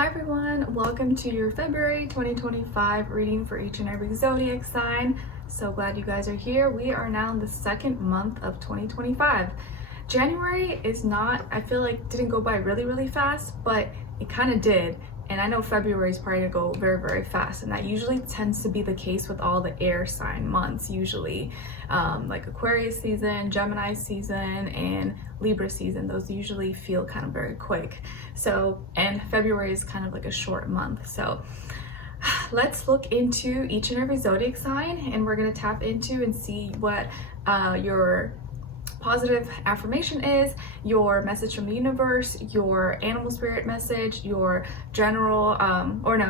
Hi everyone, welcome to your February 2025 reading for each and every zodiac sign. So glad you guys are here. We are now in the second month of 2025. January is not, I feel like didn't go by really fast, but it kind of did. And I know February is probably gonna go very fast, and that usually tends to be the case with all the air sign months usually. Like Aquarius season, Gemini season, and Libra season, those usually feel kind of very quick. So, and February is kind of like a short month. So let's look into each and every zodiac sign, and we're gonna tap into and see what your positive affirmation is, your message from the universe, your animal spirit message, your general,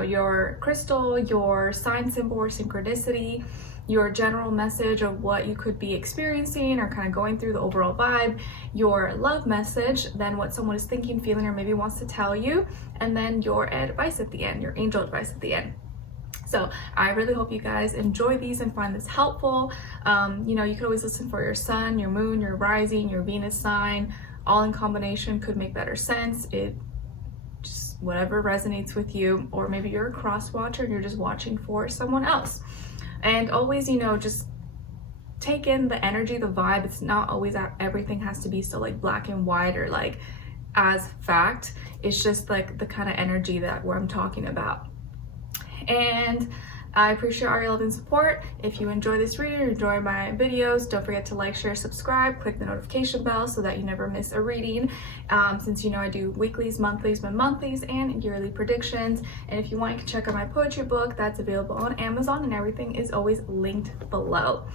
your crystal, your sign symbol or synchronicity, your general message of what you could be experiencing or kind of going through, the overall vibe, your love message, then what someone is thinking, feeling, or maybe wants to tell you, and then your advice at the end, your angel advice at the end. So I really hope you guys enjoy these and find this helpful. You know, you could always listen for your sun, your moon, your rising, your Venus sign, all in combination could make better sense. It just whatever resonates with you, or maybe you're a cross watcher and you're just watching for someone else. And always, you know, just take in the energy, the vibe. It's not always that everything has to be so like black and white or like as fact. It's just like the kind of energy that I'm talking about. And I appreciate all your love and support. If you enjoy this reading or enjoy my videos, don't forget to like, share, subscribe, click the notification bell so that you never miss a reading. Since you know I do weeklies, monthlies, mid-monthlies, and yearly predictions. And if you want, you can check out my poetry book that's available on Amazon, and everything is always linked below.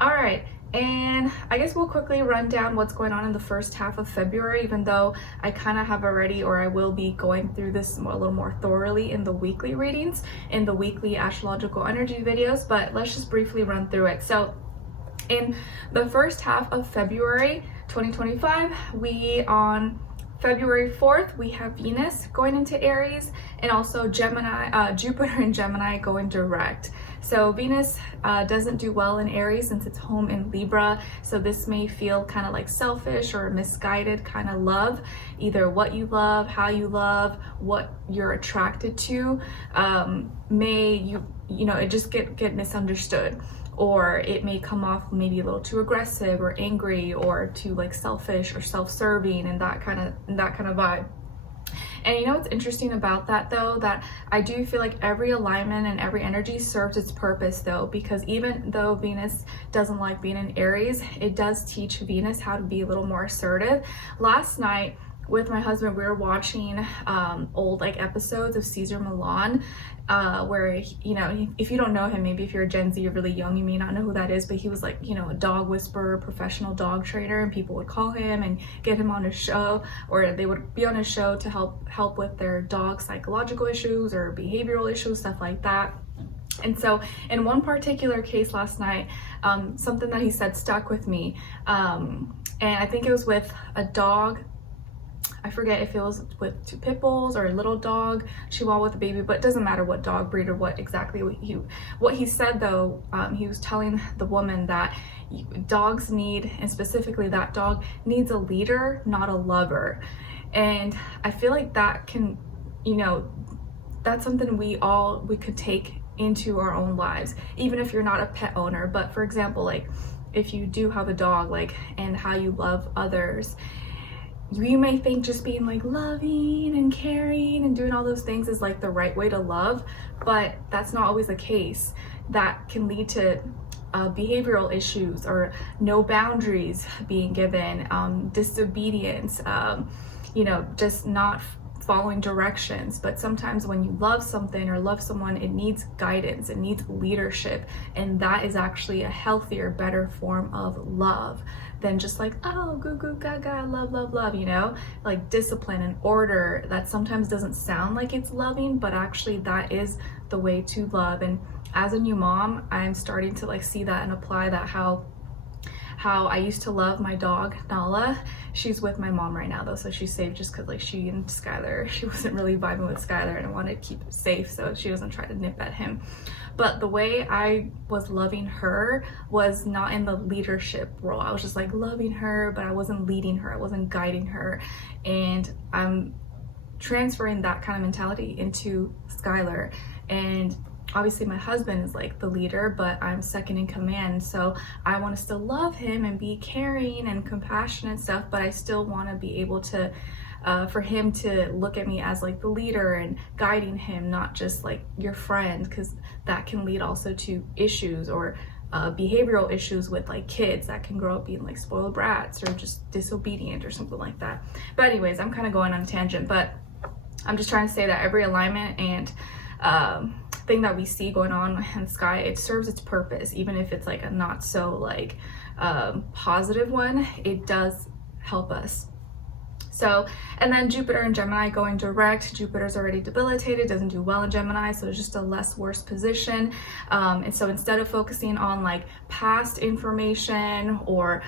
All right. And I guess we'll quickly run down what's going on in the first half of February, even though I kind of have already, or I will be going through this a little more thoroughly in the weekly readings, in the weekly astrological energy videos, but let's just briefly run through it. So in the first half of February 2025, on February 4th, we have Venus going into Aries, and also Jupiter and Gemini going direct. So Venus doesn't do well in Aries since it's home in Libra. So this may feel kind of like selfish or misguided kind of love, either what you love, how you love, what you're attracted to, it just get misunderstood. Or it may come off maybe a little too aggressive or angry or too like selfish or self-serving and that kind of vibe. And you know what's interesting about that though, that I do feel like every alignment and every energy serves its purpose though, because even though Venus doesn't like being in Aries, it does teach Venus how to be a little more assertive. Last night with my husband, we were watching old like episodes of Caesar Milan, where, you know, if you don't know him, maybe if you're a Gen Z, you're really young, you may not know who that is, but he was like, you know, a dog whisperer, professional dog trainer, and people would call him and get him on a show, or they would be on a show to help with their dog psychological issues or behavioral issues, stuff like that. And so in one particular case last night, something that he said stuck with me, and I think it was with a dog. I forget if it was with two pit bulls or a little dog, Chihuahua with a baby, but it doesn't matter what dog breed or what he said though. He was telling the woman that dogs need, and specifically that dog needs a leader, not a lover. And I feel like that can, you know, that's something we could take into our own lives, even if you're not a pet owner. But for example, like if you do have a dog, like, and how you love others, you may think just being like loving and caring and doing all those things is like the right way to love, but that's not always the case. That can lead to behavioral issues or no boundaries being given, disobedience, you know, just not following directions. But sometimes when you love something or love someone, it needs guidance, it needs leadership, and that is actually a healthier, better form of love than just like, oh, goo goo gaga, love, you know, like discipline and order. That sometimes doesn't sound like it's loving, but actually that is the way to love. And as a new mom, I'm starting to like see that and apply that, how I used to love my dog Nala. She's with my mom right now though, so she's safe, just because like she and Skylar, she wasn't really vibing with Skylar, and I wanted to keep it safe so she doesn't try to nip at him. But the way I was loving her was not in the leadership role. I was just like loving her, but I wasn't leading her, I wasn't guiding her. And I'm transferring that kind of mentality into Skylar. And obviously my husband is like the leader, but I'm second in command, so I want to still love him and be caring and compassionate and stuff, but I still want to be able to for him to look at me as like the leader and guiding him, not just like your friend, because that can lead also to issues or behavioral issues with like kids that can grow up being like spoiled brats or just disobedient or something like that. But anyways, I'm kind of going on a tangent, but I'm just trying to say that every alignment and thing that we see going on in the sky, it serves its purpose. Even if it's like a not so like positive one, it does help us. So, and then Jupiter and Gemini going direct. Jupiter's already debilitated, doesn't do well in Gemini, so it's just a less worse position. And so instead of focusing on like past information or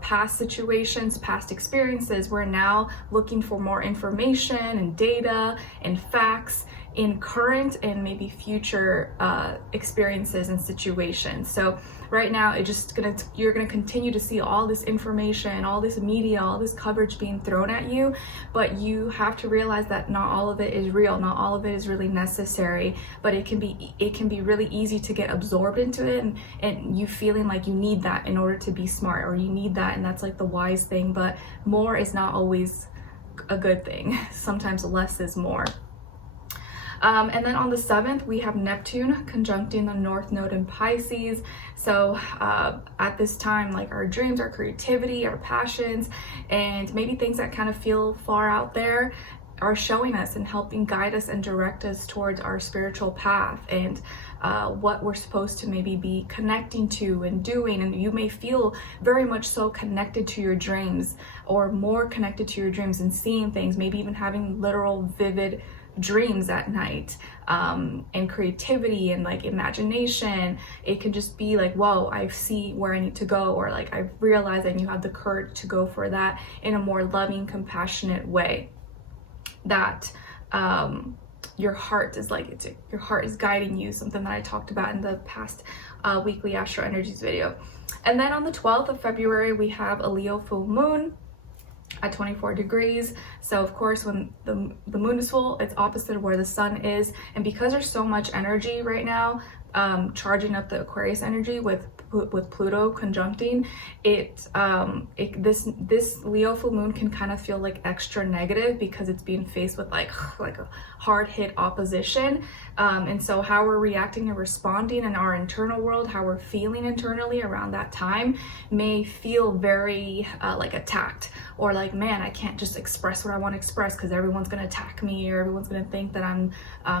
past situations, past experiences, we're now looking for more information and data and facts in current and maybe future experiences and situations. So right now you're gonna continue to see all this information, all this media, all this coverage being thrown at you, but you have to realize that not all of it is real, not all of it is really necessary, but it can be really easy to get absorbed into it, and you feeling like you need that in order to be smart, or you need that and that's like the wise thing, but more is not always a good thing. Sometimes less is more. And then on the 7th, we have Neptune conjuncting the North Node in Pisces. So at this time, like our dreams, our creativity, our passions, and maybe things that kind of feel far out there are showing us and helping guide us and direct us towards our spiritual path and what we're supposed to maybe be connecting to and doing. And you may feel very much so connected to your dreams, or more connected to your dreams and seeing things, maybe even having literal vivid dreams at night, and creativity and like imagination. It could just be like, whoa, I see where I need to go, or like I've realized, and you have the courage to go for that in a more loving, compassionate way, that your heart is like, your heart is guiding you, something that I talked about in the past weekly Astro Energies video. And then on the 12th of February, we have a Leo full moon at 24 degrees. So of course, when the moon is full, it's opposite of where the sun is. And because there's so much energy right now, charging up the Aquarius energy with Pluto conjuncting it, this Leo full moon can kind of feel like extra negative because it's being faced with like a hard hit opposition. And so how we're reacting and responding in our internal world, how we're feeling internally around that time, may feel very like attacked, or like, man, I can't just express what I want to express because everyone's going to attack me, or everyone's going to think that I'm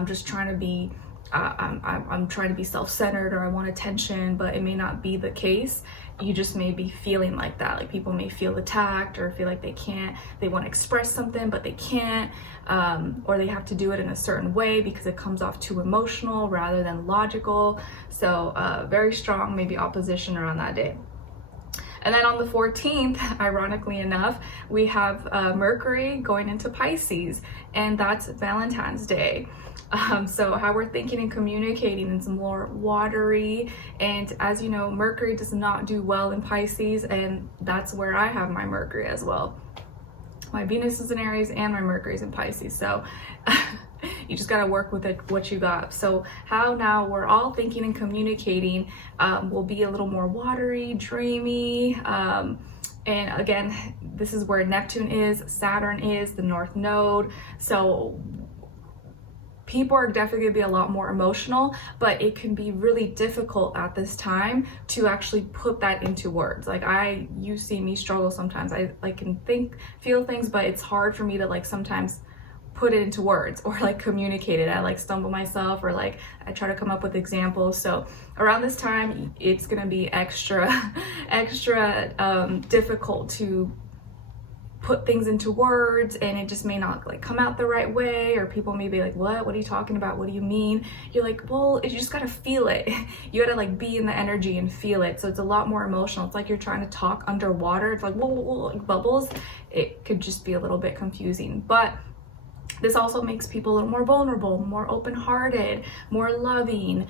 just trying to be I'm trying to be self-centered, or I want attention, but it may not be the case. You just may be feeling like that. Like people may feel attacked, or feel like they want to express something, but they can't, or they have to do it in a certain way because it comes off too emotional rather than logical. So very strong, maybe opposition around that day. And then on the 14th, ironically enough, we have Mercury going into Pisces, and that's Valentine's Day. So how we're thinking and communicating is more watery. And as you know, Mercury does not do well in Pisces, and that's where I have my Mercury as well. My Venus is in Aries and my Mercury is in Pisces. So you just got to work with it, what you got. So how now we're all thinking and communicating will be a little more watery, dreamy. And again, this is where Neptune is, Saturn is, the North Node. So people are definitely gonna be a lot more emotional, but it can be really difficult at this time to actually put that into words. Like you see me struggle sometimes. I like can feel things, but it's hard for me to like sometimes put it into words or like communicate it. I like stumble myself, or like I try to come up with examples. So around this time, it's gonna be extra difficult to put things into words, and it just may not like come out the right way, or people may be like, what are you talking about, what do you mean? You're like, well, you just gotta feel it. You gotta like be in the energy and feel it. So it's a lot more emotional. It's like you're trying to talk underwater. It's like whoa, like bubbles. It could just be a little bit confusing, but this also makes people a little more vulnerable, more open-hearted, more loving,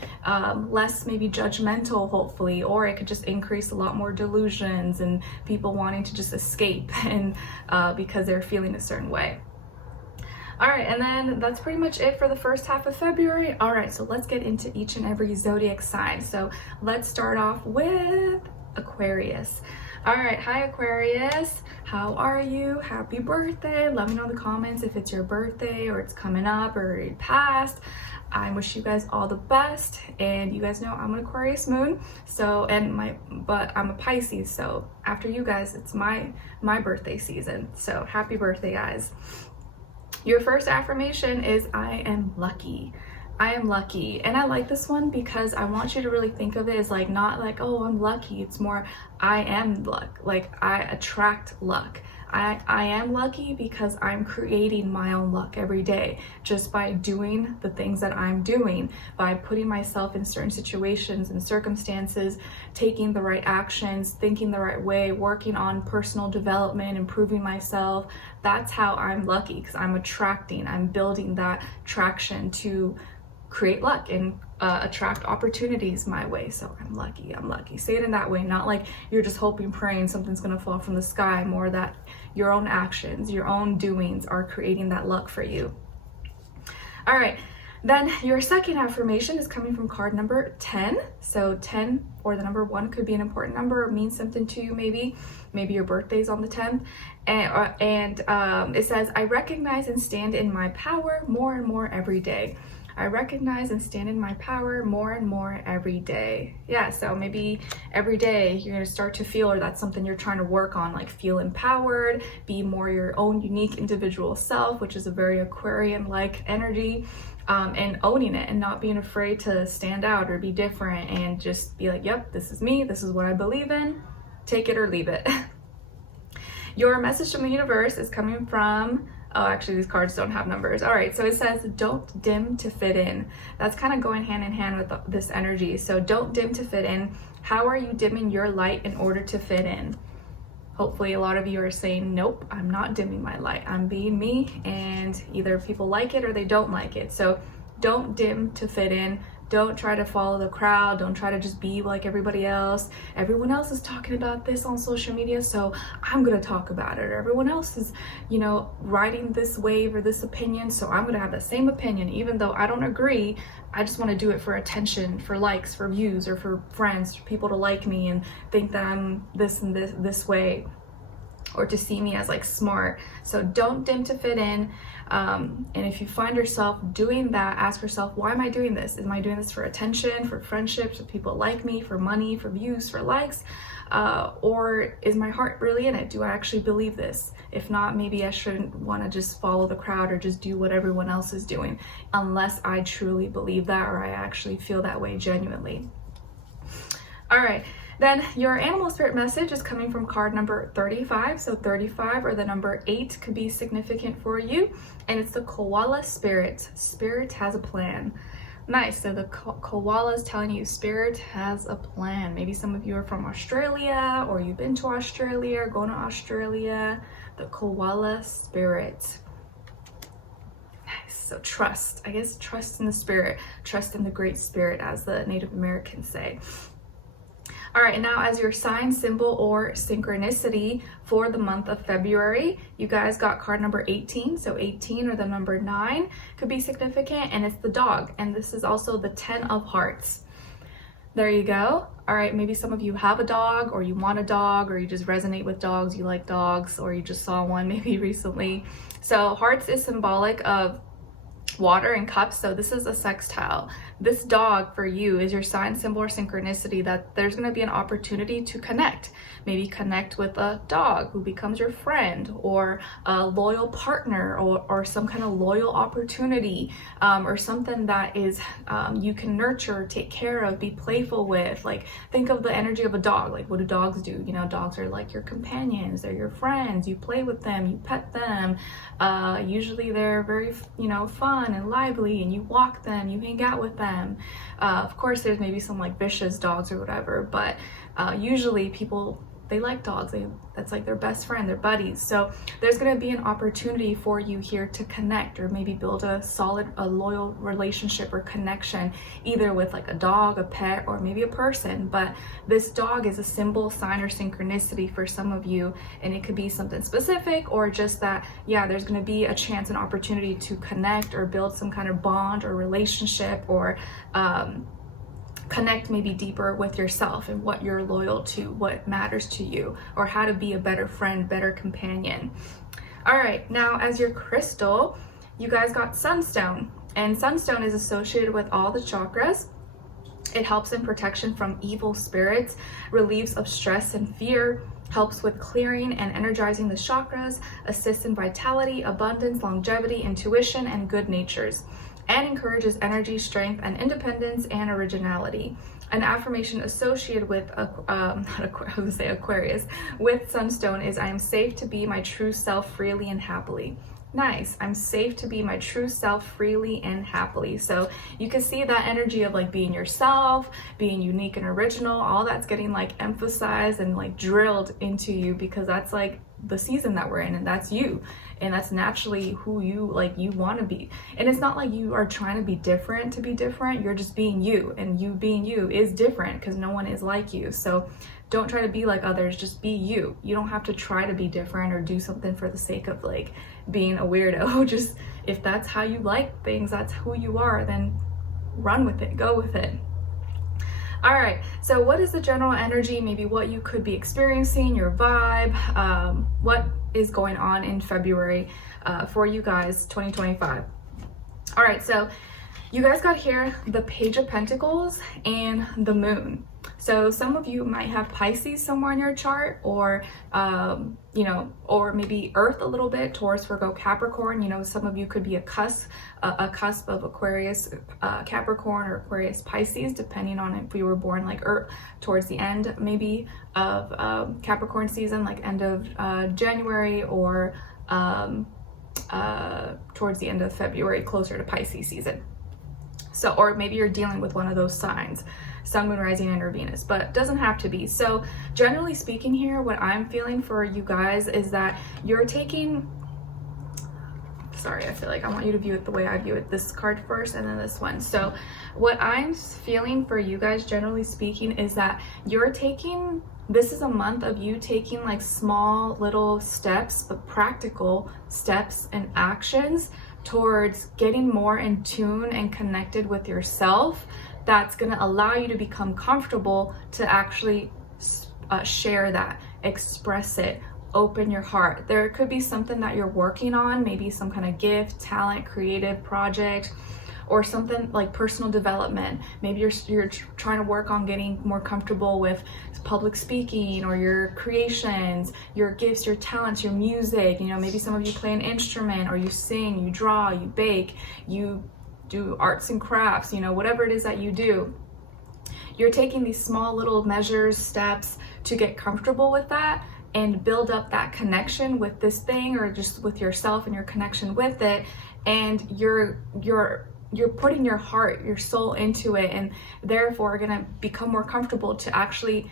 less maybe judgmental, hopefully, or it could just increase a lot more delusions and people wanting to just escape and because they're feeling a certain way. All right, and then that's pretty much it for the first half of February. All right, so let's get into each and every zodiac sign. So let's start off with Aquarius. All right, hi Aquarius, how are you? Happy birthday. Let me know in the comments if it's your birthday or it's coming up or it passed. I wish you guys all the best, and you guys know I'm an Aquarius moon, so but I'm a Pisces, so after you guys it's my birthday season. So happy birthday, guys. Your first affirmation is I am lucky. I am lucky. And I like this one because I want you to really think of it as like, not like, oh, I'm lucky. It's more, I am luck. Like I attract luck. I am lucky because I'm creating my own luck every day just by doing the things that I'm doing, by putting myself in certain situations and circumstances, taking the right actions, thinking the right way, working on personal development, improving myself. That's how I'm lucky, because I'm attracting, I'm building that traction to create luck and attract opportunities my way. So I'm lucky, I'm lucky. Say it in that way, not like you're just hoping, praying something's gonna fall from the sky, more that your own actions, your own doings are creating that luck for you. All right, then your second affirmation is coming from card number 10. So 10 or the number 1 could be an important number or mean something to you, maybe your birthday's on the 10th. And it says, I recognize and stand in my power more and more every day. I recognize and stand in my power more and more every day. Yeah, so maybe every day you're gonna start to feel, or that's something you're trying to work on, like feel empowered, be more your own unique individual self, which is a very Aquarian-like energy, and owning it and not being afraid to stand out or be different and just be like, yep, this is me, this is what I believe in, take it or leave it. Your message from the universe is coming from, oh, actually these cards don't have numbers. All right, so it says, don't dim to fit in. That's kind of going hand in hand with this energy. So don't dim to fit in. How are you dimming your light in order to fit in? Hopefully a lot of you are saying, nope, I'm not dimming my light. I'm being me, and either people like it or they don't like it. So don't dim to fit in. Don't try to follow the crowd. Don't try to just be like everybody else. Everyone else is talking about this on social media, so I'm gonna talk about it. Or everyone else is, you know, riding this wave or this opinion, so I'm gonna have the same opinion, even though I don't agree. I just want to do it for attention, for likes, for views, or for friends, for people to like me and think that I'm this and this way, or to see me as like smart. So don't dim to fit in. And if you find yourself doing that, ask yourself, why am I doing this? Am I doing this for attention, for friendships, for people like me, for money, for views, for likes? Or is my heart really in it? Do I actually believe this? If not, maybe I shouldn't want to just follow the crowd or just do what everyone else is doing, unless I truly believe that or I actually feel that way genuinely. All right. Then your animal spirit message is coming from card number 35. So 35 or the number 8 could be significant for you. And it's the koala spirit. Spirit has a plan. Nice. So the koala is telling you spirit has a plan. Maybe some of you are from Australia, or you've been to Australia or going to Australia. The koala spirit. Nice. So trust. I guess trust in the spirit. Trust in the great spirit, as the Native Americans say. All right, and now as your sign, symbol, or synchronicity for the month of February, you guys got card number 18. So 18 or the number 9 could be significant, and it's the dog. And this is also the 10 of hearts. There you go. All right, maybe some of you have a dog, or you want a dog, or you just resonate with dogs, you like dogs, or you just saw one maybe recently. So hearts is symbolic of water and cups, so this is a sextile. This dog for you is your sign, symbol, or synchronicity, that there's going to be an opportunity to connect. Maybe connect with a dog who becomes your friend, or a loyal partner, or some kind of loyal opportunity, or something that is you can nurture, take care of, be playful with. Like, think of the energy of a dog. Like, what do dogs do? You know, dogs are like your companions, they're your friends, you play with them, you pet them. Usually they're very, you know, fun and lively, and you walk them, you hang out with them. Of course there's maybe some like vicious dogs or whatever, but usually people they like dogs. That's like their best friend, their buddies. So there's going to be an opportunity for you here to connect, or maybe build a loyal relationship or connection, either with like a dog, a pet, or maybe a person. But this dog is a symbol, sign, or synchronicity for some of you, and it could be something specific, or just that, yeah, there's going to be a chance and opportunity to connect or build some kind of bond or relationship, or connect maybe deeper with yourself and what you're loyal to, what matters to you, or how to be a better friend, better companion. All right, now as your crystal, you guys got sunstone, and sunstone is associated with all the chakras. It helps in protection from evil spirits, relieves of stress and fear, helps with clearing and energizing the chakras, assists in vitality, abundance, longevity, intuition, and good natures, and encourages energy, strength, and independence and originality. An affirmation associated with Aquarius with sunstone is, I am safe to be my true self freely and happily. Nice. I'm safe to be my true self freely and happily. So you can see that energy of like being yourself, being unique and original, all that's getting like emphasized and like drilled into you, because that's like the season that we're in, and that's you, and that's naturally who you want to be. And it's not like you are trying to be different to be different. You're just being you, and you being you is different because no one is like you. So don't try to be like others, just be you. You don't have to try to be different or do something for the sake of like being a weirdo. Just, if that's how you like things, that's who you are, then run with it, go with it. All right, so what is the general energy, maybe what you could be experiencing, your vibe, what is going on in February for you guys, 2025? All right, so you guys got here the Page of Pentacles and the Moon. So some of you might have Pisces somewhere in your chart, or or maybe Earth a little bit, Taurus, Virgo, Capricorn. Some of you could be a cusp of Aquarius, Capricorn, or Aquarius, Pisces, depending on if you were born like Earth towards the end maybe of Capricorn season, like end of January, or towards the end of February, closer to Pisces season. So, or maybe you're dealing with one of those signs, Sun, Moon, Rising, and or Venus, but it doesn't have to be. So generally speaking here, what I'm feeling for you guys is that you're taking, sorry, I feel like I want you to view it the way I view it, this card first and then this one. So what I'm feeling for you guys, generally speaking, is that you're taking, this is a month of you taking like small little steps, but practical steps and actions towards getting more in tune and connected with yourself. That's going to allow you to become comfortable to actually share that, express it, open your heart. There could be something that you're working on, maybe some kind of gift, talent, creative project, or something like personal development. Maybe you're trying to work on getting more comfortable with public speaking, or your creations, your gifts, your talents, your music. Maybe some of you play an instrument, or you sing, you draw, you bake, you do arts and crafts, whatever it is that you do. You're taking these small little measures, steps to get comfortable with that and build up that connection with this thing, or just with yourself and your connection with it. And you're putting your heart, your soul into it, and therefore are gonna become more comfortable to actually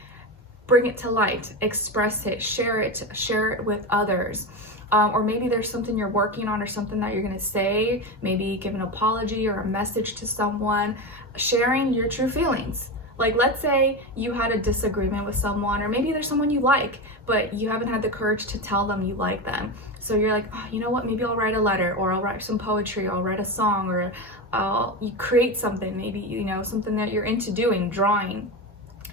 bring it to light, express it, share it with others. Or maybe there's something you're working on, or something that you're gonna say, maybe give an apology or a message to someone, sharing your true feelings. Like, let's say you had a disagreement with someone, or maybe there's someone you like, but you haven't had the courage to tell them you like them. So you're like, oh, you know what, maybe I'll write a letter, or I'll write some poetry, or I'll write a song, or you create something, maybe, something that you're into doing, drawing.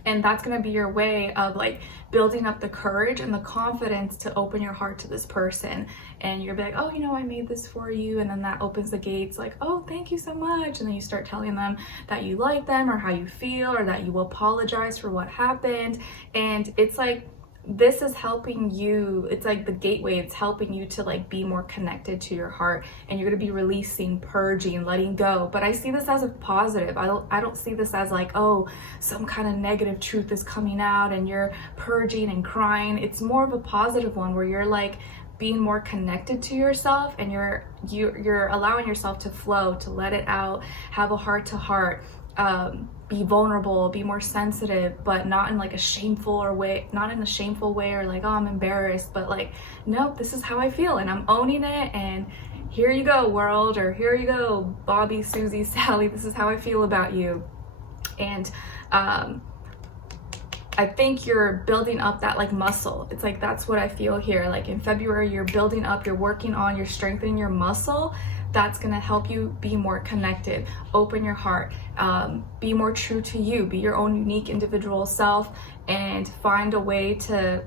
And that's going to be your way of like building up the courage and the confidence to open your heart to this person. And you're like, oh, I made this for you. And then that opens the gates, like, oh, thank you so much. And then you start telling them that you like them, or how you feel, or that you will apologize for what happened. And it's like, this is helping you. It's like the gateway. It's helping you to like be more connected to your heart, and you're going to be releasing, purging, letting go. But I see this as a positive. I don't see this as like, oh, some kind of negative truth is coming out and you're purging and crying. It's more of a positive one, where you're like being more connected to yourself, and you're allowing yourself to flow, to let it out, have a heart to heart. be vulnerable, be more sensitive, but not in like a shameful or way, not in a shameful way or like, oh, I'm embarrassed, but like, nope, this is how I feel and I'm owning it, and here you go, world, or here you go, Bobby, Susie, Sally, this is how I feel about you. And I think you're building up that like muscle. It's like, that's what I feel here. Like in February, you're building up, you're working on, you're strengthening your muscle. That's gonna help you be more connected, open your heart, be more true to you, be your own unique individual self, and find a way to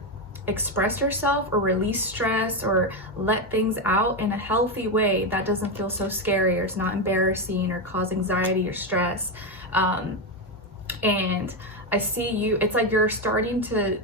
express yourself or release stress or let things out in a healthy way that doesn't feel so scary or it's not embarrassing or cause anxiety or stress. And I see you, it's like you're starting to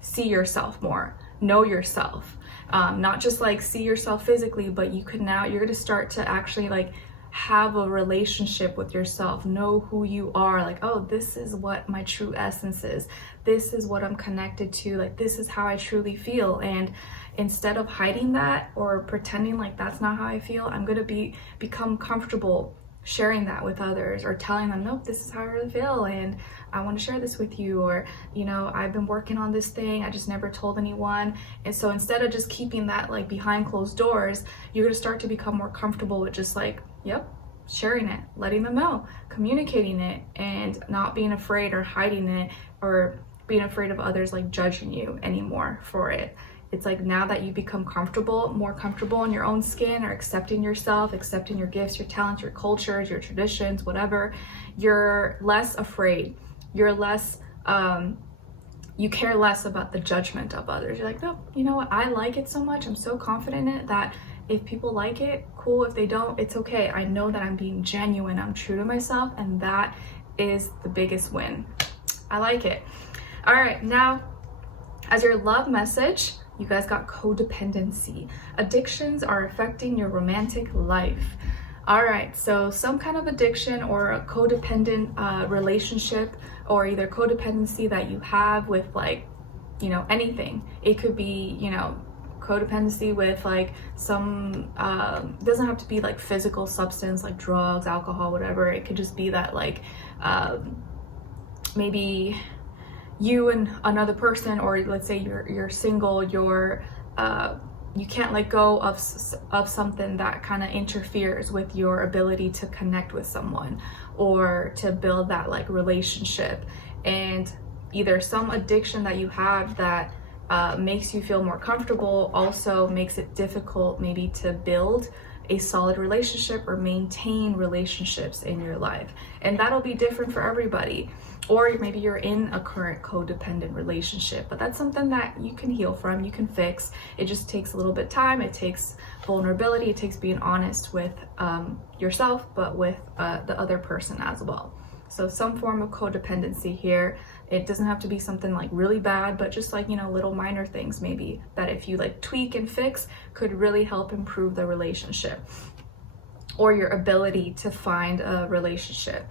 see yourself more, know yourself, not just like see yourself physically, but you can now, you're going to start to actually like have a relationship with yourself, know who you are, like, oh, this is what my true essence is, this is what I'm connected to, like this is how I truly feel. And instead of hiding that or pretending like that's not how I feel, I'm going to become comfortable sharing that with others or telling them, nope, this is how I really feel and I want to share this with you, or, you know, I've been working on this thing, I just never told anyone. And so instead of just keeping that like behind closed doors, you're going to start to become more comfortable with just like, yep, sharing it, letting them know, communicating it, and not being afraid or hiding it or being afraid of others like judging you anymore for it. It's like now that you become comfortable, more comfortable in your own skin, or accepting yourself, accepting your gifts, your talents, your cultures, your traditions, whatever, you're less afraid. You're less, you care less about the judgment of others. You're like, no, you know what? I like it so much. I'm so confident in it that if people like it, cool. If they don't, it's okay. I know that I'm being genuine. I'm true to myself. And that is the biggest win. I like it. All right. Now, as your love message, you guys got codependency. Addictions are affecting your romantic life. All right, so some kind of addiction or a codependent relationship, or either codependency that you have with like, you know, anything. It could be, you know, codependency with like some, doesn't have to be like physical substance like drugs, alcohol, whatever. It could just be that like maybe you and another person, or let's say you're single, you can't let go of something that kind of interferes with your ability to connect with someone or to build that like relationship. And either some addiction that you have that makes you feel more comfortable also makes it difficult maybe to build a solid relationship or maintain relationships in your life. And that'll be different for everybody. Or maybe you're in a current codependent relationship, but that's something that you can heal from, you can fix. It just takes a little bit of time. It takes vulnerability. It takes being honest with yourself, but with the other person as well. So some form of codependency here. It doesn't have to be something like really bad, but just like, you know, little minor things maybe that if you like tweak and fix could really help improve the relationship or your ability to find a relationship.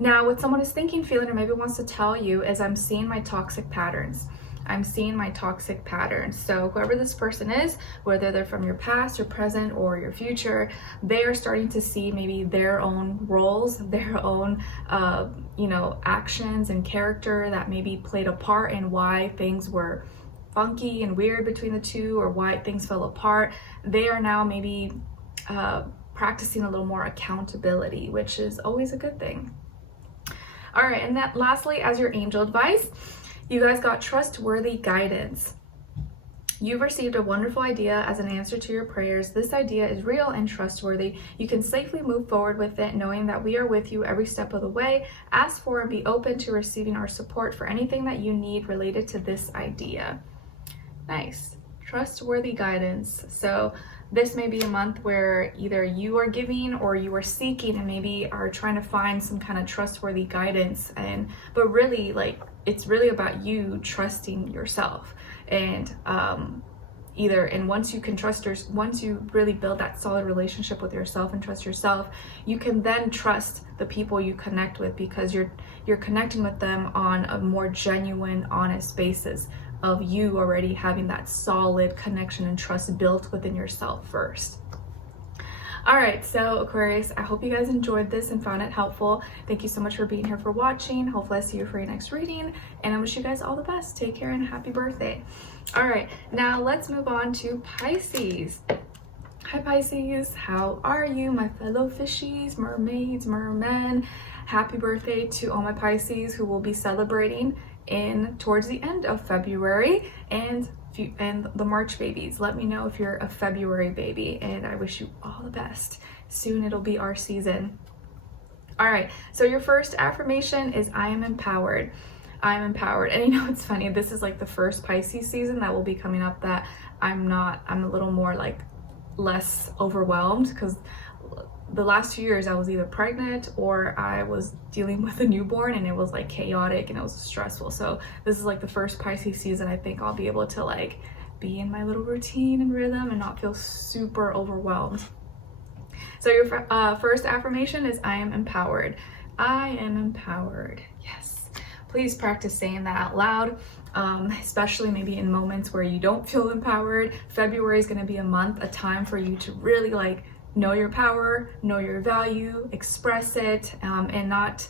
Now, what someone is thinking, feeling, or maybe wants to tell you is, I'm seeing my toxic patterns. I'm seeing my toxic patterns. So whoever this person is, whether they're from your past, your present, or your future, they are starting to see maybe their own roles, their own, you know, actions and character that maybe played a part in why things were funky and weird between the two, or why things fell apart. They are now maybe practicing a little more accountability, which is always a good thing. All right, and that lastly, as your angel advice, you guys got trustworthy guidance. You've received a wonderful idea as an answer to your prayers. This idea is real and trustworthy. You can safely move forward with it, knowing that we are with you every step of the way. Ask for and be open to receiving our support for anything that you need related to this idea. Nice. Trustworthy guidance. So this may be a month where either you are giving or you are seeking and maybe are trying to find some kind of trustworthy guidance. But really, like, it's really about you trusting yourself. And once you can once you really build that solid relationship with yourself and trust yourself, you can then trust the people you connect with, because you're connecting with them on a more genuine, honest basis of you already having that solid connection and trust built within yourself first. All right, so Aquarius, I hope you guys enjoyed this and found it helpful. Thank you so much for being here, for watching. Hopefully I see you for your next reading, and I wish you guys all the best. Take care and happy birthday. All right, now let's move on to Pisces. Hi Pisces, how are you, my fellow fishies, mermaids, mermen? Happy birthday to all my Pisces who will be celebrating towards the end of February, and the March babies. Let me know if you're a February baby, and I wish you all the best. Soon it'll be our season. All right, so your first affirmation is I am empowered. I am empowered. And you know, it's funny, this is like the first Pisces season that will be coming up that I'm a little more like less overwhelmed, because the last 2 years I was either pregnant or I was dealing with a newborn, and it was like chaotic and it was stressful. So this is like the first Pisces season I think I'll be able to like be in my little routine and rhythm and not feel super overwhelmed. So your first affirmation is I am empowered. I am empowered. Yes. Please practice saying that out loud, especially maybe in moments where you don't feel empowered. February is going to be a time for you to really like know your power, know your value, express it, and not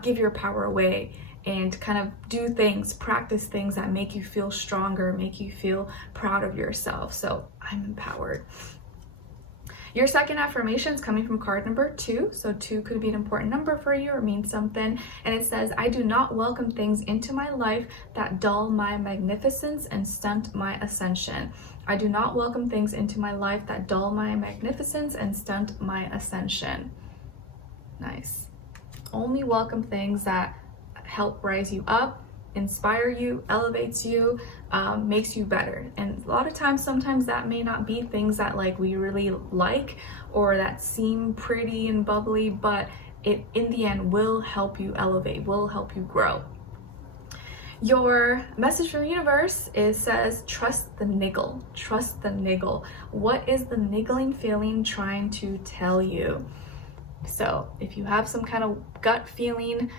give your power away, and kind of do things, practice things that make you feel stronger, make you feel proud of yourself. So I'm empowered. Your second affirmation is coming from card number 2. So 2 could be an important number for you or mean something. And it says, I do not welcome things into my life that dull my magnificence and stunt my ascension. I do not welcome things into my life that dull my magnificence and stunt my ascension. Nice. Only welcome things that help rise you up, inspire you, elevates you, makes you better. And a lot of times, sometimes that may not be things that like we really like or that seem pretty and bubbly, but it in the end will help you elevate, will help you grow. Your message from the universe says, trust the niggle, trust the niggle. What is the niggling feeling trying to tell you? So if you have some kind of gut feeling,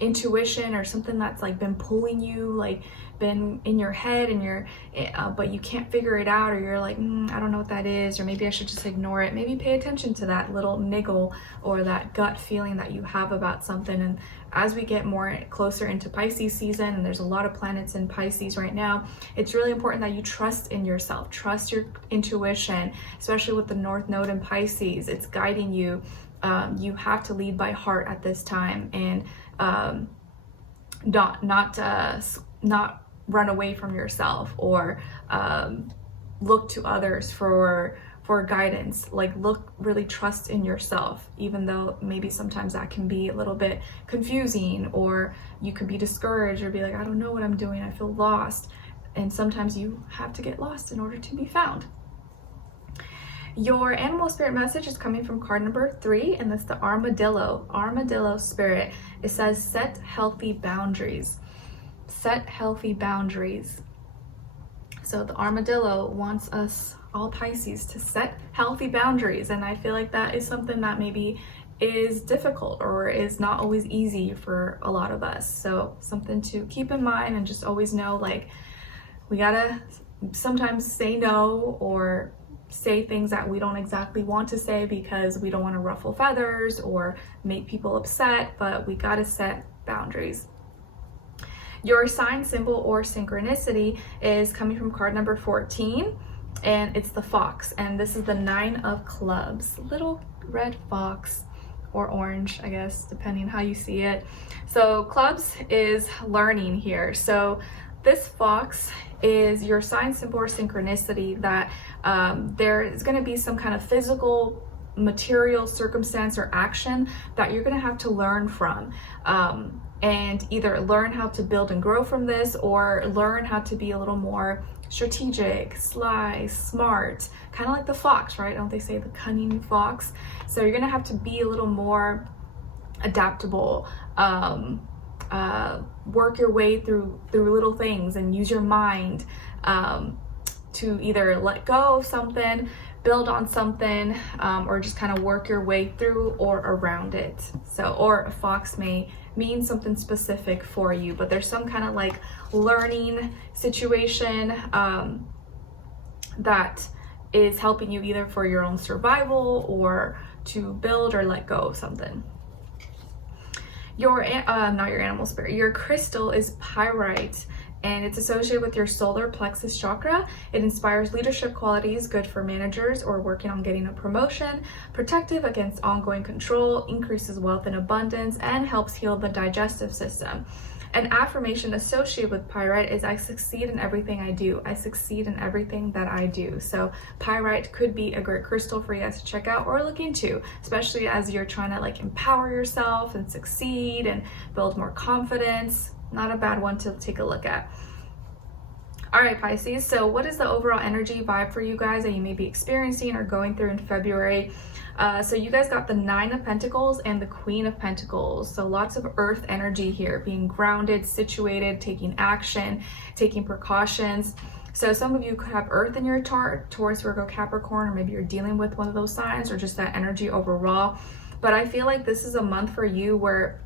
intuition or something that's like been pulling you, like been in your head and but you can't figure it out, or you're like, I don't know what that is, or maybe I should just ignore it. Maybe pay attention to that little niggle or that gut feeling that you have about something. And as we get more closer into Pisces season, and there's a lot of planets in Pisces right now, it's really important that you trust in yourself, trust your intuition, especially with the North Node in Pisces. It's guiding you. You have to lead by heart at this time, and not run away from yourself, or look to others for guidance. Like really trust in yourself, even though maybe sometimes that can be a little bit confusing, or you could be discouraged or be like, I don't know what I'm doing, I feel lost. And sometimes you have to get lost in order to be found. Your animal spirit message is coming from card number 3, and that's the armadillo spirit. It says, set healthy boundaries. Set healthy boundaries. So the armadillo wants us, all Pisces, to set healthy boundaries. And I feel like that is something that maybe is difficult or is not always easy for a lot of us. So something to keep in mind, and just always know, like, we gotta sometimes say no, or say things that we don't exactly want to say because we don't want to ruffle feathers or make people upset, but we got to set boundaries. Your sign, symbol, or synchronicity is coming from card number 14, and it's the fox, and this is the 9 of clubs, little red fox, or orange, I guess, depending how you see it. So clubs is learning here. So this fox is your sign, symbol, or synchronicity that there is going to be some kind of physical, material circumstance or action that you're going to have to learn from, and either learn how to build and grow from this, or learn how to be a little more strategic, sly, smart, kind of like the fox, right? Don't they say the cunning fox? So you're going to have to be a little more adaptable, work your way through little things, and use your mind to either let go of something, build on something, or just kind of work your way through or around it. So, or a fox may mean something specific for you, but there's some kind of like learning situation that is helping you either for your own survival or to build or let go of something. Your not your animal spirit, your crystal is pyrite, and it's associated with your solar plexus chakra. It inspires leadership qualities, good for managers or working on getting a promotion, protective against ongoing control, increases wealth and abundance, and helps heal the digestive system. An affirmation associated with pyrite is I succeed in everything I do. I succeed in everything that I do. So pyrite could be a great crystal for you guys to check out or look into, especially as you're trying to like empower yourself and succeed and build more confidence. Not a bad one to take a look at. All right, Pisces, so what is the overall energy vibe for you guys that you may be experiencing or going through in February? So you guys got the 9 of Pentacles and the Queen of Pentacles. So lots of earth energy here, being grounded, situated, taking action, taking precautions. So some of you could have earth in your chart, Taurus, Virgo, Capricorn, or maybe you're dealing with one of those signs or just that energy overall. But I feel like this is a month for you where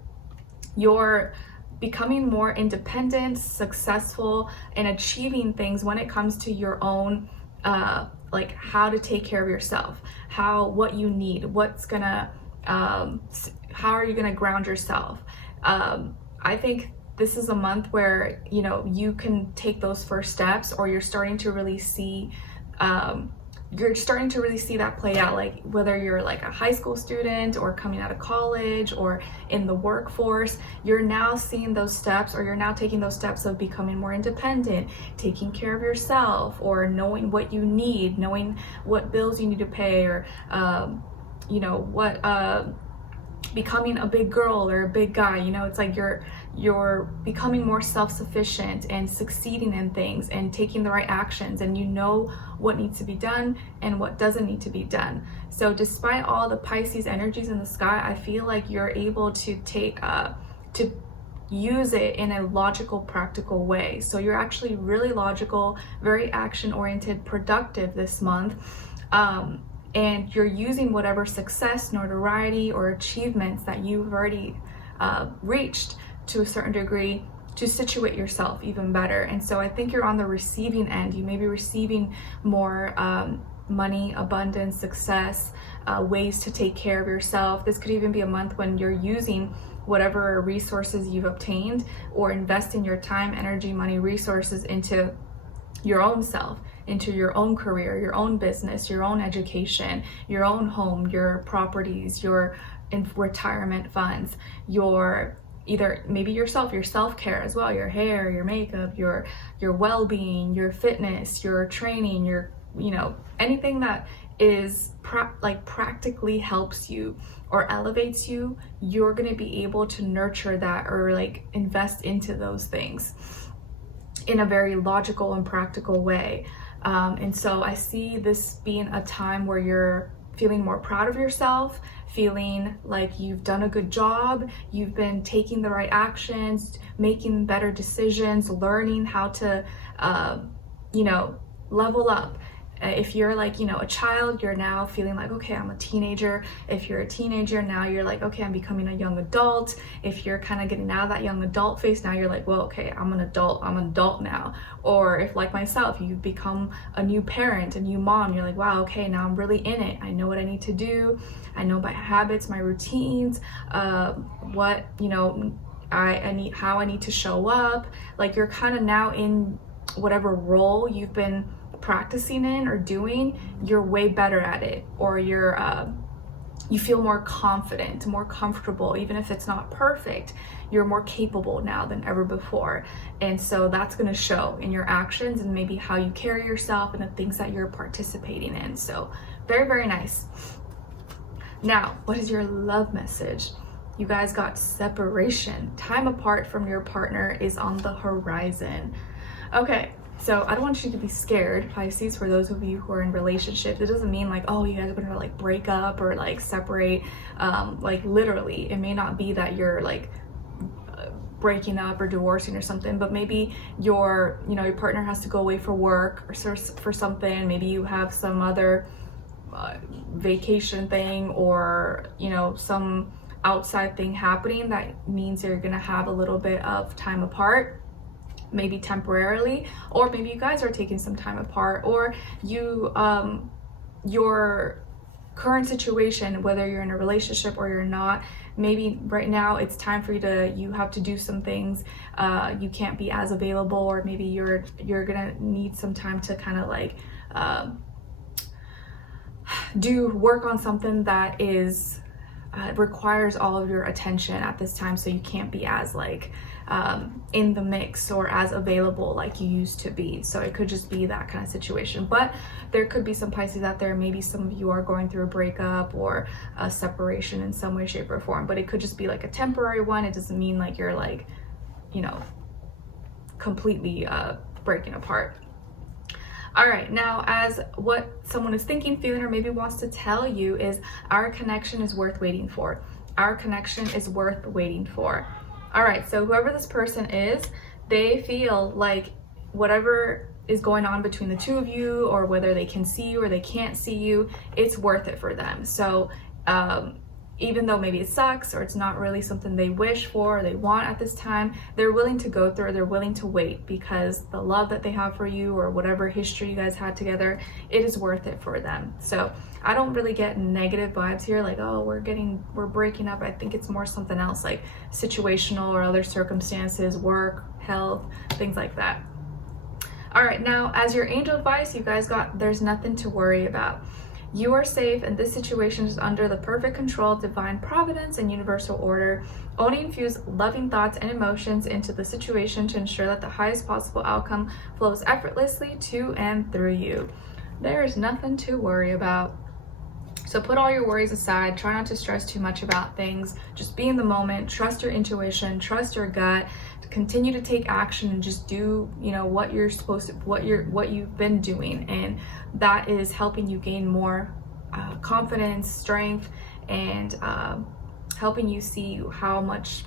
you're becoming more independent, successful, and achieving things when it comes to your own like how to take care of yourself, what you need, how are you gonna ground yourself. I think this is a month where, you know, you can take those first steps, or you're starting to really see that play out, like whether you're like a high school student or coming out of college or in the workforce, you're now seeing those steps, or you're now taking those steps of becoming more independent, taking care of yourself, or knowing what you need, knowing what bills you need to pay, or you know what, becoming a big girl or a big guy. You know, it's like you're becoming more self-sufficient and succeeding in things and taking the right actions, and you know what needs to be done and what doesn't need to be done. So despite all the Pisces energies in the sky, I feel like you're able to take to use it in a logical, practical way. So you're actually really logical, very action-oriented, productive this month. And you're using whatever success, notoriety, or achievements that you've already reached to a certain degree to situate yourself even better. And so I think you're on the receiving end. You may be receiving more money, abundance, success, ways to take care of yourself. This could even be a month when you're using whatever resources you've obtained, or investing your time, energy, money, resources into your own self, into your own career, your own business, your own education, your own home, your properties, your retirement funds, your maybe yourself, your self-care as well, your hair, your makeup, your well-being, your fitness, your training, your, you know, anything that is practically helps you or elevates you, you're going to be able to nurture that or like invest into those things in a very logical and practical way. And so I see this being a time where you're feeling more proud of yourself, feeling like you've done a good job, you've been taking the right actions, making better decisions, learning how to, you know, level up. If you're like, you know, a child, you're now feeling like, okay, I'm a teenager. If you're a teenager, now you're like, okay, I'm becoming a young adult. If you're kind of getting out of that young adult phase, now you're like, well, okay, I'm an adult now. Or if like myself, you've become a new parent, a new mom, you're like, wow, okay, now I'm really in it. I know what I need to do. I know my habits, my routines, what, you know, I need, how I need to show up. Like you're kind of now in whatever role you've been practicing in or doing, you're way better at it, or you feel more confident, more comfortable. Even if it's not perfect, you're more capable now than ever before. And so that's going to show in your actions and maybe how you carry yourself and the things that you're participating in. So very, very nice. Now, what is your love message? You guys got separation. Time apart from your partner is on the horizon. Okay, so I don't want you to be scared, Pisces, for those of you who are in relationships. It doesn't mean like, oh, you guys are gonna like break up or like separate. Like literally, it may not be that you're like breaking up or divorcing or something, but maybe your partner has to go away for work or for something. Maybe you have some other vacation thing, or you know, some outside thing happening that means you're gonna have a little bit of time apart. maybe temporarily, or maybe you guys are taking some time apart, or you your current situation, whether you're in a relationship or you're not, maybe right now it's time for you have to do some things, you can't be as available, or maybe you're gonna need some time to kind of like do work on something that is requires all of your attention at this time, so you can't be as like in the mix or as available like you used to be. So it could just be that kind of situation. But there could be some Pisces out there, maybe some of you are going through a breakup or a separation in some way, shape, or form, but it could just be like a temporary one. It doesn't mean like you're like, you know, completely breaking apart. All right, now as what someone is thinking, feeling, or maybe wants to tell you is our connection is worth waiting for. Our connection is worth waiting for. All right, so whoever this person is, they feel like whatever is going on between the two of you, or whether they can see you or they can't see you, it's worth it for them. So even though maybe it sucks or it's not really something they wish for or they want at this time, they're willing to go through, they're willing to wait, because the love that they have for you, or whatever history you guys had together, it is worth it for them. So I don't really get negative vibes here, like, oh, we're breaking up. I think it's more something else, like situational or other circumstances, work, health, things like that. All right, now as your angel advice, you guys got, there's nothing to worry about. You are safe, and this situation is under the perfect control of divine providence and universal order. Only infuse loving thoughts and emotions into the situation to ensure that the highest possible outcome flows effortlessly to and through you. There is nothing to worry about. So put all your worries aside. Try not to stress too much about things. Just be in the moment. Trust your intuition. Trust your gut. Continue to take action and just do, you know, what you're supposed to, what you've been doing, and that is helping you gain more confidence, strength, and helping you see how much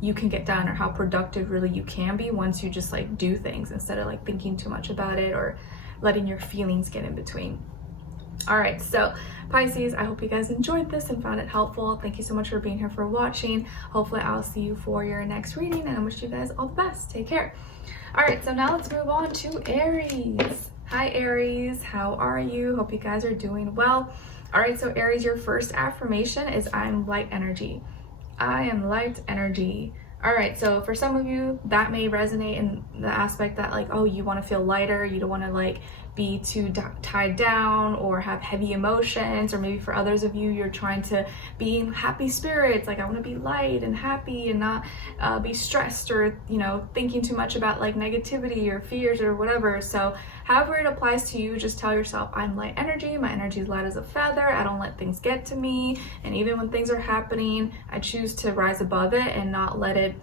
you can get done, or how productive really you can be once you just like do things instead of like thinking too much about it or letting your feelings get in between. All right, so Pisces, I hope you guys enjoyed this and found it helpful. Thank you so much for being here, for watching. Hopefully I'll see you for your next reading, and I wish you guys all the best. Take care. All right, so now let's move on to Aries. Hi Aries, how are you? Hope you guys are doing well. All right, so Aries, your first affirmation is I'm light energy. I am light energy. All right, so for some of you, that may resonate in the aspect that like, oh, you want to feel lighter, you don't want to like be too tied down or have heavy emotions, or maybe for others of you, you're trying to be in happy spirits, like I want to be light and happy and not be stressed, or, you know, thinking too much about like negativity or fears or whatever. So however it applies to you, just tell yourself, I'm light energy, my energy is light as a feather, I don't let things get to me, and even when things are happening, I choose to rise above it and not let it,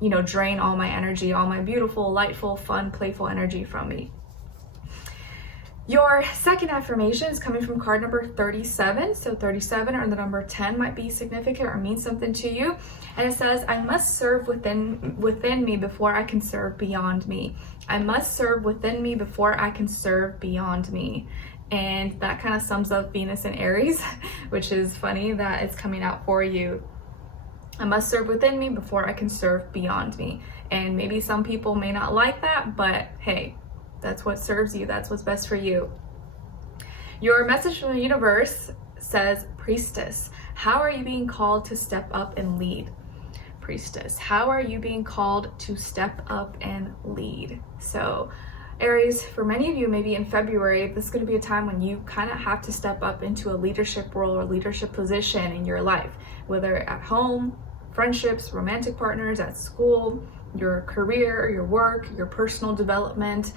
you know, drain all my energy, all my beautiful, lightful, fun, playful energy from me. Your second affirmation is coming from card number 37. So 37 or the number 10 might be significant or mean something to you. And it says, I must serve within me before I can serve beyond me. I must serve within me before I can serve beyond me. And that kind of sums up Venus and Aries, which is funny that it's coming out for you. I must serve within me before I can serve beyond me. And maybe some people may not like that, but hey, that's what serves you. That's what's best for you. Your message from the universe says, Priestess, how are you being called to step up and lead? Priestess, how are you being called to step up and lead? So Aries, for many of you, maybe in February, this is going to be a time when you kind of have to step up into a leadership role or leadership position in your life, whether at home, friendships, romantic partners, at school, your career, your work, your personal development.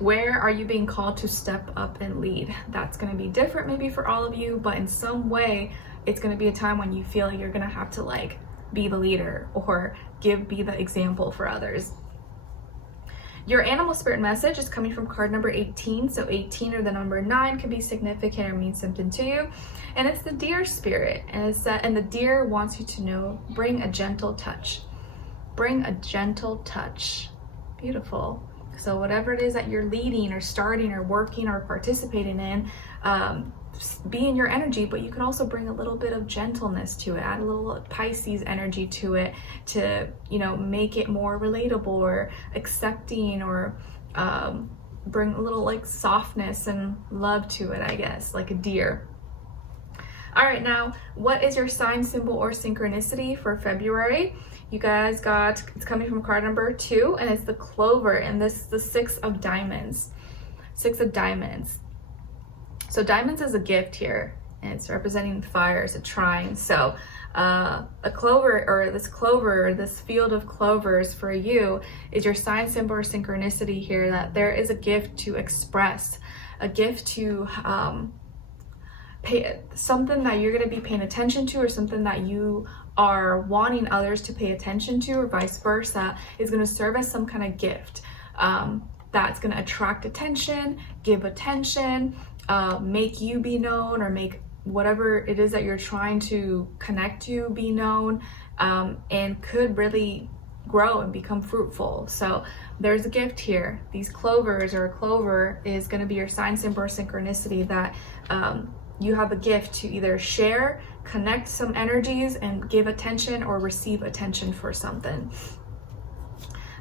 Where are you being called to step up and lead? That's going to be different maybe for all of you, but in some way it's going to be a time when you feel like you're going to have to like be the leader or be the example for others. Your animal spirit message is coming from card number 18. So 18 or the number 9 can be significant or mean something to you. And it's the deer spirit. And the deer wants you to know, bring a gentle touch. Bring a gentle touch. Beautiful. So whatever it is that you're leading or starting or working or participating in, be in your energy, but you can also bring a little bit of gentleness to it, add a little Pisces energy to it to, you know, make it more relatable or accepting, or bring a little like softness and love to it, I guess, like a deer. All right, now, what is your sign, symbol, or synchronicity for February? You guys got, it's coming from card number 2, and it's the clover, and this is the 6 of diamonds. 6 of diamonds. So diamonds is a gift here, and it's representing fire, it's a trine. So a clover, or this clover, this field of clovers for you is your sign, symbol, or synchronicity here, that there is a gift to express, a gift to pay, something that you're going to be paying attention to, or something that you are wanting others to pay attention to, or vice versa, is going to serve as some kind of gift that's going to attract attention, give attention, make you be known, or make whatever it is that you're trying to connect to be known, and could really grow and become fruitful. So there's a gift here. These clovers, or a clover, is going to be your sign, symbol, or synchronicity, that you have a gift to either share, connect some energies, and give attention or receive attention for something.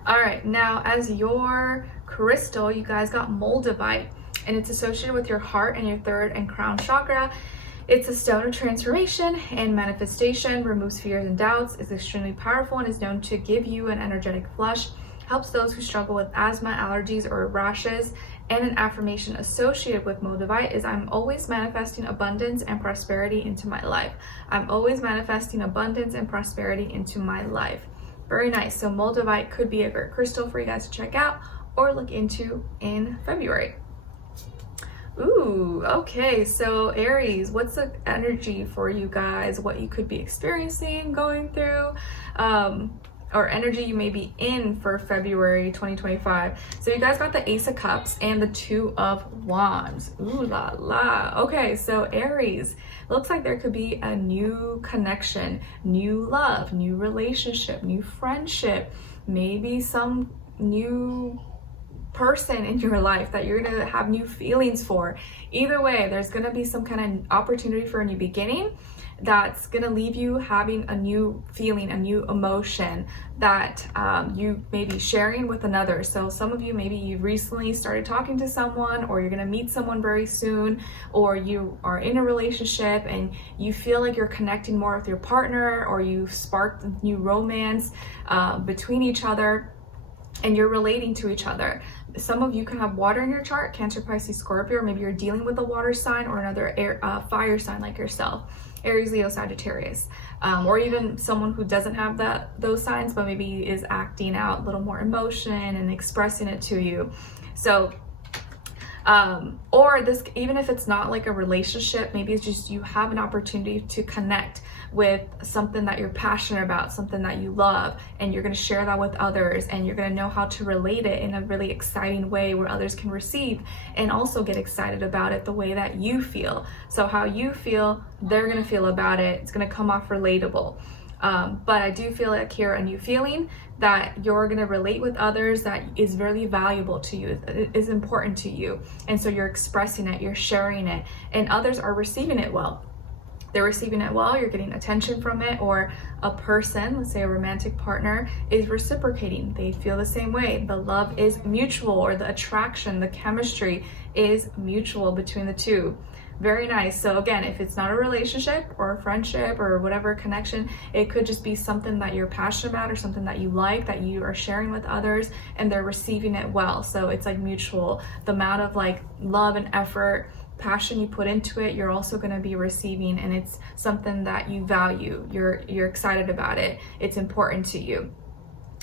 All right, now as your crystal, you guys got moldavite, and it's associated with your heart and your 3rd and crown chakra. It's a stone of transformation and manifestation, removes fears and doubts, is extremely powerful, and is known to give you an energetic flush, helps those who struggle with asthma, allergies, or rashes. And an affirmation associated with moldavite is, I'm always manifesting abundance and prosperity into my life. I'm always manifesting abundance and prosperity into my life. Very nice. So moldavite could be a great crystal for you guys to check out or look into in February. Ooh, okay, so Aries, what's the energy for you guys? What you could be experiencing, going through, or energy you may be in for February 2025. So you guys got the Ace of Cups and the 2 of Wands. Ooh la la. Okay, so Aries, looks like there could be a new connection, new love, new relationship, new friendship, maybe some new person in your life that you're gonna have new feelings for. Either way, there's gonna be some kind of opportunity for a new beginning that's gonna leave you having a new feeling, a new emotion that you may be sharing with another. So some of you, maybe you recently started talking to someone, or you're gonna meet someone very soon, or you are in a relationship and you feel like you're connecting more with your partner, or you've sparked new romance between each other, and you're relating to each other. Some of you can have water in your chart, Cancer, Pisces, Scorpio, or maybe you're dealing with a water sign or another air, fire sign like yourself, Aries, Leo, Sagittarius, or even someone who doesn't have those signs, but maybe is acting out a little more emotion and expressing it to you. So, or this, even if it's not like a relationship, maybe it's just you have an opportunity to connect with something that you're passionate about, something that you love, and you're going to share that with others, and you're going to know how to relate it in a really exciting way where others can receive and also get excited about it the way that you feel. So how you feel, they're going to feel about it. It's going to come off relatable. But I do feel like here a new feeling that you're going to relate with others that is really valuable to you, is important to you. And so you're expressing it, you're sharing it, and others are receiving it well. They're receiving it well, you're getting attention from it, or a person, let's say a romantic partner, is reciprocating. They feel the same way. The love is mutual, or the attraction, the chemistry is mutual between the two. Very nice. So again, if it's not a relationship or a friendship or whatever connection, it could just be something that you're passionate about or something that you like, that you are sharing with others, and they're receiving it well. So it's like mutual. The amount of like love and effort, passion you put into it, you're also going to be receiving, and it's something that you value. You're excited about it. It's important to you.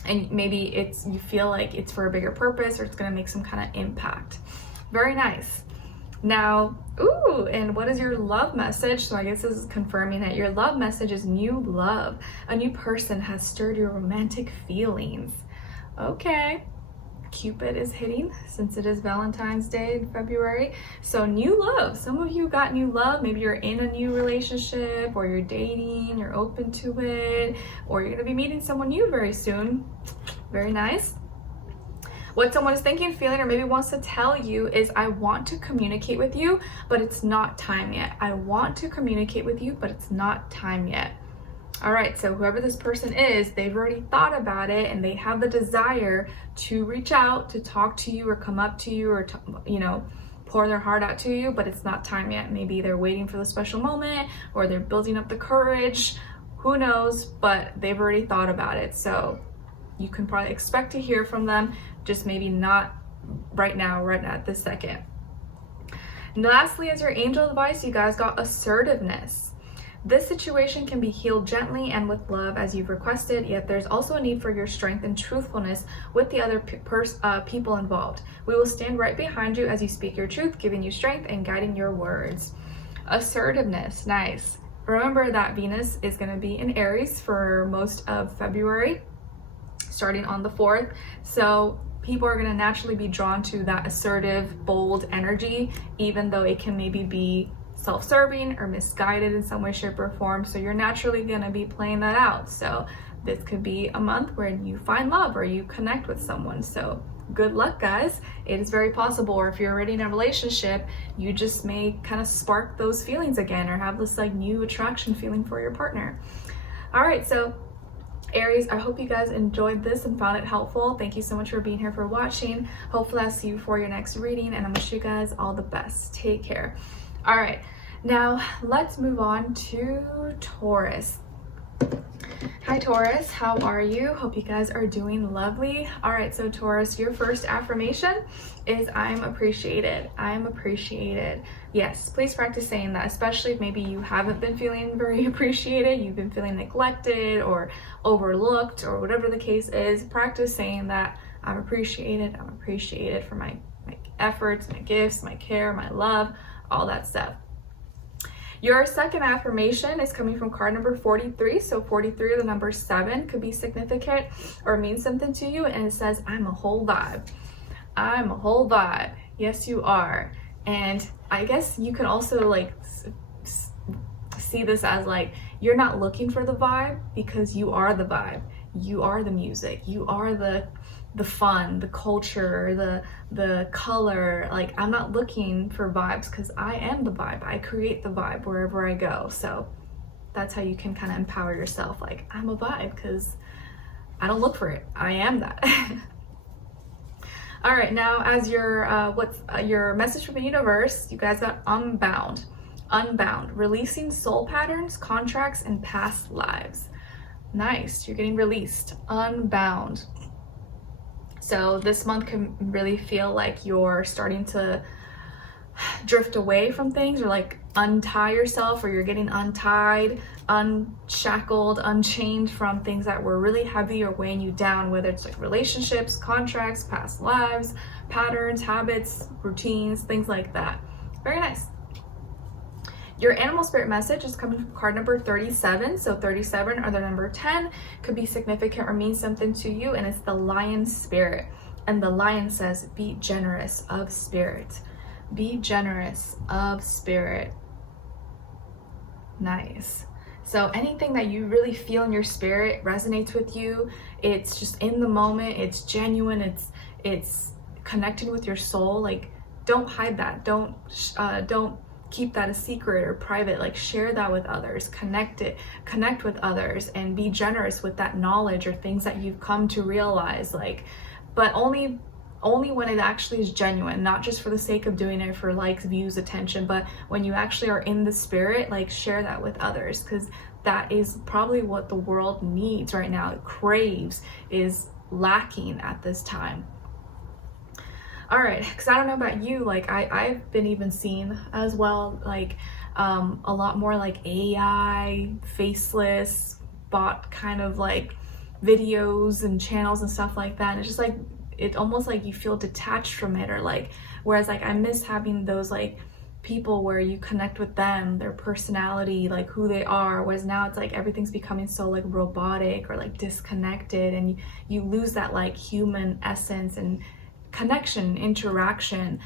And maybe it's, you feel like it's for a bigger purpose, or it's going to make some kind of impact. Very nice. Now, ooh, and what is your love message? So I guess this is confirming that your love message is new love. A new person has stirred your romantic feelings. Okay. Cupid is hitting since it is Valentine's Day in February. So new love. Some of you got new love. Maybe you're in a new relationship, or you're dating, you're open to it, or you're going to be meeting someone new very soon. Very nice. What someone is thinking, feeling, or maybe wants to tell you is, I want to communicate with you, but it's not time yet. I want to communicate with you, but it's not time yet. All right, so whoever this person is, they've already thought about it and they have the desire to reach out, to talk to you or come up to you or, you know, pour their heart out to you, but it's not time yet. Maybe they're waiting for the special moment or they're building up the courage. Who knows, but they've already thought about it. So you can probably expect to hear from them, just maybe not right now, right at this second. And lastly, as your angel advice, you guys got assertiveness. This situation can be healed gently and with love as you've requested, yet there's also a need for your strength and truthfulness with the other people involved. We will stand right behind you as you speak your truth, giving you strength and guiding your words. Assertiveness, nice. Remember that Venus is going to be in Aries for most of February, starting on the 4th. So people are going to naturally be drawn to that assertive, bold energy, even though it can maybe be self-serving or misguided in some way, shape, or form. So you're naturally going to be playing that out. So this could be a month where you find love or you connect with someone. So good luck, guys. It is very possible. Or if you're already in a relationship, you just may kind of spark those feelings again or have this like new attraction feeling for your partner. All right, so Aries, I hope you guys enjoyed this and found it helpful. Thank you so much for being here, for watching. Hopefully I'll see you for your next reading, and I wish you guys all the best. Take care. All right, now let's move on to Taurus. Hi Taurus, how are you? Hope you guys are doing lovely. All right, so Taurus, your first affirmation is, I'm appreciated. I'm appreciated. Yes, please practice saying that, especially if maybe you haven't been feeling very appreciated, you've been feeling neglected or overlooked or whatever the case is. Practice saying that, I'm appreciated for my efforts, my gifts, my care, my love, all that stuff. Your second affirmation is coming from card number 43. So 43 or the number 7 could be significant or mean something to you. And it says, I'm a whole vibe. I'm a whole vibe. Yes, you are. And I guess you can also like see this as like, you're not looking for the vibe because you are the vibe. You are the music. You are the fun, the culture, the color. Like, I'm not looking for vibes because I am the vibe. I create the vibe wherever I go. So that's how you can kind of empower yourself. Like, I'm a vibe because I don't look for it. I am that. All right, now as your your message from the universe, you guys got unbound. Unbound, releasing soul patterns, contracts, and past lives. Nice, you're getting released. Unbound. So this month can really feel like you're starting to drift away from things, or like untie yourself, or you're getting untied, unshackled, unchained from things that were really heavy or weighing you down, whether it's like relationships, contracts, past lives, patterns, habits, routines, things like that. Very nice. Your animal spirit message is coming from card number 37. So 37 or the number 10 could be significant or mean something to you, and it's the lion spirit. And the lion says, be generous of spirit. Be generous of spirit. Nice. So anything that you really feel in your spirit resonates with you. It's just in the moment. It's genuine. It's connecting with your soul. Like, don't hide that. Don't keep that a secret or private. Like, share that with others, connect with others, and be generous with that knowledge or things that you've come to realize. Like, but only when it actually is genuine, not just for the sake of doing it for likes, views, attention, but when you actually are in the spirit, like, share that with others, because that is probably what the world needs right now. It craves, is lacking at this time. All right, because I don't know about you, like I've been even seeing as well, like a lot more like AI, faceless, bot kind of like videos and channels and stuff like that. And it's just like, it's almost like you feel detached from it, or like, whereas like I miss having those like people where you connect with them, their personality, like who they are, whereas now it's like everything's becoming so like robotic or like disconnected, and you lose that like human essence and connection, interaction.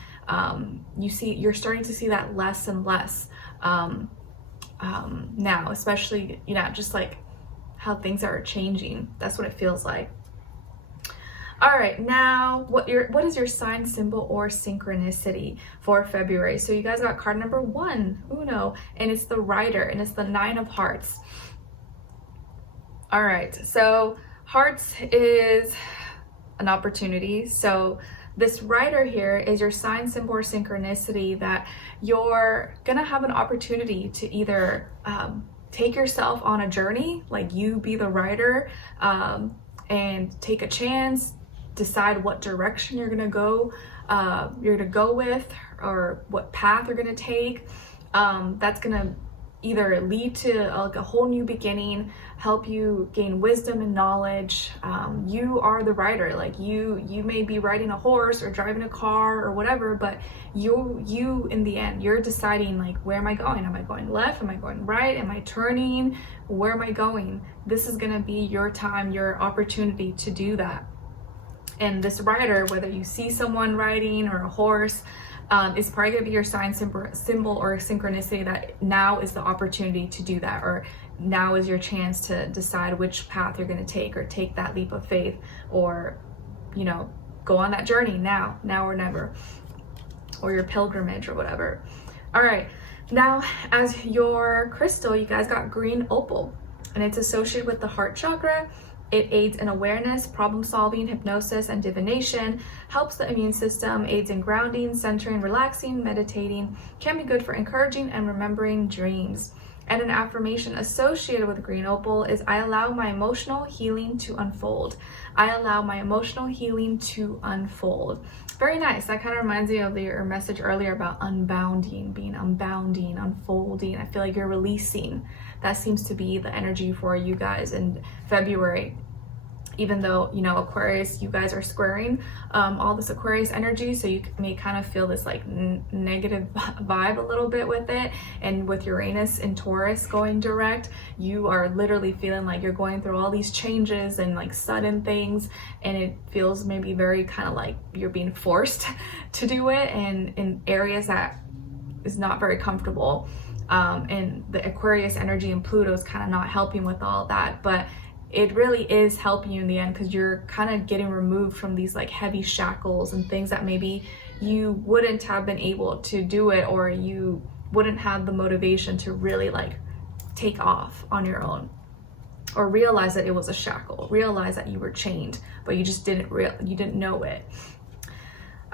You're starting to see that less and less now, especially, you know, just like how things are changing. That's what it feels like. All right, now what is your sign symbol or synchronicity for February? So you guys got card number 1, Uno, and it's the Rider, and it's the 9 of Hearts. All right, so Hearts is an opportunity. So this Rider here is your sign symbol or synchronicity that you're gonna have an opportunity to either take yourself on a journey, like you be the Rider, and take a chance, decide what direction you're gonna go with, or what path you're gonna take. That's gonna either lead to like a whole new beginning, help you gain wisdom and knowledge. You are the Rider. Like you may be riding a horse or driving a car or whatever, but you in the end, you're deciding like, where am I going? Am I going left? Am I going right? Am I turning? Where am I going? This is gonna be your time, your opportunity to do that. And this Rider, whether you see someone riding or a horse, it's probably going to be your sign symbol or synchronicity that now is the opportunity to do that, or now is your chance to decide which path you're going to take, or take that leap of faith, or, you know, go on that journey now or never, or your pilgrimage or whatever. All right, now as your crystal, you guys got green opal, and it's associated with the heart chakra. It aids in awareness, problem solving, hypnosis, and divination, helps the immune system, aids in grounding, centering, relaxing, meditating, can be good for encouraging and remembering dreams. And an affirmation associated with green opal is, I allow my emotional healing to unfold. I allow my emotional healing to unfold. Very nice. That kind of reminds me of your message earlier about unbounding, being unbounding, unfolding. I feel like you're releasing. That seems to be the energy for you guys in February. Even though, you know, Aquarius, you guys are squaring all this Aquarius energy, so you may kind of feel this like negative vibe a little bit with it. And with Uranus and Taurus going direct, you are literally feeling like you're going through all these changes and like sudden things, and it feels maybe very kind of like you're being forced to do it, and in areas that is not very comfortable. And the Aquarius energy and Pluto is kind of not helping with all that, but it really is helping you in the end, because you're kind of getting removed from these like heavy shackles and things that maybe you wouldn't have been able to do it, or you wouldn't have the motivation to really like take off on your own, or realize that it was a shackle, realize that you were chained, but you just didn't know it.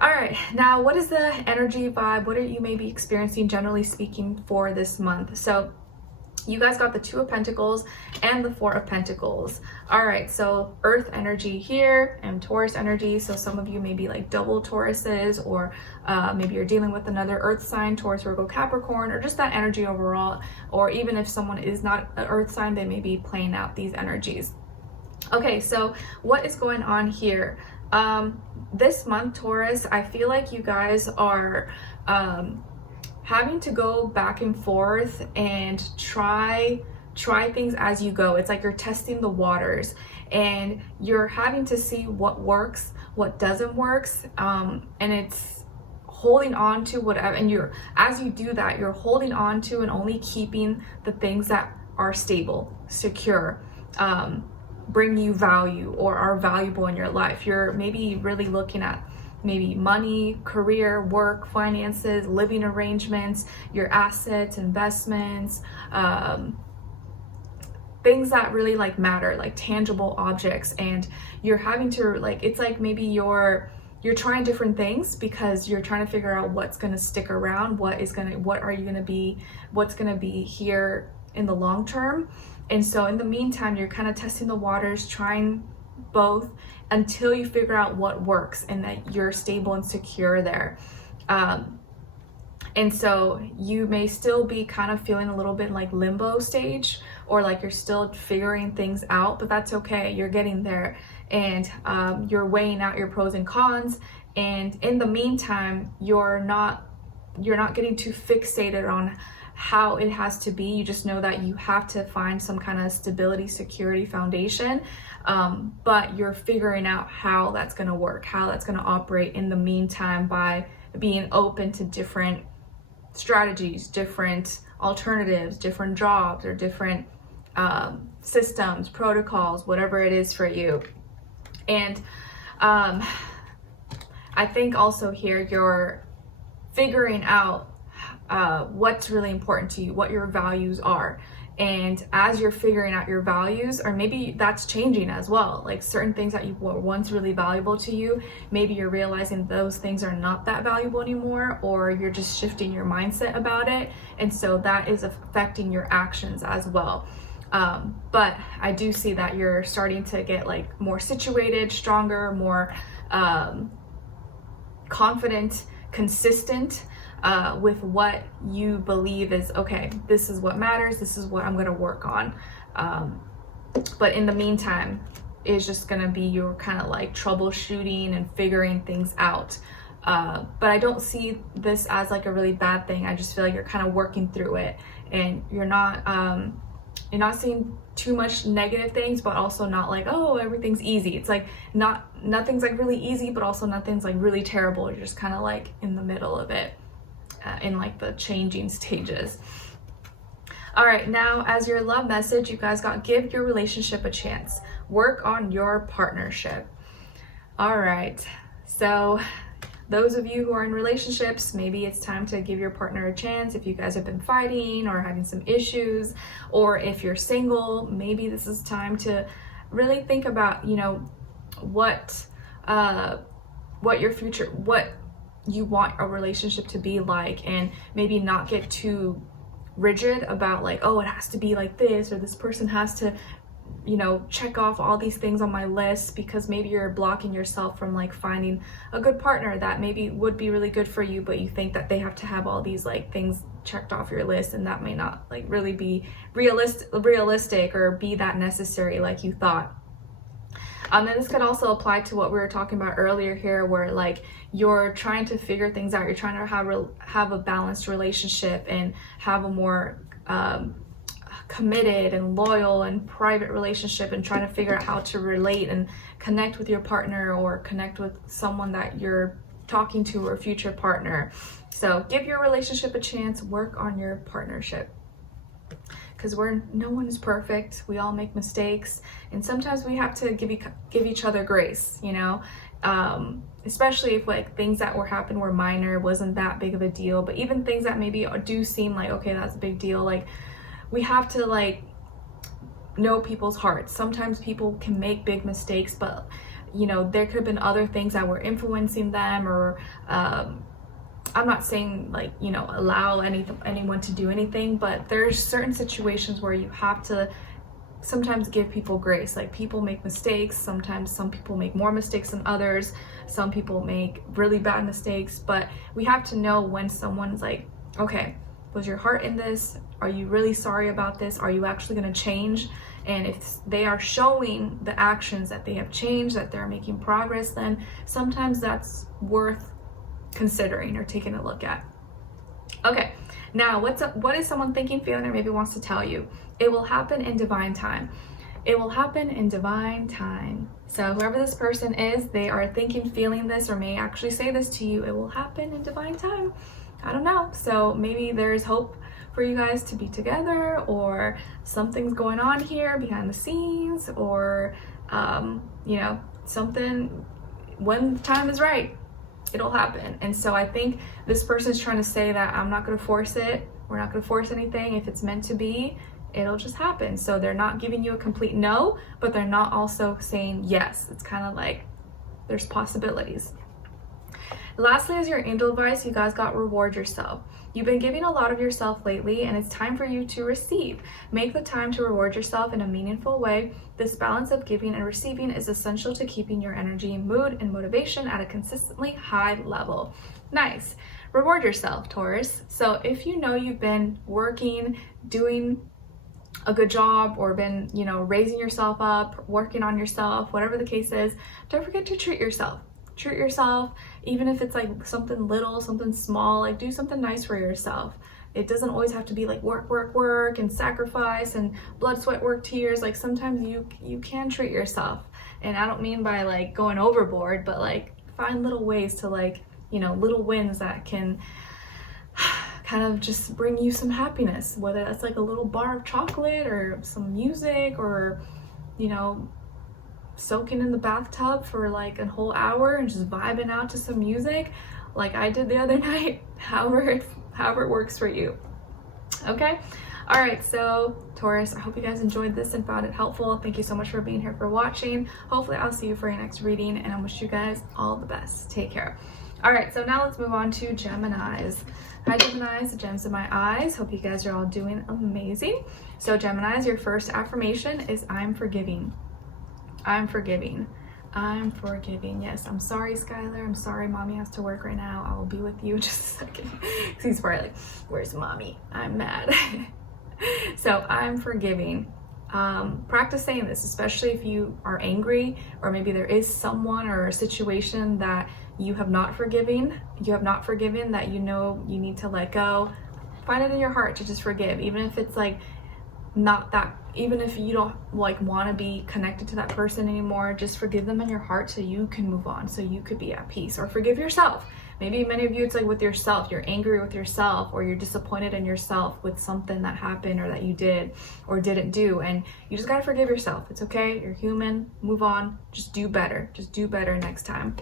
All right, now what is the energy vibe? What are you maybe experiencing, generally speaking, for this month? So you guys got the 2 of Pentacles and the 4 of Pentacles. All right, so Earth energy here and Taurus energy. So some of you may be like double Tauruses, or maybe you're dealing with another Earth sign, Taurus, Virgo, Capricorn, or just that energy overall. Or even if someone is not an Earth sign, they may be playing out these energies. Okay, so what is going on here? This month, Taurus, I feel like you guys are having to go back and forth and try things as you go. It's like you're testing the waters, and you're having to see what works, what doesn't work, and it's holding on to whatever. And as you do that, you're holding on to and only keeping the things that are stable, secure, bring you value, or are valuable in your life. You're maybe really looking at maybe money, career, work, finances, living arrangements, your assets, investments, things that really like matter, like tangible objects. And you're having to like, it's like maybe you're trying different things because you're trying to figure out what's going to stick around, what's going to be here in the long term. And so in the meantime, you're kind of testing the waters, trying both until you figure out what works and that you're stable and secure there. And so you may still be kind of feeling a little bit like limbo stage, or like you're still figuring things out, but that's okay. You're getting there, and you're weighing out your pros and cons. And in the meantime, you're not getting too fixated on how it has to be. You just know that you have to find some kind of stability, security foundation, but you're figuring out how that's going to work, how that's going to operate in the meantime, by being open to different strategies, different alternatives, different jobs, or different systems, protocols, whatever it is for you. And I think also here you're figuring out what's really important to you, what your values are. And as you're figuring out your values, or maybe that's changing as well, like certain things that you were once really valuable to you, maybe you're realizing those things are not that valuable anymore, or you're just shifting your mindset about it. And so that is affecting your actions as well. But I do see that you're starting to get like more situated, stronger, more confident, consistent with what you believe is, okay, this is what matters, this is what I'm going to work on. But in the meantime, it's just going to be your kind of like troubleshooting and figuring things out. But I don't see this as like a really bad thing. I just feel like you're kind of working through it, and you're not seeing too much negative things, but also not like, oh, everything's easy. It's like nothing's like really easy, but also nothing's like really terrible. You're just kind of like in the middle of it, in like the changing stages. All right, now as your love message, you guys got give your relationship a chance. Work on your partnership. All right, so those of you who are in relationships, maybe it's time to give your partner a chance. If you guys have been fighting or having some issues, or if you're single, maybe this is time to really think about, you know, what your future, what you want a relationship to be like, and maybe not get too rigid about like, oh, it has to be like this, or this person has to, you know, check off all these things on my list, because maybe you're blocking yourself from like finding a good partner that maybe would be really good for you, but you think that they have to have all these like things checked off your list, and that may not like really be realistic or be that necessary like you thought. And this could also apply to what we were talking about earlier here, where like you're trying to figure things out, you're trying to have a balanced relationship and have a more committed and loyal and private relationship, and trying to figure out how to relate and connect with your partner, or connect with someone that you're talking to, or a future partner. So give your relationship a chance, work on your partnership, because no one is perfect. We all make mistakes, and sometimes we have to give each other grace, you know, especially if like things that happened were minor, wasn't that big of a deal. But even things that maybe do seem like, okay, that's a big deal, like we have to like know people's hearts. Sometimes people can make big mistakes, but you know, there could have been other things that were influencing them, or I'm not saying like, you know, allow anyone to do anything, but there's certain situations where you have to sometimes give people grace. Like people make mistakes. Sometimes some people make more mistakes than others. Some people make really bad mistakes, but we have to know when someone's like, okay, was your heart in this? Are you really sorry about this? Are you actually going to change? And if they are showing the actions that they have changed, that they're making progress, then sometimes that's worth considering or taking a look at. Okay, now what is someone thinking, feeling, or maybe wants to tell you? It will happen in divine time. It will happen in divine time. So whoever this person is, they are thinking, feeling this, or may actually say this to you. It will happen in divine time. I don't know. So maybe there's hope for you guys to be together, or something's going on here behind the scenes, or you know, something, when the time is right, it'll happen. And so I think this person's trying to say that I'm not going to force it. We're not going to force anything. If it's meant to be, it'll just happen. So they're not giving you a complete no, but they're not also saying yes. It's kind of like there's possibilities. Lastly, as your angel advice, you guys got reward yourself. You've been giving a lot of yourself lately, and it's time for you to receive. Make the time to reward yourself in a meaningful way. This balance of giving and receiving is essential to keeping your energy, mood, and motivation at a consistently high level. Nice. Reward yourself, Taurus. So if you know you've been working, doing a good job, or been, you know, raising yourself up, working on yourself, whatever the case is, don't forget to treat yourself. Treat yourself, even if it's like something little, something small, like do something nice for yourself. It doesn't always have to be like work and sacrifice and blood, sweat, work, tears. Like sometimes you can treat yourself. And I don't mean by like going overboard, but like find little ways to, like, you know, little wins that can kind of just bring you some happiness, whether that's like a little bar of chocolate or some music, or, you know, soaking in the bathtub for like a whole hour and just vibing out to some music like I did the other night. However it works for you. Okay. All right, so Taurus, I hope you guys enjoyed this and found it helpful. Thank you so much for being here, for watching. Hopefully I'll see you for your next reading, and I wish you guys all the best. Take care. All right, so now let's move on to Geminis. Hi Geminis, the gems in my eyes. Hope you guys are all doing amazing. So Geminis, your first affirmation is I'm forgiving. I'm forgiving. I'm forgiving. Yes, I'm sorry, Skylar. I'm sorry mommy has to work right now. I will be with you in just a second. He's probably like, where's mommy? I'm mad. So I'm forgiving. Practice saying this, especially if you are angry, or maybe there is someone or a situation that you have not forgiven. That you know you need to let go. Find it in your heart to just forgive, even if it's like not that, even if you don't like want to be connected to that person anymore. Just forgive them in your heart so you can move on, so you could be at peace. Or forgive yourself. Maybe many of you, it's like with yourself, you're angry with yourself, or you're disappointed in yourself with something that happened or that you did or didn't do, and you just got to forgive yourself. It's okay, you're human, move on, just do better next time.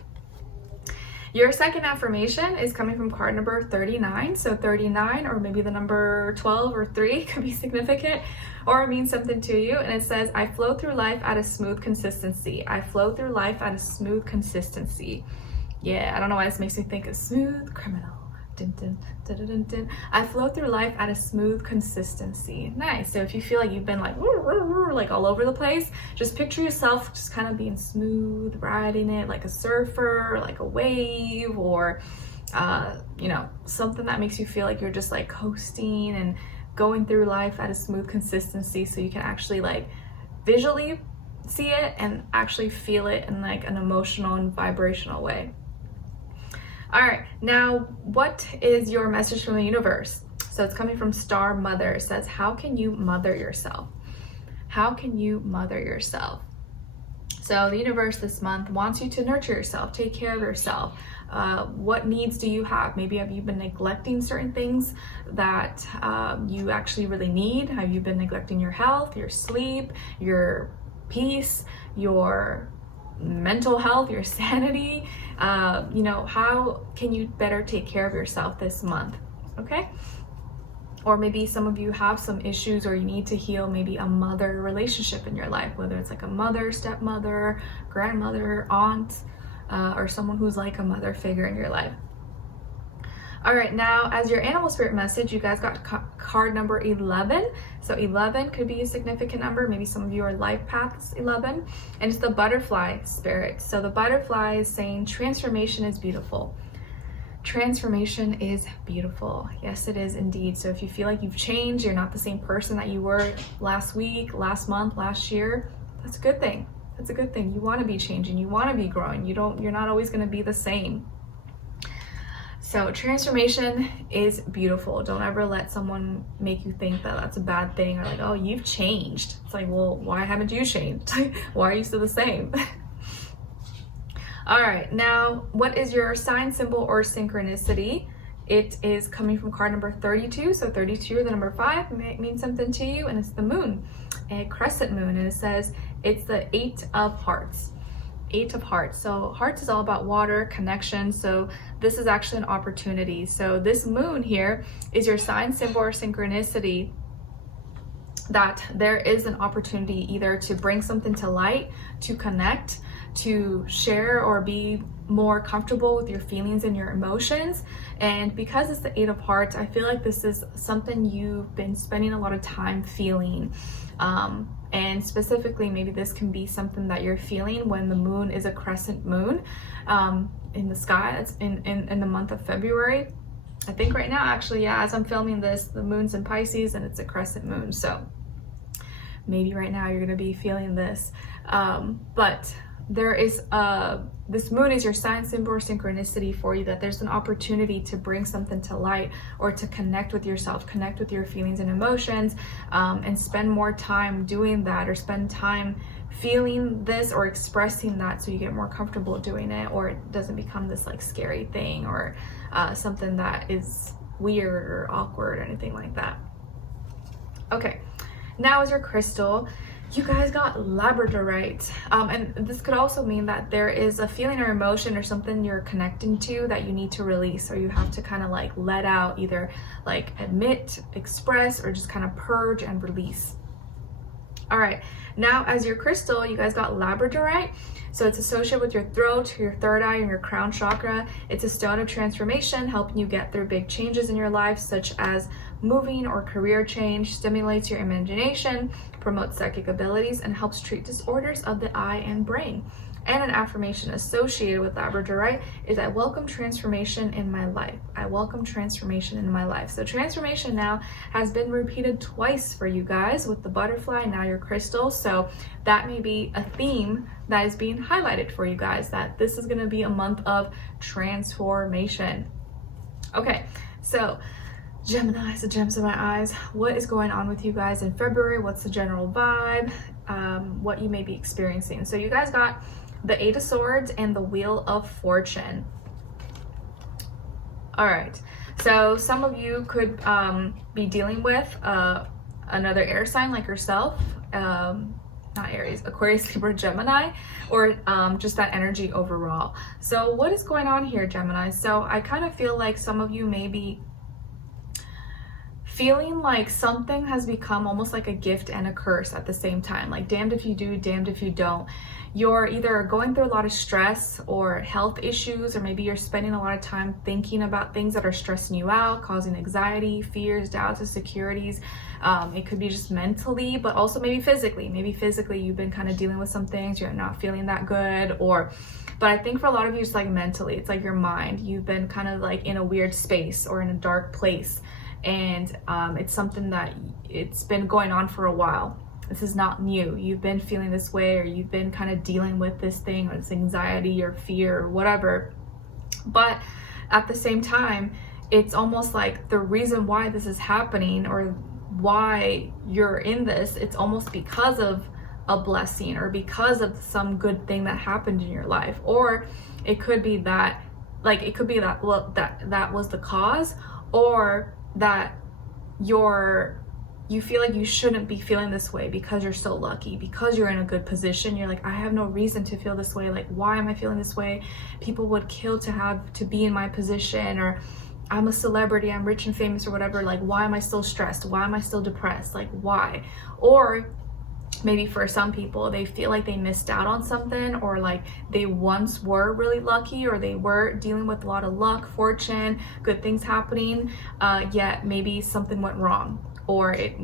Your second affirmation is coming from card number 39. So 39, or maybe the number 12 or 3 could be significant or mean something to you. And it says, I flow through life at a smooth consistency. I flow through life at a smooth consistency. Yeah, I don't know why this makes me think of smooth criminal. Dun, dun, dun, dun, dun, dun. I flow through life at a smooth consistency. Nice. So if you feel like you've been like all over the place, just picture yourself just kind of being smooth, riding it like a surfer, like a wave, or you know, something that makes you feel like you're just like coasting and going through life at a smooth consistency, so you can actually like visually see it and actually feel it in like an emotional and vibrational way. All right, now what is your message from the universe? So it's coming from Star Mother. It says, how can you mother yourself? How can you mother yourself? So the universe this month wants you to nurture yourself, take care of yourself. What needs do you have? Maybe have you been neglecting certain things that you actually really need? Have you been neglecting your health, your sleep, your peace, your mental health, your sanity? You know, how can you better take care of yourself this month? Okay. Or maybe some of you have some issues, or you need to heal maybe a mother relationship in your life, whether it's like a mother, stepmother, grandmother, aunt, or someone who's like a mother figure in your life. All right, now as your animal spirit message, you guys got card number 11. So 11 could be a significant number. Maybe some of you are life paths 11, and it's the butterfly spirit. So the butterfly is saying transformation is beautiful. Transformation is beautiful. Yes, it is indeed. So if you feel like you've changed, you're not the same person that you were last week, last month, last year, that's a good thing. That's a good thing. You want to be changing, you want to be growing. You're not always going to be the same. So transformation is beautiful. Don't ever let someone make you think that that's a bad thing, or like, oh, you've changed. It's like, well, why haven't you changed? Why are you still the same? All right, now what is your sign, symbol, or synchronicity? It is coming from card number 32. So 32 or the number 5 may mean something to you, and it's the moon, a crescent moon, and it says it's the 8 of hearts. 8 of hearts. So hearts is all about water, connection. So this is actually an opportunity. So this moon here is your sign, symbol, or synchronicity, that there is an opportunity either to bring something to light, to connect, to share, or be more comfortable with your feelings and your emotions. And because it's the 8 of hearts, I feel like this is something you've been spending a lot of time feeling. And specifically, maybe this can be something that you're feeling when the moon is a crescent moon in the sky. It's in the month of February. I think right now, actually, yeah, as I'm filming this, the moon's in Pisces and it's a crescent moon. So maybe right now you're gonna be feeling this. But there is this moon is your sign, symbol, or synchronicity for you, that there's an opportunity to bring something to light, or to connect with yourself, connect with your feelings and emotions, and spend more time doing that, or spend time feeling this or expressing that, so you get more comfortable doing it, or it doesn't become this like scary thing, or something that is weird or awkward or anything like that. Okay, now is your crystal. You guys got Labradorite, and this could also mean that there is a feeling or emotion or something you're connecting to that you need to release, or you have to kind of like let out, either like admit, express, or just kind of purge and release. All right, now as your crystal, you guys got Labradorite. So it's associated with your throat, your third eye, and your crown chakra. It's a stone of transformation, helping you get through big changes in your life, such as moving or career change, stimulates your imagination, promotes psychic abilities, and helps treat disorders of the eye and brain. And an affirmation associated with Labradorite is, I welcome transformation in my life. I welcome transformation in my life. So transformation now has been repeated twice for you guys with the butterfly, now your crystal. So that may be a theme that is being highlighted for you guys, that this is going to be a month of transformation. Okay, so Gemini, the gems in my eyes, what is going on with you guys in February? What's the general vibe? What you may be experiencing. So you guys got the Eight of Swords and the Wheel of Fortune. All right, so some of you could be dealing with another air sign like yourself, not Aries, Aquarius, Libra, Gemini, or just that energy overall. So what is going on here, Gemini? So I kind of feel like some of you may be feeling like something has become almost like a gift and a curse at the same time. Like damned if you do, damned if you don't. You're either going through a lot of stress or health issues, or maybe you're spending a lot of time thinking about things that are stressing you out, causing anxiety, fears, doubts, insecurities. It could be just mentally, but also maybe physically. Maybe physically you've been kind of dealing with some things, you're not feeling that good, but I think for a lot of you, it's like mentally, it's like your mind. You've been kind of like in a weird space or in a dark place. And it's something that it's been going on for a while. This is not new. You've been feeling this way, or you've been kind of dealing with this thing, or this anxiety or fear or whatever. But at the same time, it's almost like the reason why this is happening, or why you're in this, it's almost because of a blessing, or because of some good thing that happened in your life. Or it could be that, like, it could be that, well, that was the cause, or that you feel like you shouldn't be feeling this way because you're so lucky, because you're in a good position. You're like, I have no reason to feel this way. Like, why am I feeling this way? People would kill to be in my position, or I'm a celebrity, I'm rich and famous, or whatever. Like, why am I still stressed? Why am I still depressed? Like, why? Or maybe for some people, they feel like they missed out on something, or like they once were really lucky, or they were dealing with a lot of luck, fortune, good things happening, yet maybe something went wrong, or it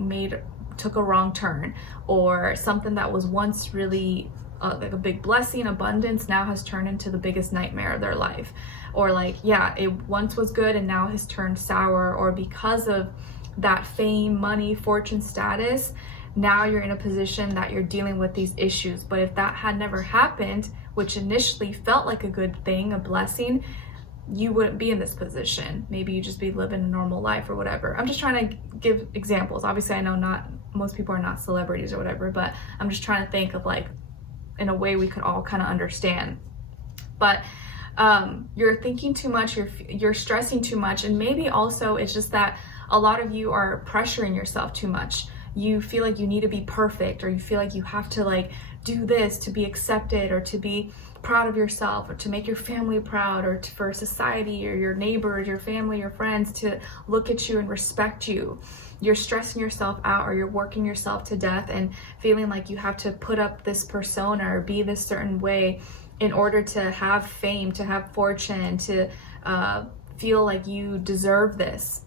took a wrong turn, or something that was once really like a big blessing, abundance, now has turned into the biggest nightmare of their life. Or like, yeah, it once was good and now has turned sour, or because of that fame, money, fortune, status, now you're in a position that you're dealing with these issues. But if that had never happened, which initially felt like a good thing, a blessing, you wouldn't be in this position. Maybe you just be living a normal life or whatever. I'm just trying to give examples. Obviously, I know not most people are not celebrities or whatever, but I'm just trying to think of like in a way we could all kind of understand. But you're thinking too much, you're stressing too much, and maybe also it's just that a lot of you are pressuring yourself too much. You feel like you need to be perfect, or you feel like you have to like do this to be accepted, or to be proud of yourself, or to make your family proud, or for society or your neighbors, your family, your friends to look at you and respect you. You're stressing yourself out, or you're working yourself to death and feeling like you have to put up this persona or be this certain way in order to have fame, to have fortune, to feel like you deserve this.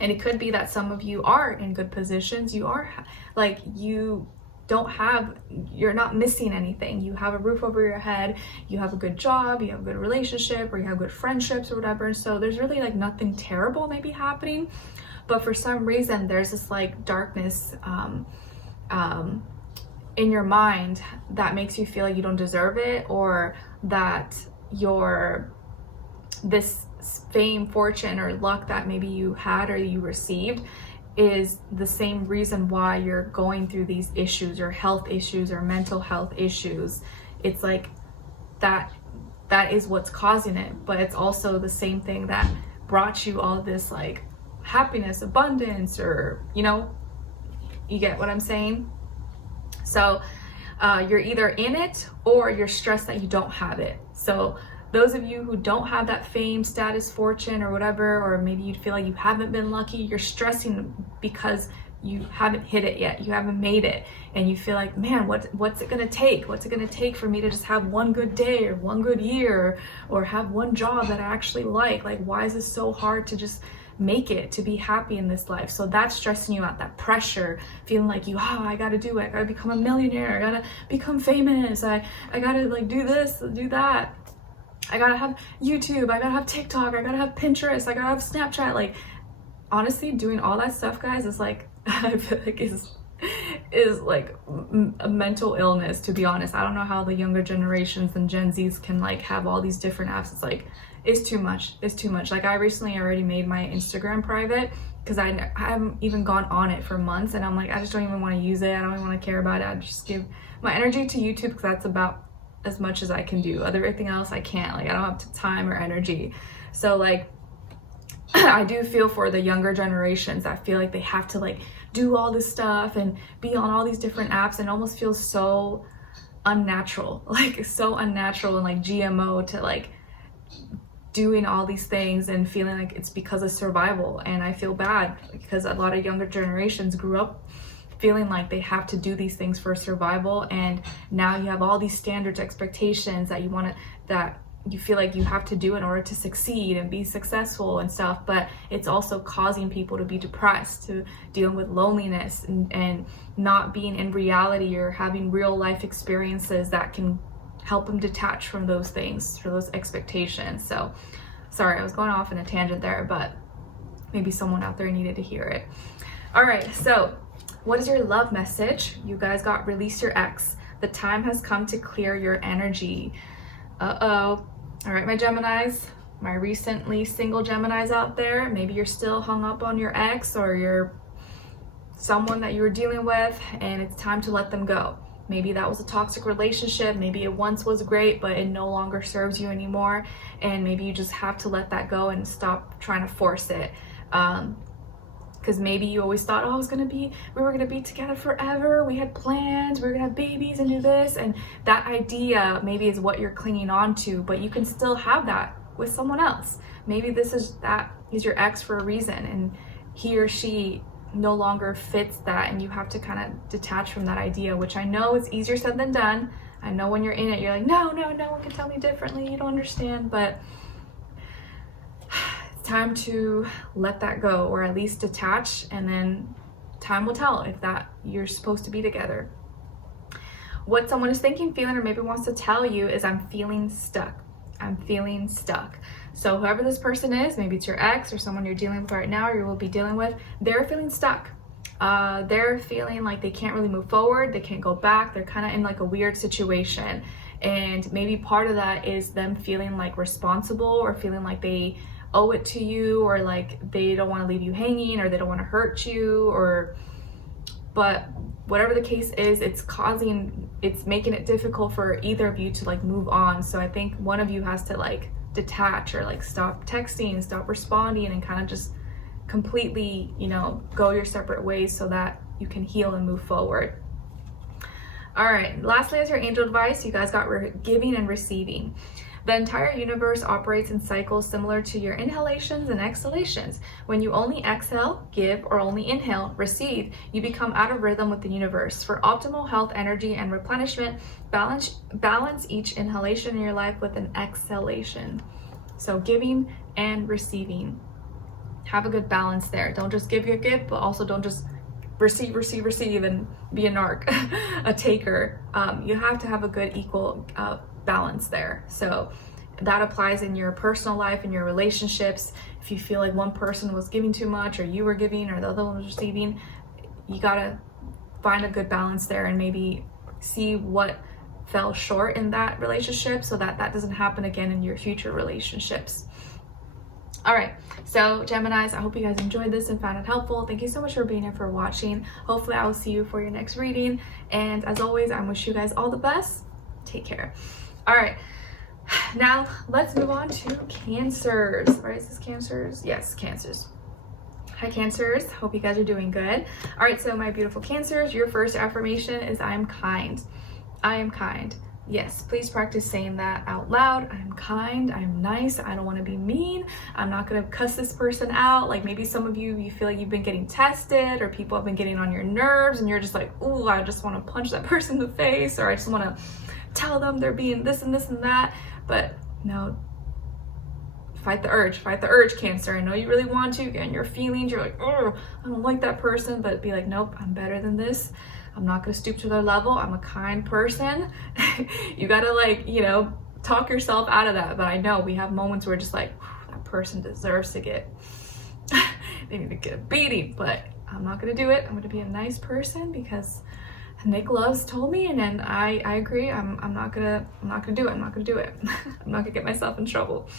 And it could be that some of you are in good positions. You are like, you're not missing anything. You have a roof over your head, you have a good job, you have a good relationship, or you have good friendships or whatever. So there's really like nothing terrible maybe happening. But for some reason, there's this like darkness in your mind that makes you feel like you don't deserve it, or that this fame, fortune, or luck that maybe you had or you received is the same reason why you're going through these issues, or health issues, or mental health issues. It's like that is what's causing it, but it's also the same thing that brought you all this like happiness, abundance, or you get what I'm saying? So you're either in it or you're stressed that you don't have it. So those of you who don't have that fame, status, fortune, or whatever, or maybe you feel like you haven't been lucky, you're stressing because you haven't hit it yet, you haven't made it, and you feel like, man, what's it gonna take? What's it gonna take for me to just have one good day or one good year or have one job that I actually like? Like, why is it so hard to just make it, to be happy in this life? So that's stressing you out, that pressure, feeling like I gotta do it, I gotta become a millionaire, I gotta become famous, I gotta like do this, do that, I gotta have YouTube, I gotta have TikTok, I gotta have Pinterest, I gotta have Snapchat. Like, honestly, doing all that stuff, guys, is like, I feel like is like a mental illness, to be honest. I don't know how the younger generations and Gen Zs can like have all these different apps. It's like, it's too much. It's too much. Like, I recently already made my Instagram private because I haven't even gone on it for months, and I'm like, I just don't even want to use it. I don't even want to care about it. I just give my energy to YouTube because that's about as much as I can do. Everything else I can't. Like, I don't have time or energy. So like, I do feel for the younger generations that feel like they have to like do all this stuff and be on all these different apps, and almost feels so unnatural, like so unnatural and like GMO to like doing all these things and feeling like it's because of survival. And I feel bad because a lot of younger generations grew up feeling like they have to do these things for survival, and now you have all these standards, expectations that that you feel like you have to do in order to succeed and be successful and stuff. But it's also causing people to be depressed, to dealing with loneliness and not being in reality or having real life experiences that can help them detach from those things, from those expectations. So sorry, I was going off in a tangent there, but maybe someone out there needed to hear it. All right, so what is your love message? You guys got release your ex. The time has come to clear your energy. Uh-oh. All right, my Geminis, my recently single Geminis out there, maybe you're still hung up on your ex or you're someone that you were dealing with, and it's time to let them go. Maybe that was a toxic relationship. Maybe it once was great, but it no longer serves you anymore. And maybe you just have to let that go and stop trying to force it. Because maybe you always thought, oh, we were gonna be together forever. We had plans, we were gonna have babies and do this. And that idea maybe is what you're clinging on to, but you can still have that with someone else. Maybe that is your ex for a reason, and he or she no longer fits that, and you have to kind of detach from that idea, which I know is easier said than done. I know when you're in it, you're like, no one can tell me differently, you don't understand, but time to let that go, or at least detach, and then time will tell if that you're supposed to be together. What someone is thinking, feeling, or maybe wants to tell you is, I'm feeling stuck. I'm feeling stuck. So whoever this person is, maybe it's your ex or someone you're dealing with right now or you will be dealing with, they're feeling stuck. They're feeling like they can't really move forward, they can't go back, they're kind of in like a weird situation. And maybe part of that is them feeling like responsible, or feeling like they owe it to you, or like they don't want to leave you hanging, or they don't want to hurt you, but whatever the case is, it's making it difficult for either of you to like move on. So I think one of you has to like detach, or like stop texting, stop responding, and kind of just completely, go your separate ways so that you can heal and move forward. All right, lastly, as your angel advice, you guys got giving and receiving. The entire universe operates in cycles similar to your inhalations and exhalations. When you only exhale, give, or only inhale, receive, you become out of rhythm with the universe. For optimal health, energy, and replenishment, balance each inhalation in your life with an exhalation. So giving and receiving. Have a good balance there. Don't just give, but also don't just receive and be a narc, a taker. You have to have a good equal balance there. So that applies in your personal life, in your relationships. If you feel like one person was giving too much, or you were giving, or the other one was receiving, you gotta find a good balance there, and maybe see what fell short in that relationship so that that doesn't happen again in your future relationships. All right, so Geminis, I hope you guys enjoyed this and found it helpful. Thank you so much for being here, for watching. Hopefully I will see you for your next reading, and as always, I wish you guys all the best. Take care. All right, now let's move on to Cancers. Right, is this Cancers? Yes, Cancers. Hi Cancers, hope you guys are doing good. All right, so my beautiful Cancers, your first affirmation is I am kind. I am kind. Yes, please practice saying that out loud. I'm kind, I'm nice, I don't want to be mean, I'm not going to cuss this person out. Like maybe some of you feel like you've been getting tested, or people have been getting on your nerves and you're just like, ooh, I just want to punch that person in the face, or I just want to tell them they're being this and this and that. But no, fight the urge, Cancer. I know you really want to, get in your feelings, you're like, oh, I don't like that person, but be like, nope, I'm better than this. I'm not gonna stoop to their level. I'm a kind person. You gotta, like, you know, talk yourself out of that. But I know we have moments where just like, that person deserves to get, they need to get a beating, but I'm not gonna do it. I'm gonna be a nice person because NicLoves told me, and then I agree. I'm not gonna do it. I'm not gonna get myself in trouble.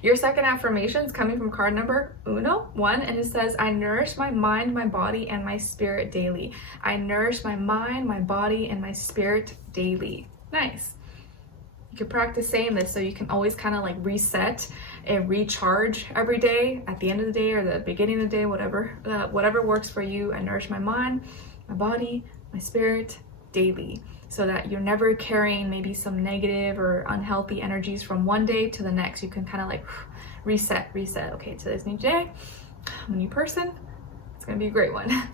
Your second affirmation is coming from card number 1, and it says, I nourish my mind, my body, and my spirit daily. I nourish my mind, my body, and my spirit daily. Nice. You can practice saying this so you can always kind of like reset and recharge every day, at the end of the day or the beginning of the day, whatever works for you. I nourish my mind, my body, my spirit daily, so that you're never carrying maybe some negative or unhealthy energies from one day to the next. You can kind of like reset. Okay, today's a new day. I'm a new person. It's gonna be a great one.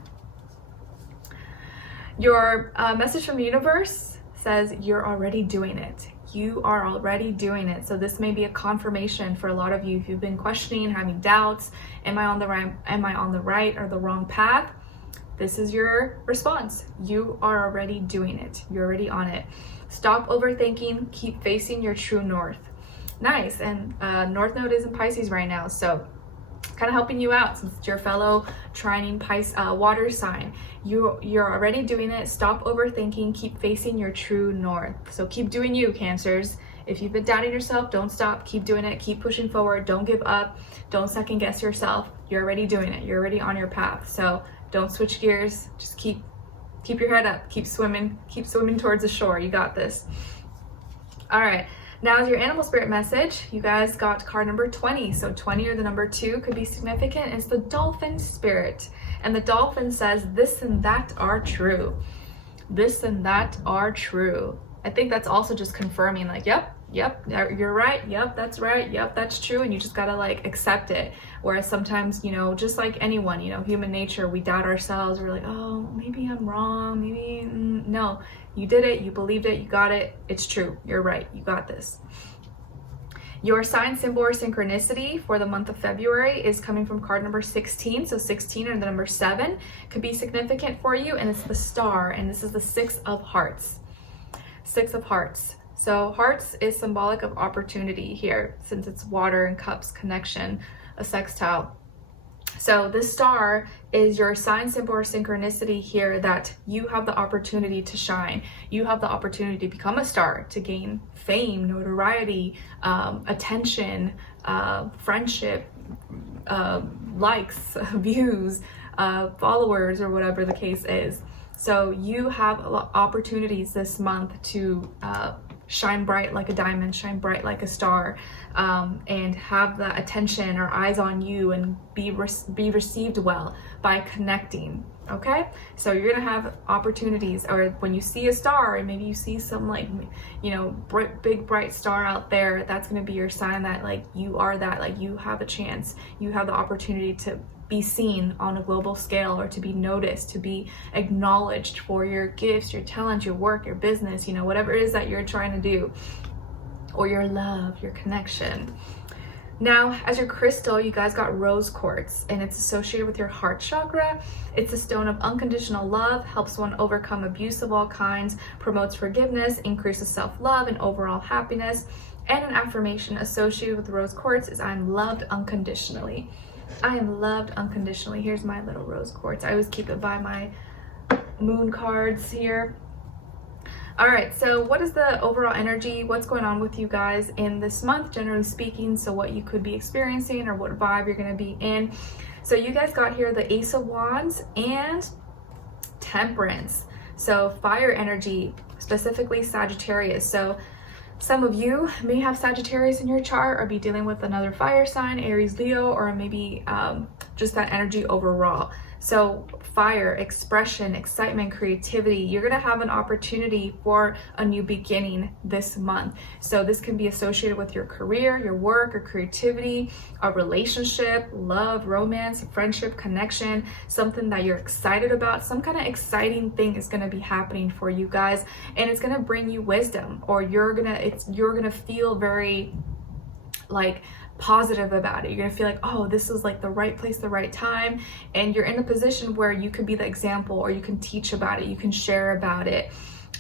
Your message from the universe says you're already doing it. You are already doing it. So this may be a confirmation for a lot of you if you've been questioning, having doubts. Am I on the right or the wrong path? This is your response. You are already doing it. You're already on it. Stop overthinking. Keep facing your true north. Nice. And North Node is in Pisces right now, so kind of helping you out since it's your fellow trining Pisces water sign. You're already doing it. Stop overthinking. Keep facing your true north. So keep doing you, Cancers. If you've been doubting yourself, don't stop. Keep doing it. Keep pushing forward. Don't give up. Don't second guess yourself. You're already doing it. You're already on your path. So don't switch gears. Just keep your head up. Keep swimming towards the shore. You got this. All right. Now is your animal spirit message. You guys got card number 20. So 20 or the number 2 could be significant. It's the dolphin spirit. And the dolphin says, this and that are true. This and that are true. I think that's also just confirming like, yep, you're right. Yep, that's right. Yep, that's true. And you just got to like accept it. Whereas sometimes, you know, just like anyone, you know, human nature, we doubt ourselves. We're like, oh, maybe I'm wrong. Maybe, no, you did it. You believed it. You got it. It's true. You're right. You got this. Your sign, symbol, or synchronicity for the month of February is coming from card number 16. So 16 or the number 7 could be significant for you. And it's the star. And this is the 6 of hearts. 6 of hearts. So hearts is symbolic of opportunity here, since it's water and cups connection, a sextile. So this star is your sign, symbol, or synchronicity here, that you have the opportunity to shine. You have the opportunity to become a star, to gain fame, notoriety, attention, friendship, likes, views, followers, or whatever the case is. So you have opportunities this month to shine bright like a diamond, shine bright like a star, and have the attention or eyes on you, and be received well by connecting. Okay, so you're gonna have opportunities, or when you see a star, and maybe you see some like, you know, big bright star out there, that's gonna be your sign that like you are that, like you have a chance, you have the opportunity to be seen on a global scale, or to be noticed, to be acknowledged for your gifts, your talents, your work, your business, you know, whatever it is that you're trying to do, or your love, your connection. Now, as your crystal, you guys got rose quartz, and it's associated with your heart chakra. It's a stone of unconditional love, helps one overcome abuse of all kinds, promotes forgiveness, increases self-love and overall happiness. And an affirmation associated with rose quartz is, I'm loved unconditionally. I am loved unconditionally. Here's my little rose quartz. I always keep it by my moon cards here. All right, so what is the overall energy? What's going on with you guys in this month, generally speaking? So what you could be experiencing, or what vibe you're going to be in. So you guys got here the Ace of Wands and Temperance. So fire energy, specifically Sagittarius. So some of you may have Sagittarius in your chart, or be dealing with another fire sign, Aries, Leo, or maybe just that energy overall. So fire, expression, excitement, creativity, you're gonna have an opportunity for a new beginning this month. So this can be associated with your career, your work, or creativity, a relationship, love, romance, friendship, connection, something that you're excited about. Some kind of exciting thing is gonna be happening for you guys, and it's gonna bring you wisdom, or you're gonna feel very like positive about it. You're gonna feel like, oh, this is like the right place, the right time, and you're in a position where you could be the example, or you can teach about it, you can share about it,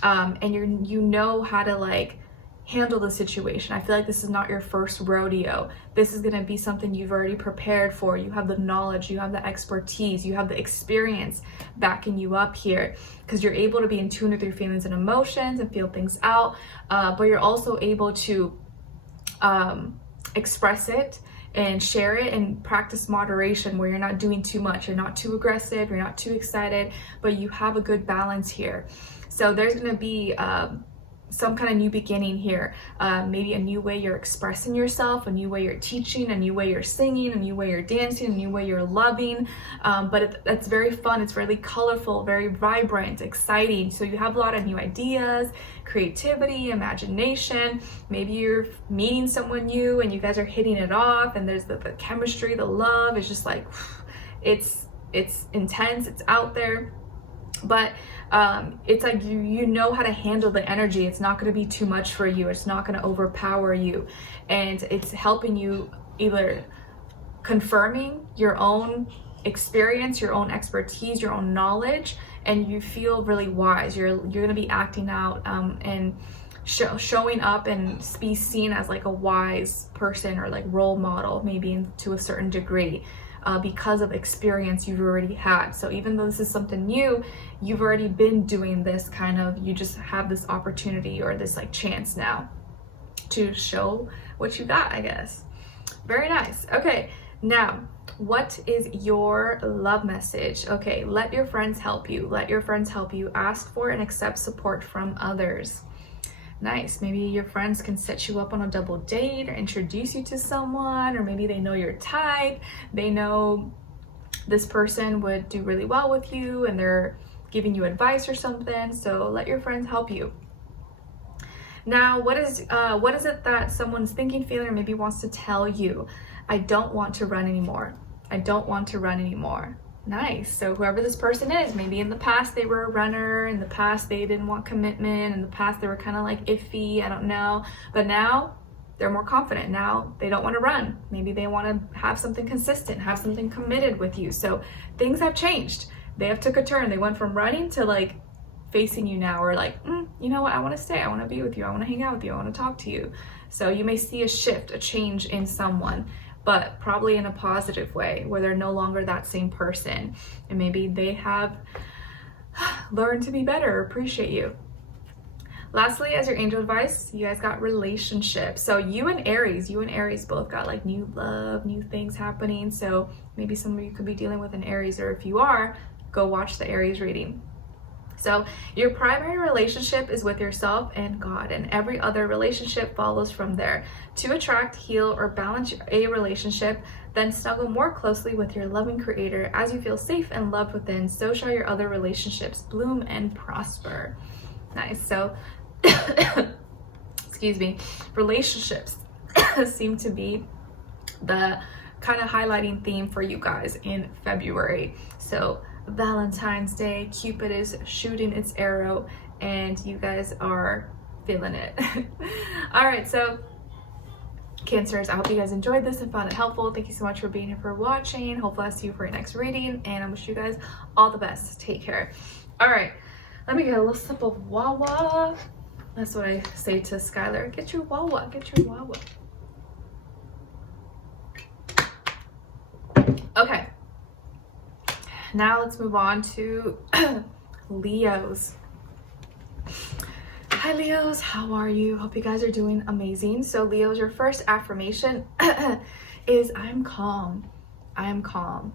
and you know how to like handle the situation. I feel like this is not your first rodeo. This is gonna be something you've already prepared for. You have the knowledge, you have the expertise, you have the experience backing you up here, because you're able to be in tune with your feelings and emotions and feel things out, but you're also able to express it and share it and practice moderation, where you're not doing too much, you're not too aggressive, you're not too excited, but you have a good balance here. So there's going to be some kind of new beginning here, maybe a new way you're expressing yourself, a new way you're teaching, a new way you're singing, a new way you're dancing, a new way you're loving, but it's very fun, it's really colorful, very vibrant, exciting. So you have a lot of new ideas, creativity, imagination. Maybe you're meeting someone new and you guys are hitting it off, and there's the chemistry, the love is just like, it's intense, it's out there. But it's like you know how to handle the energy. It's not going to be too much for you, it's not going to overpower you, and it's helping you either confirming your own experience, your own expertise, your own knowledge, and you feel really wise. You're going to be acting out and showing up and be seen as like a wise person, or like role model, maybe to a certain degree, because of experience you've already had. So even though this is something new, you've already been doing this kind of, you just have this opportunity or this like chance now to show what you got, I guess. Very nice. Okay, now what is your love message? Okay, let your friends help you. Let your friends help you. Ask for and accept support from others. Nice. Maybe your friends can set you up on a double date, or introduce you to someone, or maybe they know your type. They know this person would do really well with you, and they're giving you advice or something. So let your friends help you. Now, what is it that someone's thinking, feeling, or maybe wants to tell you? I don't want to run anymore. I don't want to run anymore. Nice. So whoever this person is, maybe in the past they were a runner, in the past they didn't want commitment, in the past they were kind of like iffy, I don't know, but now they're more confident. Now they don't want to run. Maybe they want to have something consistent, have something committed with you. So things have changed. They have took a turn. They went from running to like facing you now, or like, you know what, I want to stay, I want to be with you, I want to hang out with you, I want to talk to you. So you may see a shift, a change in someone, but probably in a positive way, where they're no longer that same person, and maybe they have learned to be better, appreciate you. Lastly, as your angel advice, you guys got relationships. So you and Aries both got like new love, new things happening. So maybe some of you could be dealing with an Aries, or if you are, go watch the Aries reading. So your primary relationship is with yourself and God, and every other relationship follows from there. To attract, heal, or balance a relationship, then snuggle more closely with your loving creator. As you feel safe and loved within, so shall your other relationships bloom and prosper. Nice. So, excuse me, relationships seem to be the kind of highlighting theme for you guys in February. So Valentine's Day, Cupid is shooting its arrow, and you guys are feeling it. All right, so Cancers, I hope you guys enjoyed this and found it helpful. Thank you so much for being here, for watching. Hopefully I'll see you for your next reading, and I wish you guys all the best. Take care. All right, let me get a little sip of Wawa. That's what I say to Skylar. Get your Wawa, get your Wawa. Okay. Now let's move on to Leos. Hi Leos, how are you? Hope you guys are doing amazing. So Leos, your first affirmation is I'm calm. I am calm.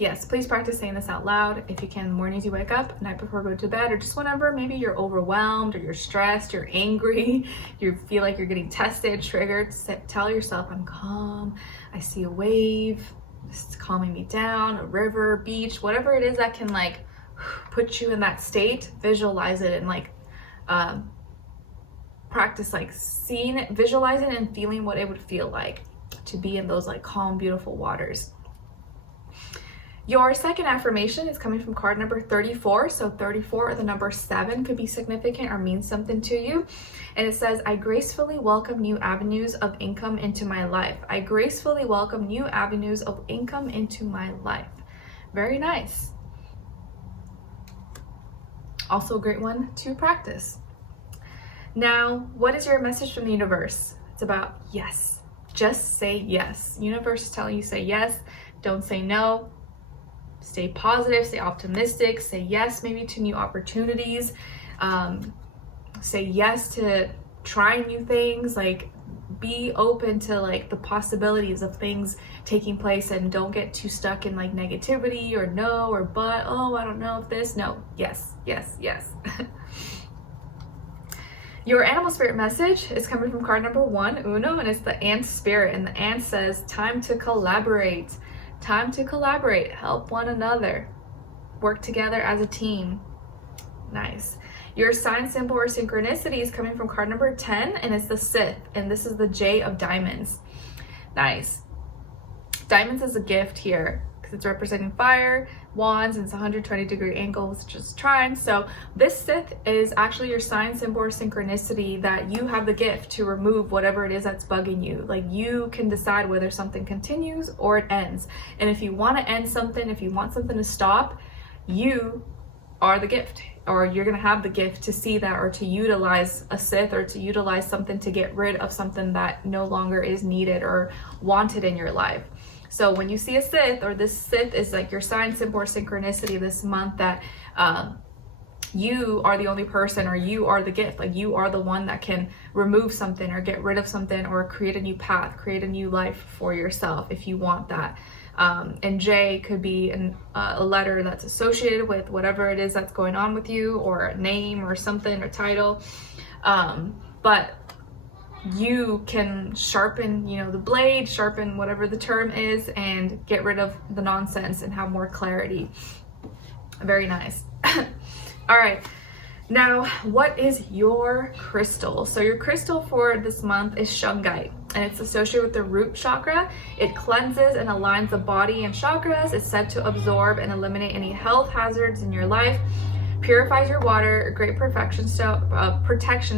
Yes, please practice saying this out loud if you can, mornings you wake up, night before go to bed, or just whenever maybe you're overwhelmed or you're stressed, you're angry, you feel like you're getting tested, triggered. Tell yourself, I'm calm. I see a wave. it's calming me down, a river, beach, whatever it is that can like put you in that state. Visualize it and like practice like seeing it, visualizing and feeling what it would feel like to be in those like calm, beautiful waters. Your second affirmation is coming from card number 34. So 34 or the number 7 could be significant or mean something to you. And it says, I gracefully welcome new avenues of income into my life. I gracefully welcome new avenues of income into my life. Very nice. Also a great one to practice. Now, what is your message from the universe? It's about yes. Just say yes. Universe is telling you say yes. Don't say no. Stay positive, stay optimistic, say yes maybe to new opportunities, say yes to trying new things, like be open to like the possibilities of things taking place, and don't get too stuck in like negativity or no or but, oh, I don't know if this, no, yes, yes, yes. Your animal spirit message is coming from card number 1, Uno, and it's the ant spirit, and the ant says, time to collaborate. Time to collaborate, help one another, work together as a team. Nice. Your sign symbol or synchronicity is coming from card number 10, and it's the Sith, and this is the J of diamonds. Nice. Diamonds is a gift here because it's representing fire, wands, and it's 120-degree angle, which is trine. So this Sith is actually your sign symbol or synchronicity that you have the gift to remove whatever it is that's bugging you. Like you can decide whether something continues or it ends. And if you want to end something, if you want something to stop, you are the gift, or you're going to have the gift to see that, or to utilize a Sith, or to utilize something to get rid of something that no longer is needed or wanted in your life. So when you see a Sith, or this Sith is like your sign symbol or synchronicity this month, that you are the only person, or you are the gift, like you are the one that can remove something or get rid of something or create a new path, create a new life for yourself if you want that. And J could be a letter that's associated with whatever it is that's going on with you, or a name or something, or title. But you can sharpen, you know, the blade, sharpen whatever the term is, and get rid of the nonsense and have more clarity. Very nice. All right. Now, what is your crystal? So your crystal for this month is shungite, and it's associated with the root chakra. It cleanses and aligns the body and chakras. It's said to absorb and eliminate any health hazards in your life. Purifies your water, a great protection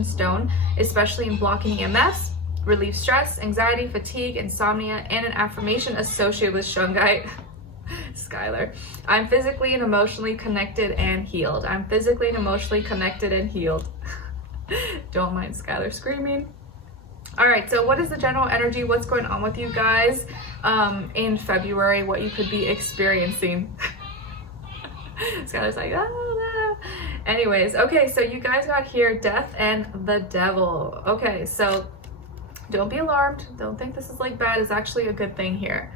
stone, especially in blocking EMFs, relieves stress, anxiety, fatigue, insomnia, and an affirmation associated with shungite. Skylar, I'm physically and emotionally connected and healed. I'm physically and emotionally connected and healed. Don't mind Skylar screaming. All right, so what is the general energy? What's going on with you guys in February? What you could be experiencing? Skylar's like, ah. Anyways, okay, so you guys got here death and the devil. Okay, so don't be alarmed. Don't think this is like bad. It's actually a good thing here.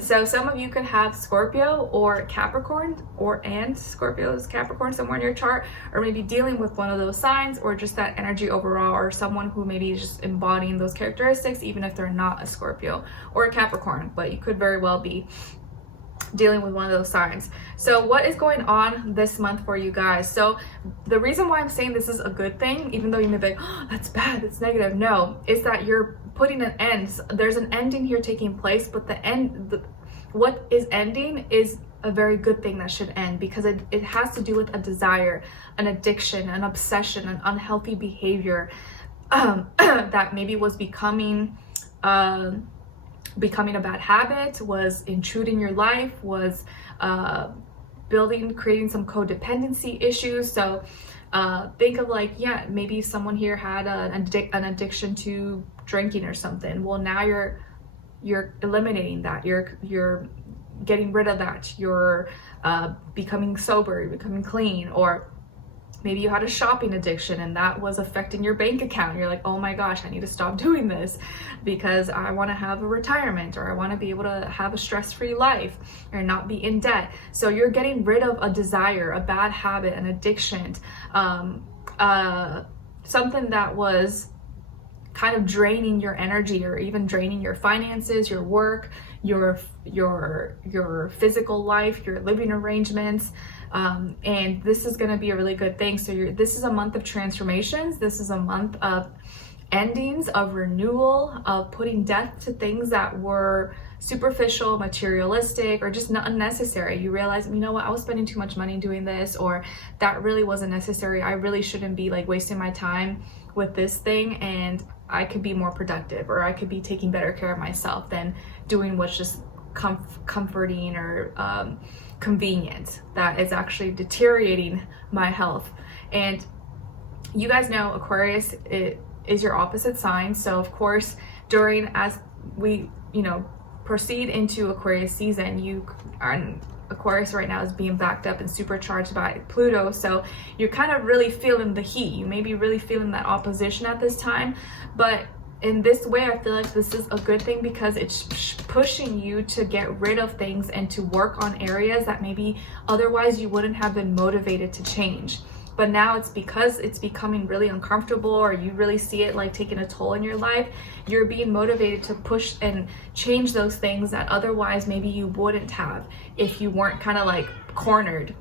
So some of you could have Scorpio or Capricorn, and Scorpio is Capricorn somewhere in your chart, or maybe dealing with one of those signs, or just that energy overall, or someone who maybe is just embodying those characteristics, even if they're not a Scorpio or a Capricorn, but you could very well be dealing with one of those signs. So what is going on this month for you guys? So the reason why I'm saying this is a good thing, even though you may be like, oh, that's bad, that's negative, no, is that you're putting an end. There's an ending here taking place, but what is ending is a very good thing that should end, because it has to do with a desire, an addiction, an obsession, an unhealthy behavior that maybe was becoming a bad habit, was intruding your life, was creating some codependency issues. So think of like, yeah, maybe someone here had an addiction to drinking or something. Well, now you're eliminating that. You're getting rid of that. You're becoming sober, you're becoming clean. Or maybe you had a shopping addiction and that was affecting your bank account. You're like, oh my gosh, I need to stop doing this because I want to have a retirement, or I want to be able to have a stress-free life or not be in debt. So you're getting rid of a desire, a bad habit, an addiction, something that was kind of draining your energy, or even draining your finances, your work, your physical life, your living arrangements. And this is going to be a really good thing. So this is a month of transformations. This is a month of endings, of renewal, of putting death to things that were superficial, materialistic, or just not unnecessary. You realize, you know what, I was spending too much money doing this, or that really wasn't necessary. I really shouldn't be like wasting my time with this thing, and I could be more productive, or I could be taking better care of myself than doing what's just comforting or convenient, that is actually deteriorating my health. And you guys know Aquarius is your opposite sign. So of course, as we, proceed into Aquarius season, you are in Aquarius right now is being backed up and supercharged by Pluto. So you're kind of really feeling the heat. You may be really feeling that opposition at this time, but in this way, I feel like this is a good thing, because it's pushing you to get rid of things and to work on areas that maybe otherwise you wouldn't have been motivated to change. But now it's because it's becoming really uncomfortable, or you really see it like taking a toll in your life, you're being motivated to push and change those things that otherwise maybe you wouldn't have if you weren't kind of like cornered.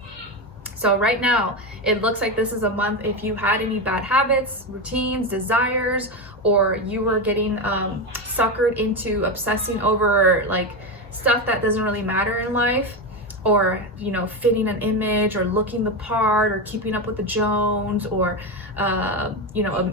So right now, it looks like this is a month, if you had any bad habits, routines, desires, or you were getting suckered into obsessing over like stuff that doesn't really matter in life, or fitting an image, or looking the part, or keeping up with the Jones, or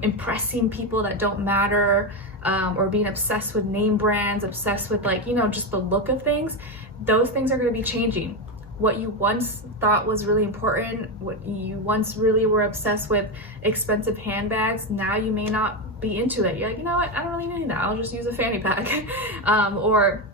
impressing people that don't matter, or being obsessed with name brands, obsessed with just the look of things. Those things are going to be changing. What you once thought was really important, what you once really were obsessed with, expensive handbags, now you may not be into it. You're like, you know what, I don't really need that, I'll just use a fanny pack. Or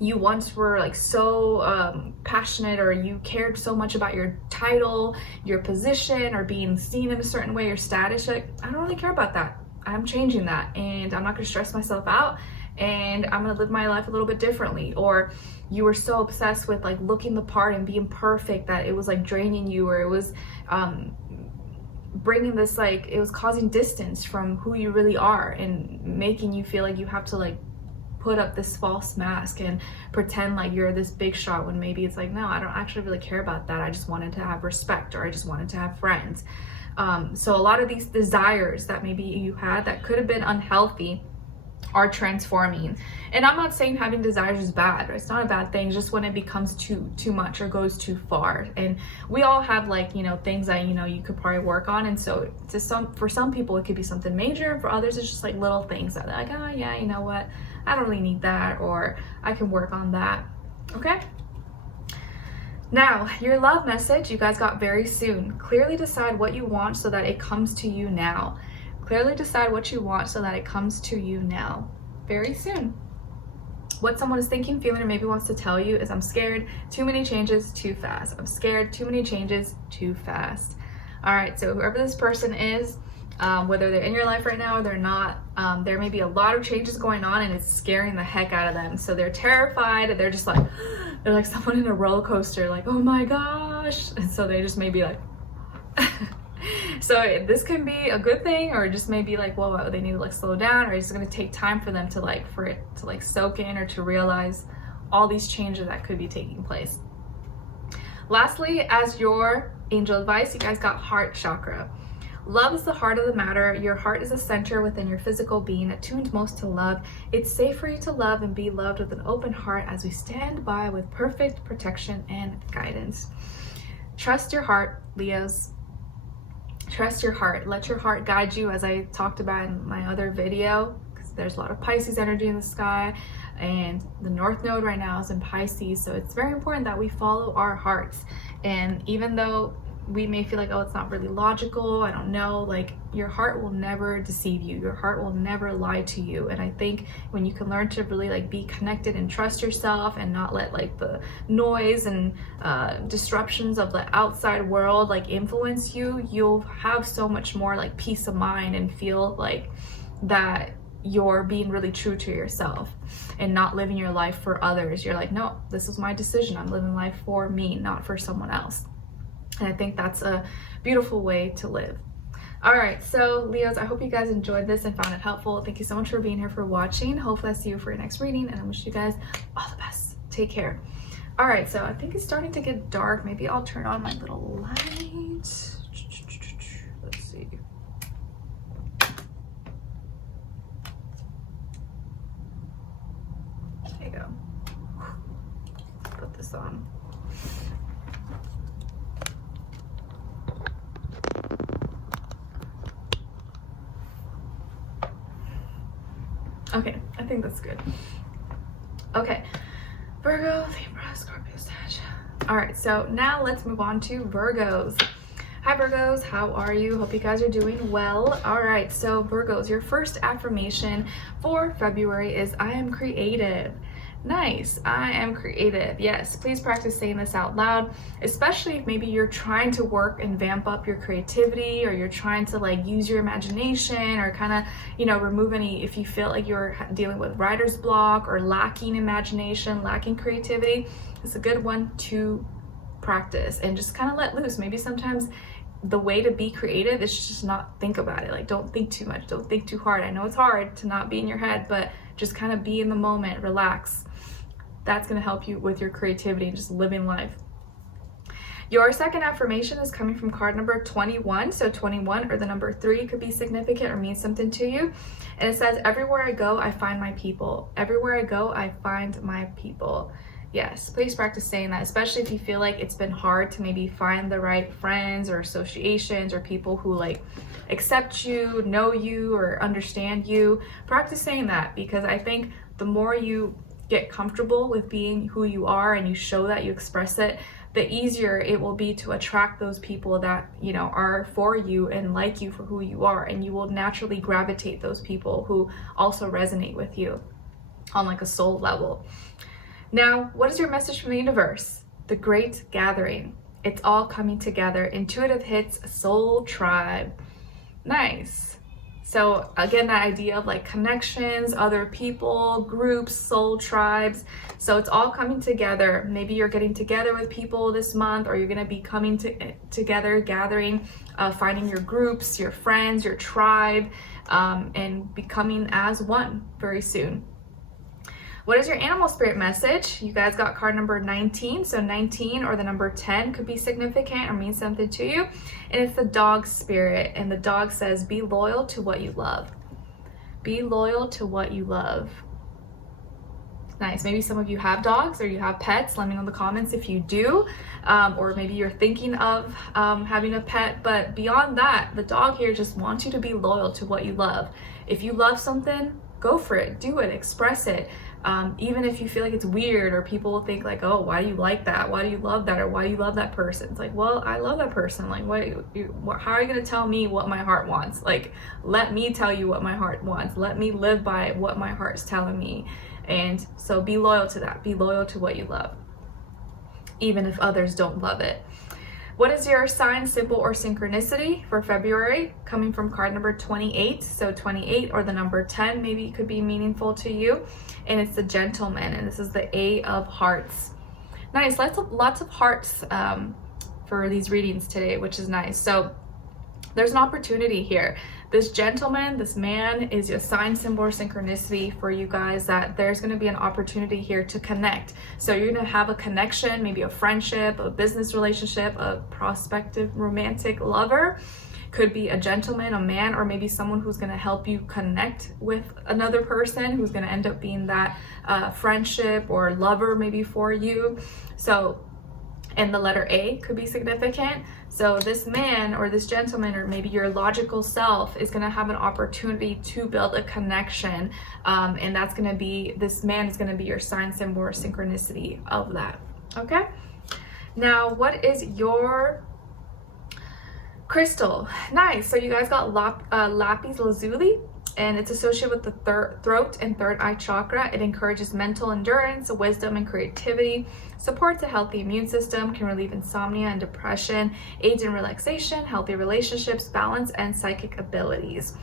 you once were like so passionate, or you cared so much about your title, your position, or being seen in a certain way, your status. You're like, I don't really care about that. I'm changing that, and I'm not going to stress myself out, and I'm going to live my life a little bit differently. Or you were so obsessed with like looking the part and being perfect that it was like draining you, or it was bringing this, like, it was causing distance from who you really are, and making you feel like you have to like put up this false mask and pretend like you're this big shot, when maybe it's like, no, I don't actually really care about that. I just wanted to have respect, or I just wanted to have friends. So a lot of these desires that maybe you had that could have been unhealthy are transforming. And I'm not saying having desires is bad, right? It's not a bad thing, just when it becomes too much or goes too far. And we all have like, things that, you could probably work on. And so for some people, it could be something major. For others, it's just like little things that they're like, oh yeah, you know what? I don't really need that, or I can work on that. Okay. Now, your love message you guys got very soon. Clearly decide what you want so that it comes to you now. Clearly decide what you want so that it comes to you now. Very soon. What someone is thinking, feeling, or maybe wants to tell you is, I'm scared, too many changes, too fast. I'm scared, too many changes, too fast. All right, so whoever this person is, whether they're in your life right now or they're not, there may be a lot of changes going on, and it's scaring the heck out of them. So they're terrified, and they're just like, they're like someone in a roller coaster, like, oh my gosh. And so they just may be like, so this can be a good thing, or just maybe like, whoa, they need to like slow down, or it's going to take time for them to like, for it to like soak in, or to realize all these changes that could be taking place. Lastly, as your angel advice, you guys got heart chakra. Love is the heart of the matter. Your heart is a center within your physical being, attuned most to love. It's safe for you to love and be loved with an open heart as we stand by with perfect protection and guidance. Trust your heart, Leos. Trust your heart. Let your heart guide you, as I talked about in my other video, because there's a lot of Pisces energy in the sky, and the North Node right now is in Pisces. So it's very important that we follow our hearts. And even though we may feel like, oh, it's not really logical, I don't know, like, your heart will never deceive you. Your heart will never lie to you. And I think when you can learn to really like be connected and trust yourself, and not let like the noise and disruptions of the outside world like influence you, you'll have so much more like peace of mind, and feel like that you're being really true to yourself and not living your life for others. You're like, no, this is my decision. I'm living life for me, not for someone else. And I think that's a beautiful way to live. All right, so Leos, I hope you guys enjoyed this and found it helpful. Thank you so much for being here, for watching. Hopefully I see you for your next reading, and I wish you guys all the best. Take care. All right, so I think it's starting to get dark. Maybe I'll turn on my little light. Let's see. There you go. Put this on. Okay, I think that's good. Okay, Virgo, Libra, Scorpio, Sag. All right, so now let's move on to Virgos. Hi Virgos, how are you? Hope you guys are doing well. All right, so Virgos, your first affirmation for February is I am creative. Nice, I am creative. Yes, please practice saying this out loud, especially if maybe you're trying to work and vamp up your creativity, or you're trying to like use your imagination, or kind of, you know, remove any, if you feel like you're dealing with writer's block or lacking imagination, lacking creativity. It's a good one to practice and just kind of let loose. Maybe sometimes the way to be creative is just not think about it. Like, don't think too much, don't think too hard. I know it's hard to not be in your head, but just kind of be in the moment, relax. That's going to help you with your creativity and just living life. Your second affirmation is coming from card number 21. So 21 or the number 3 could be significant or mean something to you. And it says, everywhere I go, I find my people. Everywhere I go, I find my people. Yes, please practice saying that, especially if you feel like it's been hard to maybe find the right friends or associations or people who like accept you, know you, or understand you. Practice saying that, because I think the more you get comfortable with being who you are and you show that, you express it, the easier it will be to attract those people that, you know, are for you and like you for who you are, and you will naturally gravitate those people who also resonate with you on like a soul level. Now, what is your message from the universe? The Great Gathering. It's all coming together. Intuitive hits, soul tribe. Nice. So again, that idea of like connections, other people, groups, soul tribes. So it's all coming together. Maybe you're getting together with people this month, or you're going to be coming together, gathering, finding your groups, your friends, your tribe, and becoming as one very soon. What is your animal spirit message? You guys got card number 19. So 19 or the number 10 could be significant or mean something to you. And it's the dog spirit. And the dog says, be loyal to what you love. Be loyal to what you love. Nice. Maybe some of you have dogs or you have pets. Let me know in the comments if you do. Or maybe you're thinking of having a pet. But beyond that, the dog here just wants you to be loyal to what you love. If you love something, go for it. Do it. Express it. Even if you feel like it's weird, or people will think like, oh, why do you like that? Why do you love that? Or why do you love that person? It's like, well, I love that person. Like, how are you going to tell me what my heart wants? Like, let me tell you what my heart wants. Let me live by what my heart's telling me. And so be loyal to that. Be loyal to what you love, even if others don't love it. What is your sign, symbol, or synchronicity for February? Coming from card number 28. So 28 or the number 10 maybe could be meaningful to you. And it's the Gentleman, and this is the A of Hearts. Nice, lots of hearts for these readings today, which is nice. So there's an opportunity here. This gentleman, this man, is a sign, symbol, or synchronicity for you guys, that there's going to be an opportunity here to connect. So you're going to have a connection, maybe a friendship, a business relationship, a prospective romantic lover. Could be a gentleman, a man, or maybe someone who's going to help you connect with another person who's going to end up being that friendship or lover maybe for you. So, and the letter A could be significant. So this man or this gentleman, or maybe your logical self, is going to have an opportunity to build a connection. And that's going to be, this man is going to be your sign, symbol, or synchronicity of that. Okay. Now, what is your crystal? Nice. So you guys got lapis lazuli, and it's associated with the throat and third eye chakra. It encourages mental endurance, wisdom, and creativity, supports a healthy immune system, can relieve insomnia and depression, aids in relaxation, healthy relationships, balance, and psychic abilities.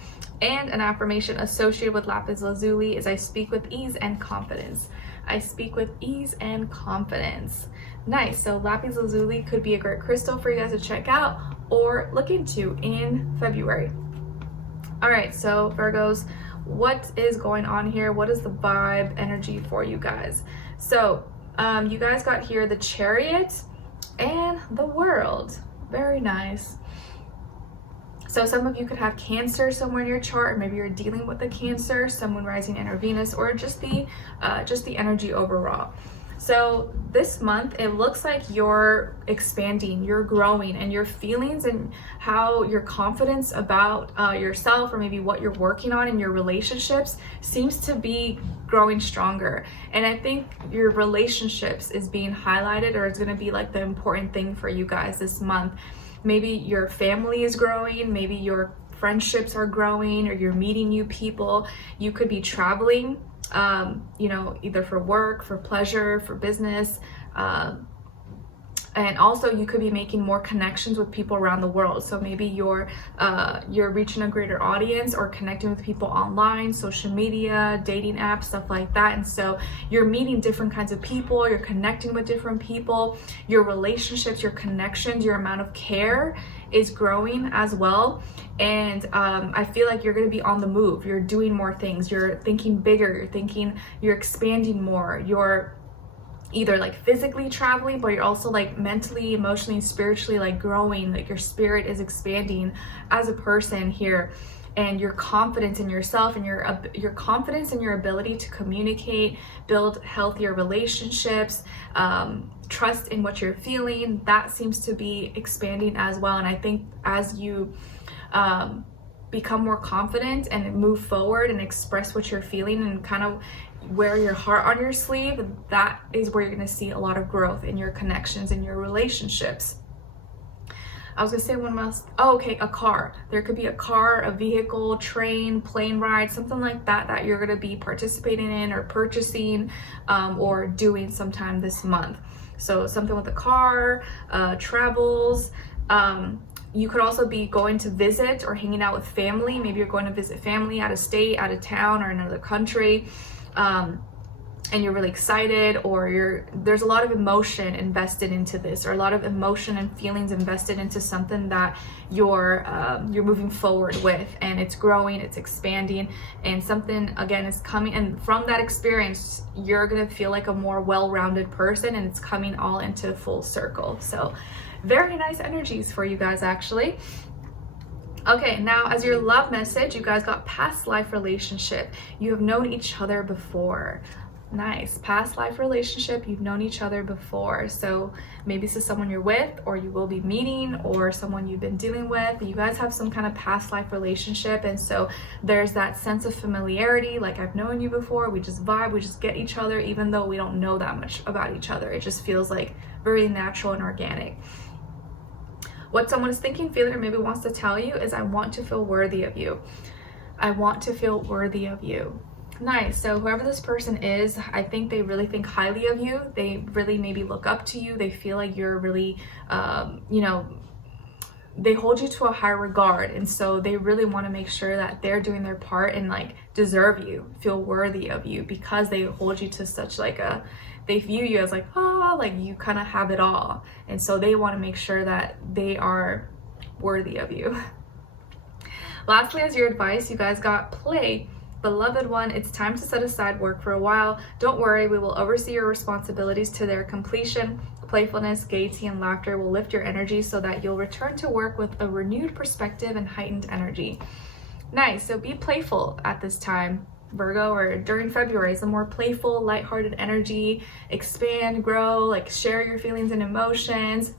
And an affirmation associated with lapis lazuli is I speak with ease and confidence. I speak with ease and confidence. Nice. So lapis lazuli could be a great crystal for you guys to check out. or look into in February. All right, so Virgos, what is going on here? What is the vibe energy for you guys? So you guys got here the Chariot and the World. Very nice. So some of you could have Cancer somewhere in your chart, or maybe you're dealing with the Cancer, someone rising in Venus, or just the energy overall. So this month, it looks like you're expanding, you're growing, and your feelings and how your confidence about yourself, or maybe what you're working on in your relationships, seems to be growing stronger. And I think your relationships is being highlighted, or it's going to be like the important thing for you guys this month. Maybe your family is growing, maybe your friendships are growing, or you're meeting new people. You could be traveling, you know, either for work, for pleasure, for business, and also you could be making more connections with people around the world. So maybe you're reaching a greater audience, or connecting with people online, social media, dating apps, stuff like that. And so you're meeting different kinds of people, you're connecting with different people, your relationships, your connections, your amount of care is growing as well. And I feel like you're going to be on the move, you're doing more things, you're thinking bigger, you're expanding more, you're either like physically traveling, but you're also like mentally, emotionally, spiritually like growing, like your spirit is expanding as a person here. And your confidence in yourself, and your confidence in your ability to communicate, build healthier relationships, trust in what you're feeling, that seems to be expanding as well. And I think as you become more confident and move forward and express what you're feeling, and kind of wear your heart on your sleeve, that is where you're going to see a lot of growth in your connections and your relationships. I was gonna say one else. Oh, okay, a car. There could be a car, a vehicle, train, plane ride, something like that that you're gonna be participating in, or purchasing, or doing sometime this month. So something with a car, travels. You could also be going to visit or hanging out with family. Maybe you're going to visit family out of state, out of town, or another country. And you're really excited, or there's a lot of emotion invested into this, or a lot of emotion and feelings invested into something that you're moving forward with, and it's growing, it's expanding, and something again is coming, and from that experience you're gonna feel like a more well-rounded person, and it's coming all into full circle. So very nice energies for you guys actually. Okay, now as your love message, you guys got past life relationship. You have known each other before. Nice. Past life relationship, you've known each other before. So maybe this is someone you're with, or you will be meeting, or someone you've been dealing with. You guys have some kind of past life relationship, and so there's that sense of familiarity, like I've known you before, we just vibe, we just get each other, even though we don't know that much about each other. It just feels like very natural and organic. What someone is thinking, feeling, or maybe wants to tell you is, I want to feel worthy of you. I want to feel worthy of you. Nice. So whoever this person is, I think they really think highly of you. They really maybe look up to you. They feel like you're really, you know, they hold you to a high regard. And so they really want to make sure that they're doing their part and like deserve you, feel worthy of you, because they hold you to such like they view you as like, oh, like you kind of have it all. And so they want to make sure that they are worthy of you. Lastly, as your advice, you guys got play. Beloved one, it's time to set aside work for a while. Don't worry, we will oversee your responsibilities to their completion. Playfulness, gaiety, and laughter will lift your energy so that you'll return to work with a renewed perspective and heightened energy. Nice. So be playful at this time, Virgo, or during February. It's a more playful, lighthearted energy. Expand, grow, like share your feelings and emotions.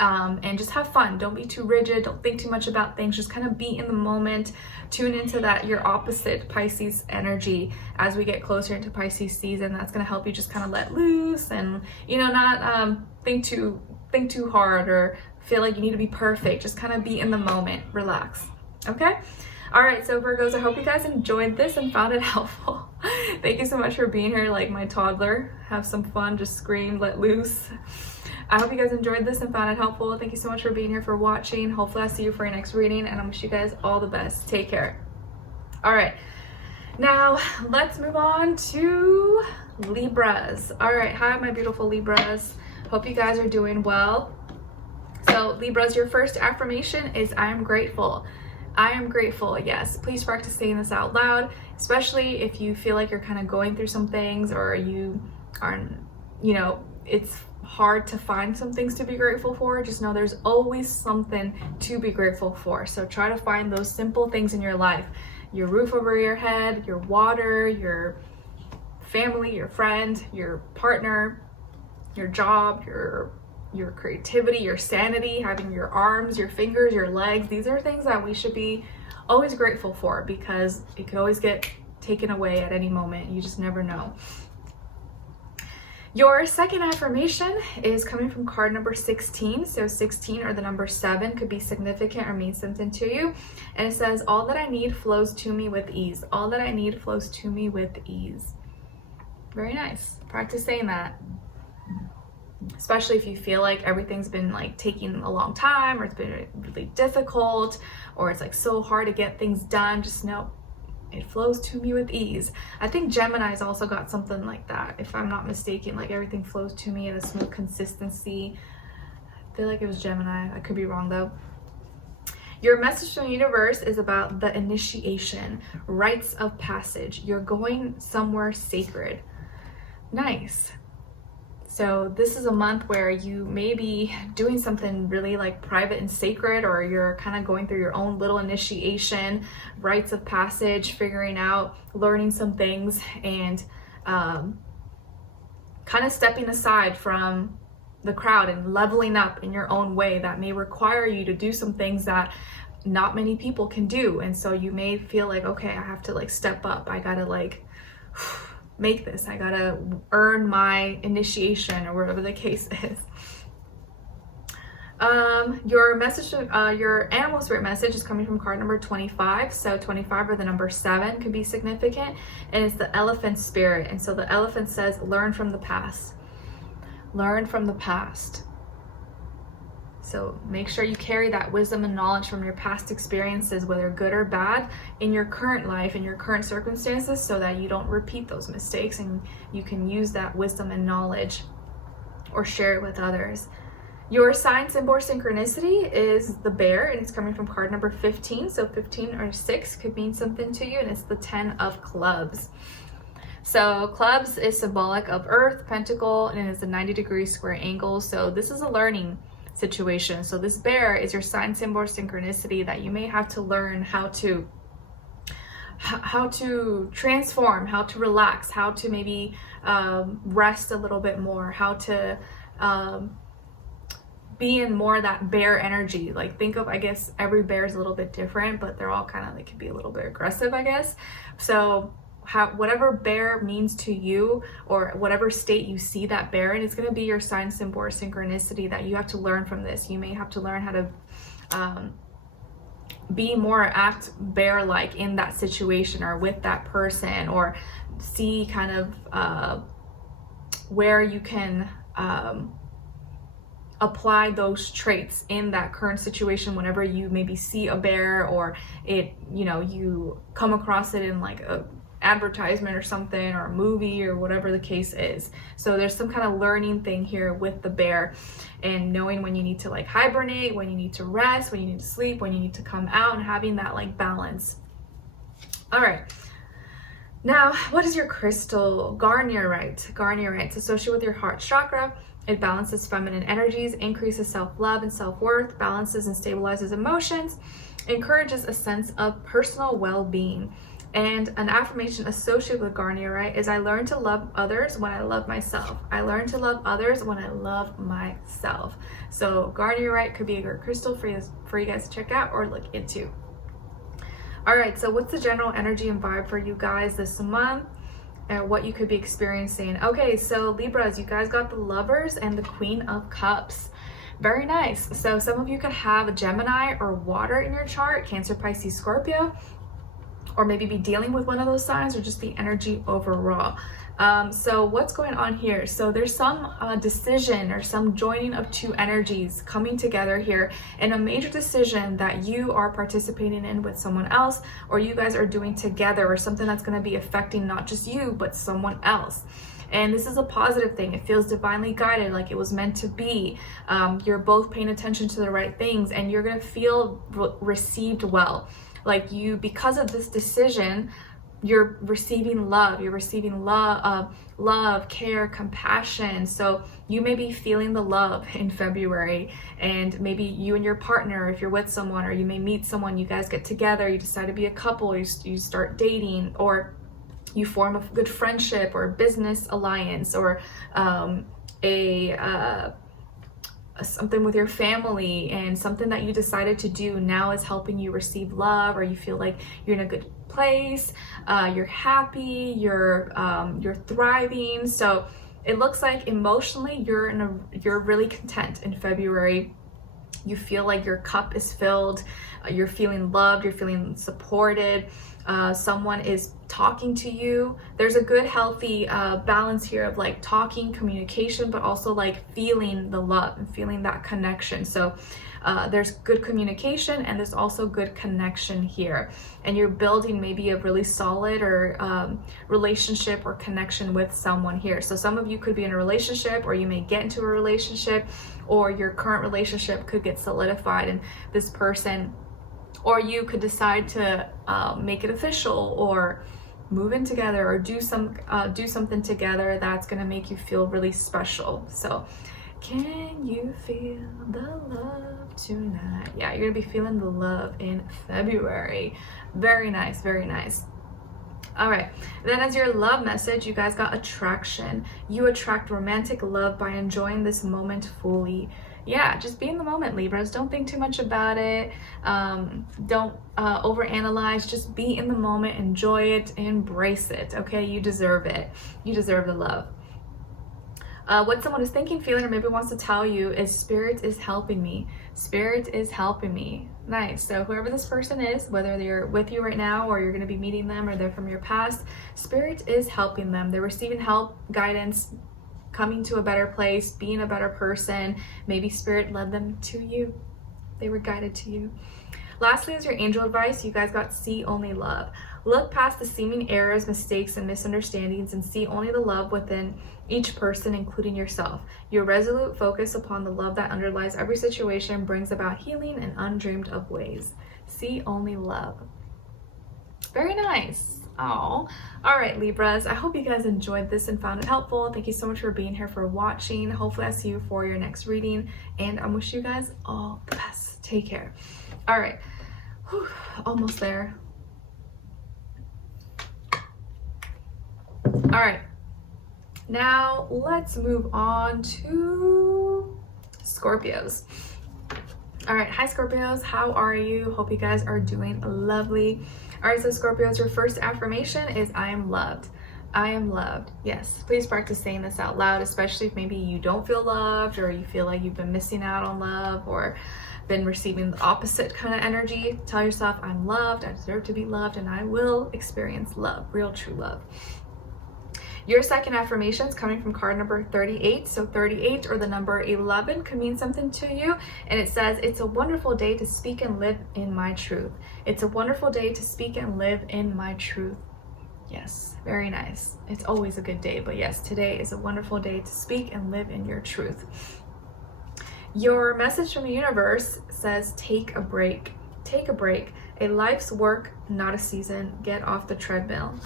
And just have fun. Don't be too rigid. Don't think too much about things. Just kind of be in the moment. Tune into that, your opposite Pisces energy as we get closer into Pisces season. That's going to help you just kind of let loose and, you know, not think too hard or feel like you need to be perfect. Just kind of be in the moment. Relax. Okay? All right, so Virgos, I hope you guys enjoyed this and found it helpful. Thank you so much for being here like my toddler. Have some fun, just scream, let loose. I hope you guys enjoyed this and found it helpful. Thank you so much for being here, for watching. Hopefully I'll see you for your next reading, and I wish you guys all the best. Take care. All right, now let's move on to Libras. All right, hi my beautiful Libras. Hope you guys are doing well. So Libras, your first affirmation is I am grateful. I am grateful. Yes, please practice saying this out loud, especially if you feel like you're kind of going through some things, or you are, you know, it's hard to find some things to be grateful for. Just know there's always something to be grateful for. So try to find those simple things in your life. Your roof over your head, your water, your family, your friend, your partner, your job, your creativity, your sanity, having your arms, your fingers, your legs. These are things that we should be always grateful for, because it could always get taken away at any moment. You just never know. Your second affirmation is coming from card number 16. So 16 or the number 7 could be significant or mean something to you. And it says, all that I need flows to me with ease. All that I need flows to me with ease. Very nice. Practice saying that. Especially if you feel like everything's been like taking a long time, or it's been really difficult, or it's like so hard to get things done. Just know it flows to me with ease. I think Gemini's also got something like that, if I'm not mistaken. Like everything flows to me at a smooth consistency. I feel like it was Gemini. I could be wrong though. Your message from the universe is about the initiation, rites of passage. You're going somewhere sacred. Nice. So this is a month where you may be doing something really like private and sacred, or you're kind of going through your own little initiation, rites of passage, figuring out, learning some things, and kind of stepping aside from the crowd and leveling up in your own way. That may require you to do some things that not many people can do. And so you may feel like, okay, I have to like step up. I gotta like make this. I gotta earn my initiation, or whatever the case is. Your message, your animal spirit message is coming from card number 25. So 25 or the number 7 could be significant, and it's the elephant spirit. And so the elephant says, learn from the past. Learn from the past. So make sure you carry that wisdom and knowledge from your past experiences, whether good or bad, in your current life, in your current circumstances, so that you don't repeat those mistakes, and you can use that wisdom and knowledge or share it with others. Your sign symbol synchronicity is the bear, and it's coming from card number 15. So 15 or 6 could mean something to you, and it's the 10 of clubs. So clubs is symbolic of earth, pentacle, and it is a 90-degree square angle. So this is a learning situation. So this bear is your sign symbol synchronicity, that you may have to learn how to transform, how to relax, how to maybe rest a little bit more, how to be in more that bear energy. Like think of, I guess every bear is a little bit different, but they're all kind of, they can be a little bit aggressive, I guess. So whatever bear means to you, or whatever state you see that bear in, is going to be your sign symbol or synchronicity, that you have to learn from this. You may have to learn how to be more, act bear-like in that situation, or with that person, or see kind of where you can apply those traits in that current situation whenever you maybe see a bear, or it, you know, you come across it in like a advertisement or something, or a movie, or whatever the case is. So there's some kind of learning thing here with the bear, and knowing when you need to like hibernate, when you need to rest, when you need to sleep, when you need to come out, and having that like balance. All right, now what is your crystal? Garnierite. Garnierite. It's associated with your heart chakra. It balances feminine energies, increases self-love and self-worth, balances and stabilizes emotions, encourages a sense of personal well-being. And an affirmation associated with Garnierite is, I learn to love others when I love myself. I learn to love others when I love myself. So Garnierite could be a great crystal for you guys to check out or look into. All right, so what's the general energy and vibe for you guys this month, and what you could be experiencing? Okay, so Libras, you guys got the Lovers and the Queen of Cups. Very nice. So some of you could have a Gemini or water in your chart, Cancer, Pisces, Scorpio, or maybe be dealing with one of those signs, or just the energy overall. So what's going on here? So there's some decision, or some joining of two energies coming together here, and a major decision that you are participating in with someone else, or you guys are doing together, or something that's going to be affecting not just you, but someone else. And this is a positive thing. It feels divinely guided, like it was meant to be. You're both paying attention to the right things, and you're gonna feel received well. Like you, because of this decision, you're receiving love. You're receiving love, care, compassion. So you may be feeling the love in February, and maybe you and your partner, if you're with someone, or you may meet someone, you guys get together, you decide to be a couple, you start dating, or you form a good friendship or a business alliance, or something with your family, and something that you decided to do now is helping you receive love, or you feel like you're in a good place, you're happy, you're thriving. So it looks like emotionally you're really content in February. You feel like your cup is filled, you're feeling loved, you're feeling supported. Someone is talking to you. There's a good healthy balance here of like talking, communication, but also like feeling the love and feeling that connection. So there's good communication, and there's also good connection here, and you're building maybe a really solid or relationship or connection with someone here. So some of you could be in a relationship, or you may get into a relationship, or your current relationship could get solidified, and this person, or you could decide to make it official, or move in together, or do something together that's gonna make you feel really special. So can you feel the love tonight? Yeah, you're gonna be feeling the love in February. Very nice, very nice. All right, then as your love message, you guys got attraction. You attract romantic love by enjoying this moment fully. Yeah, just be in the moment, Libras. Don't think too much about it. Don't overanalyze. Just be in the moment, enjoy it, embrace it, okay? You deserve it. You deserve the love. What someone is thinking, feeling, or maybe wants to tell you is Spirit is helping me. Spirit is helping me. Nice. So whoever this person is, whether they're with you right now, or you're going to be meeting them, or they're from your past, Spirit is helping them. They're receiving help, guidance, coming to a better place, being a better person. Maybe Spirit led them to you. They were guided to you. Lastly, is your angel advice. You guys got see only love. Look past the seeming errors, mistakes, and misunderstandings, and see only the love within each person, including yourself. Your resolute focus upon the love that underlies every situation brings about healing in undreamed of ways. See only love. Very nice. Oh, all right, Libras. I hope you guys enjoyed this and found it helpful. Thank you so much for being here, for watching. Hopefully I see you for your next reading, and I wish you guys all the best. Take care. All right. Whew, almost there. All right. Now let's move on to Scorpios. All right. Hi, Scorpios. How are you? Hope you guys are doing lovely. All right, so Scorpios, your first affirmation is I am loved. I am loved. Yes, please practice saying this out loud, especially if maybe you don't feel loved, or you feel like you've been missing out on love, or been receiving the opposite kind of energy. Tell yourself, I'm loved, I deserve to be loved, and I will experience love, real true love. Your second affirmation is coming from card number 38. So 38, or the number 11, could mean something to you. And it says, it's a wonderful day to speak and live in my truth. It's a wonderful day to speak and live in my truth. Yes, very nice. It's always a good day, but yes, today is a wonderful day to speak and live in your truth. Your message from the universe says, take a break. Take a break. A life's work, not a season. Get off the treadmill.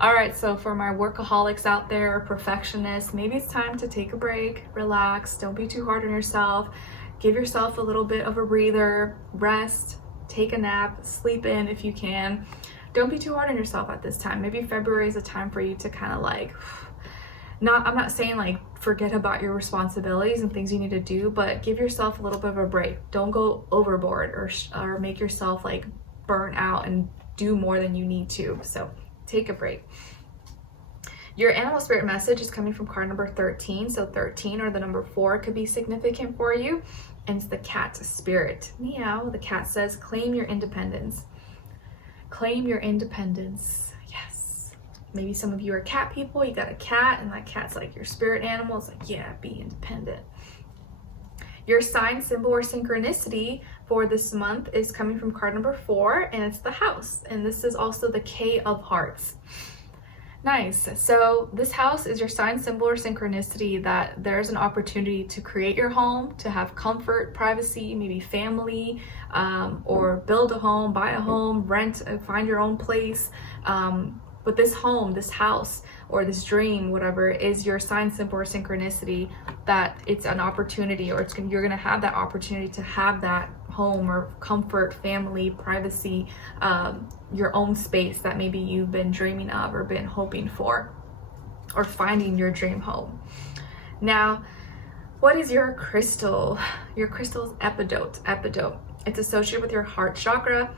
All right, so for my workaholics out there, perfectionists, maybe it's time to take a break, relax, don't be too hard on yourself, give yourself a little bit of a breather, rest, take a nap, sleep in if you can. Don't be too hard on yourself at this time. Maybe February is a time for you to kind of like, I'm not saying like forget about your responsibilities and things you need to do, but give yourself a little bit of a break. Don't go overboard or make yourself like burn out and do more than you need to. So take a break. Your animal spirit message is coming from card number 13. So 13, or the number 4, could be significant for you. And it's the cat spirit. Meow. The cat says, claim your independence. Claim your independence. Yes. Maybe some of you are cat people. You got a cat, and that cat's like your spirit animal. It's like, yeah, be independent. Your sign, symbol, or synchronicity for this month is coming from card number 4, and it's the house. And this is also the K of Hearts. Nice. So this house is your sign, symbol, or synchronicity that there's an opportunity to create your home, to have comfort, privacy, maybe family, or build a home, buy a home, rent, find your own place. But this home, this house, or this dream, whatever, is your sign, symbol, or synchronicity that it's an opportunity, or you're gonna have that opportunity to have that home or comfort, family, privacy, your own space that maybe you've been dreaming of or been hoping for, or finding your dream home. Now, what is your crystal? Your crystal's epidote. It's associated with your heart chakra.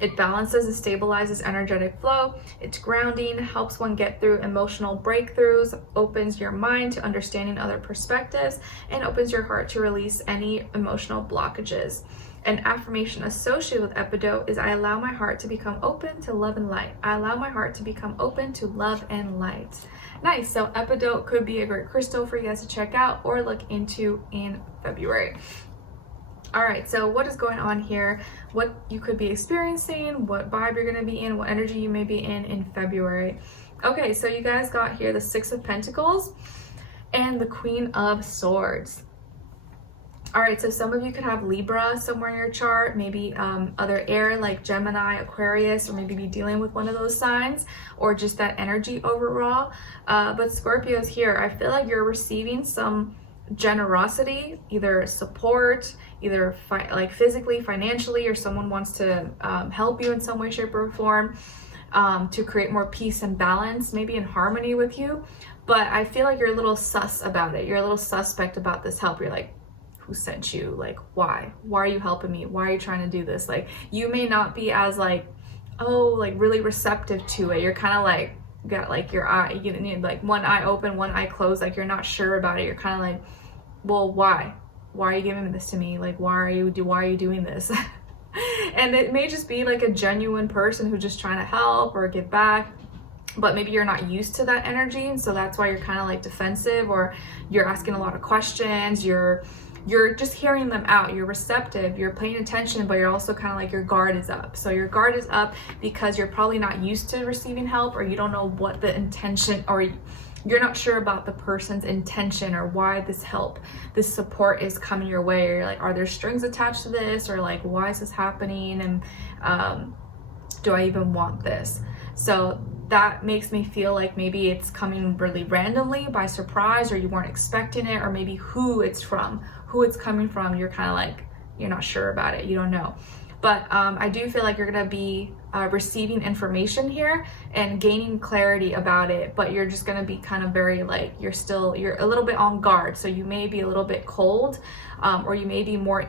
It balances and stabilizes energetic flow. It's grounding, helps one get through emotional breakthroughs, opens your mind to understanding other perspectives, and opens your heart to release any emotional blockages. An affirmation associated with epidote is, I allow my heart to become open to love and light. I allow my heart to become open to love and light. Nice. So epidote could be a great crystal for you guys to check out or look into in February. All right, so what is going on here? What you could be experiencing, what vibe you're gonna be in, what energy you may be in February. Okay, so you guys got here the Six of Pentacles and the Queen of Swords. All right, so some of you could have Libra somewhere in your chart, maybe other air like Gemini, Aquarius, or maybe be dealing with one of those signs, or just that energy overall. But Scorpios here, I feel like you're receiving some generosity, either support, either like physically, financially, or someone wants to help you in some way, shape, or form to create more peace and balance, maybe in harmony with you. But I feel like you're a little sus about it. You're a little suspect about this help. You're like, who sent you? Like, why are you helping me? Why are you trying to do this? Like, you may not be as like, oh, like really receptive to it. You're kind of like, got like your eye, you need like one eye open, one eye closed, like you're not sure about it. You're kind of like, well, why are you giving this to me? Like, why are you doing this? And it may just be like a genuine person who's just trying to help or give back, but maybe you're not used to that energy, and so that's why you're kind of like defensive, or you're asking a lot of questions, you're just hearing them out, you're receptive, you're paying attention, but you're also kind of like your guard is up. So your guard is up because you're probably not used to receiving help, or you don't know what the intention, or you're not sure about the person's intention or why this help, this support is coming your way. Or you're like, are there strings attached to this? Or like, why is this happening? And do I even want this? So that makes me feel like maybe it's coming really randomly by surprise, or you weren't expecting it, or maybe who it's from, who it's coming from, you're kind of like, you're not sure about it, you don't know. But I do feel like you're gonna be receiving information here and gaining clarity about it, but you're just gonna be kind of very like, you're a little bit on guard. So you may be a little bit cold, or you may be more, it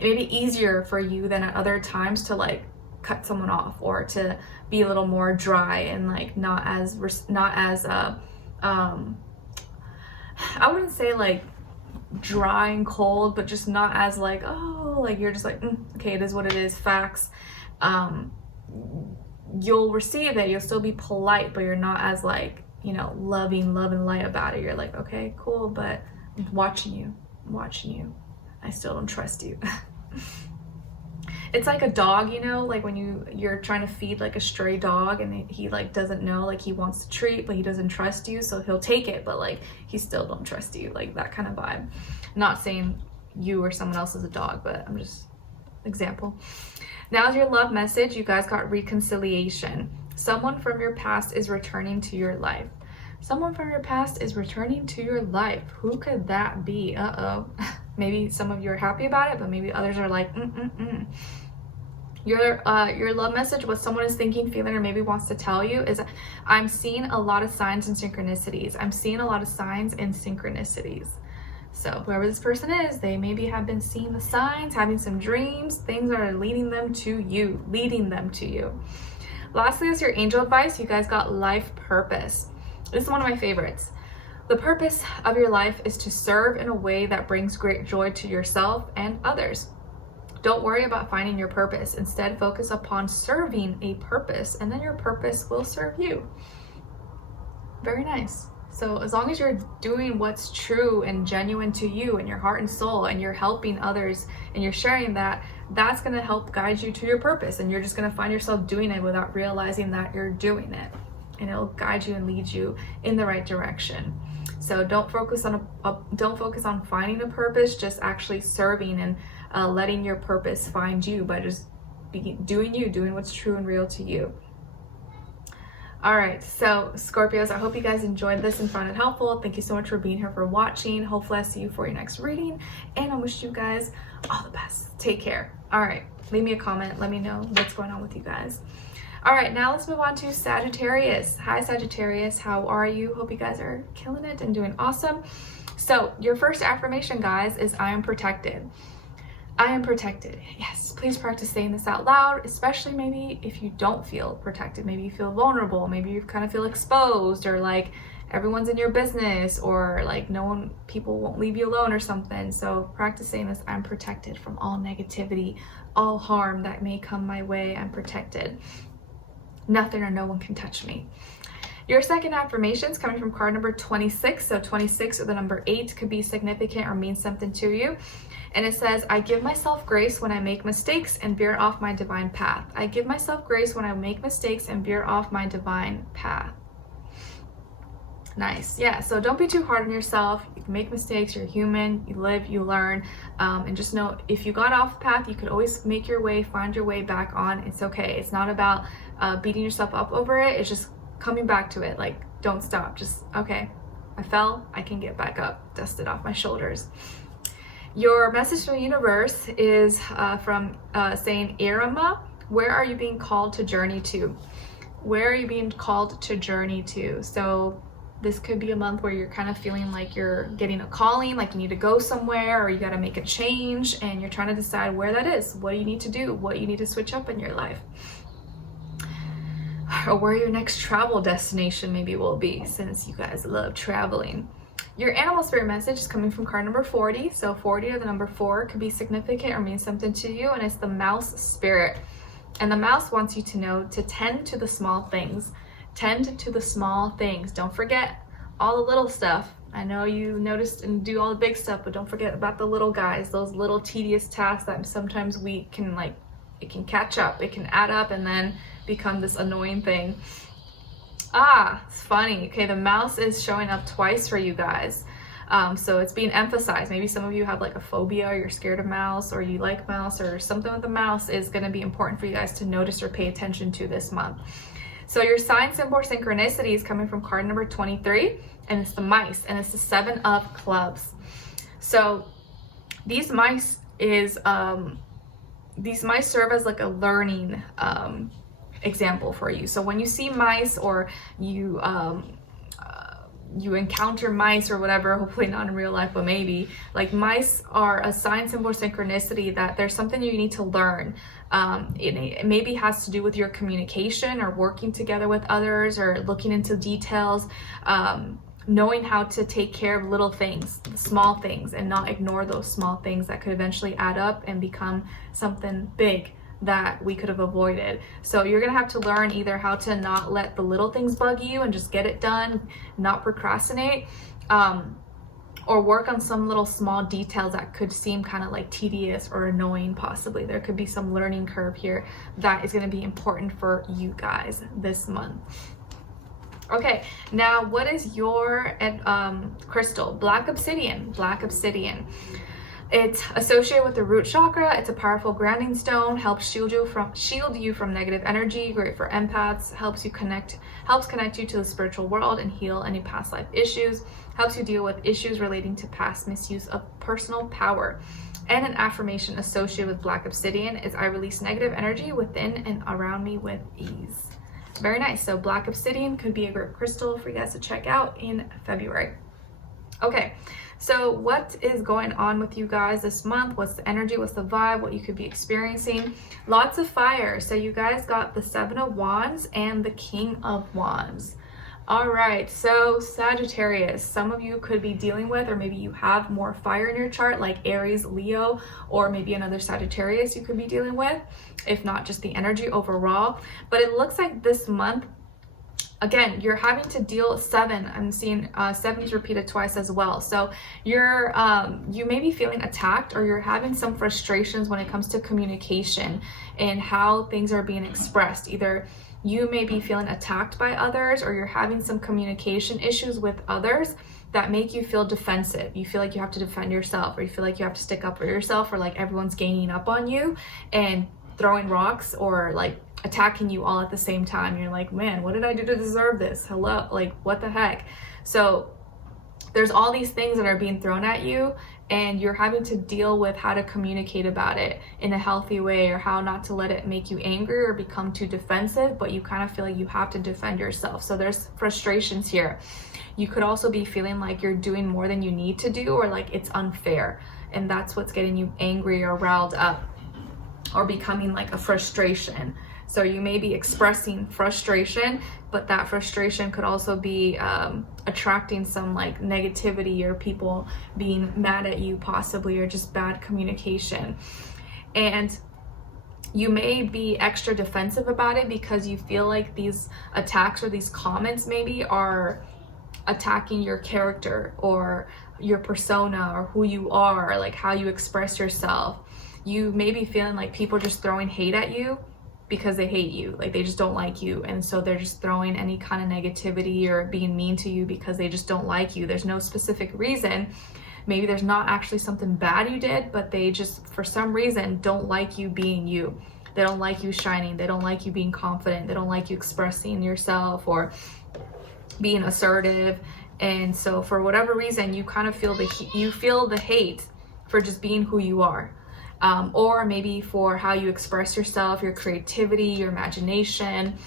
may be easier for you than at other times to like cut someone off, or to be a little more dry and like not as I wouldn't say like dry and cold, but just not as like, oh, like you're just like, okay, it is what it is, facts. You'll receive it, you'll still be polite, but you're not as like, you know, loving, love and light about it. You're like, okay, cool, but I'm watching you. I still don't trust you. It's like a dog, you know, like when you're trying to feed like a stray dog, and he like doesn't know, like he wants to treat, but he doesn't trust you, so he'll take it, but like he still don't trust you, like that kind of vibe. Not saying you or someone else is a dog, but I'm just example. Now, your love message, you guys got reconciliation. Someone from your past is returning to your life. Someone from your past is returning to your life. Who could that be? Maybe some of you are happy about it, but maybe others are like, Your love message, what someone is thinking, feeling, or maybe wants to tell you is, I'm seeing a lot of signs and synchronicities. I'm seeing a lot of signs and synchronicities. So whoever this person is, they maybe have been seeing the signs, having some dreams, things are leading them to you. Lastly, is your angel advice. You guys got life purpose. This is one of my favorites. The purpose of your life is to serve in a way that brings great joy to yourself and others. Don't worry about finding your purpose. Instead, focus upon serving a purpose, and then your purpose will serve you. Very nice. So as long as you're doing what's true and genuine to you and your heart and soul, and you're helping others and you're sharing that, that's going to help guide you to your purpose, and you're just going to find yourself doing it without realizing that you're doing it. and it'll guide you and lead you in the right direction. So don't focus on finding a purpose, just actually serving and letting your purpose find you by just doing what's true and real to you. All right, so Scorpios, I hope you guys enjoyed this and found it helpful. Thank you so much for being here, for watching. Hopefully I see you for your next reading, and I wish you guys all the best. Take care. All right, leave me a comment. Let me know what's going on with you guys. All right, now let's move on to Sagittarius. Hi, Sagittarius. How are you? Hope you guys are killing it and doing awesome. So your first affirmation, guys, is I am protected. I am protected. Yes, please practice saying this out loud, especially maybe if you don't feel protected. Maybe you feel vulnerable. Maybe you kind of feel exposed, or like everyone's in your business, or like people won't leave you alone or something. So practice saying this: I'm protected from all negativity, all harm that may come my way. I'm protected. Nothing or no one can touch me. Your second affirmation is coming from card number 26. So 26 or the number 8 could be significant or mean something to you. And it says, I give myself grace when I make mistakes and veer off my divine path. I give myself grace when I make mistakes and veer off my divine path. Nice. Yeah, so don't be too hard on yourself. You can make mistakes. You're human. You live, you learn. And just know, if you got off the path, you could always make your way, find your way back on. It's okay. It's not about beating yourself up over it. It's just coming back to it. Like, don't stop. Just, okay, I fell. I can get back up. Dust it off my shoulders. Your message from the universe is from saying, Irama, where are you being called to journey to? Where are you being called to journey to? So this could be a month where you're kind of feeling like you're getting a calling, like you need to go somewhere, or you got to make a change, and you're trying to decide where that is, what you need to do, what you need to switch up in your life, or where your next travel destination maybe will be, since you guys love traveling. Your animal spirit message is coming from card number 40. So 40 or the number 4 could be significant or mean something to you, and it's the mouse spirit. And the mouse wants you to know to tend to the small things. Tend to the small things. Don't forget all the little stuff. I know you noticed and do all the big stuff, but don't forget about the little guys, those little tedious tasks that sometimes we can, like, it can catch up, it can add up and then become this annoying thing. Ah, it's funny. Okay, the mouse is showing up twice for you guys. So it's being emphasized. Maybe some of you have like a phobia, or you're scared of mouse, or you like mouse, or something with the mouse is going to be important for you guys to notice or pay attention to this month. So your sign symbol synchronicity is coming from card number 23, and it's the mice, and it's the 7 of clubs. So these mice serve as like a learning example for you. So when you see mice, or you encounter mice or whatever, hopefully not in real life, but maybe, like, mice are a sign symbol synchronicity that there's something you need to learn. It maybe has to do with your communication, or working together with others, or looking into details, knowing how to take care of little things, small things, and not ignore those small things that could eventually add up and become something big that we could have avoided. So you're gonna have to learn either how to not let the little things bug you and just get it done, not procrastinate, or work on some little small details that could seem kind of like tedious or annoying. Possibly there could be some learning curve here that is going to be important for you guys this month. Okay, now what is your crystal? Black obsidian. Black obsidian. It's associated with the root chakra. It's a powerful grounding stone, helps shield you from negative energy, great for empaths, helps connect you to the spiritual world and heal any past life issues, helps you deal with issues relating to past misuse of personal power. And an affirmation associated with black obsidian is, I release negative energy within and around me with ease. Very nice. So black obsidian could be a great crystal for you guys to check out in February. Okay, so what is going on with you guys this month? What's the energy? What's the vibe? What you could be experiencing? Lots of fire. So you guys got the 7 of Wands and the King of Wands. All right, so Sagittarius, some of you could be dealing with, or maybe you have more fire in your chart, like Aries, Leo, or maybe another Sagittarius you could be dealing with, if not just the energy overall. But it looks like this month, again, you're having to deal 7. I'm seeing 7 is repeated twice as well. So you may be feeling attacked, or you're having some frustrations when it comes to communication and how things are being expressed. Either you may be feeling attacked by others, or you're having some communication issues with others that make you feel defensive. You feel like you have to defend yourself, or you feel like you have to stick up for yourself, or like everyone's ganging up on you and throwing rocks or like attacking you all at the same time. You're like, man, what did I do to deserve this? Hello, like what the heck? So there's all these things that are being thrown at you, and you're having to deal with how to communicate about it in a healthy way, or how not to let it make you angry or become too defensive, but you kind of feel like you have to defend yourself. So there's frustrations here. You could also be feeling like you're doing more than you need to do, or like it's unfair, and that's what's getting you angry or riled up, or becoming like a frustration. So you may be expressing frustration, but that frustration could also be attracting some like negativity, or people being mad at you possibly, or just bad communication. And you may be extra defensive about it because you feel like these attacks or these comments maybe are attacking your character or your persona, or who you are, like how you express yourself. You may be feeling like people are just throwing hate at you because they hate you, like they just don't like you, and so they're just throwing any kind of negativity or being mean to you because they just don't like you. There's no specific reason. Maybe there's not actually something bad you did, but they just for some reason don't like you being you. They don't like you shining. They don't like you being confident. They don't like you expressing yourself or being assertive. And so for whatever reason, you kind of feel the hate for just being who you are. Or maybe for how you express yourself, your creativity, your imagination,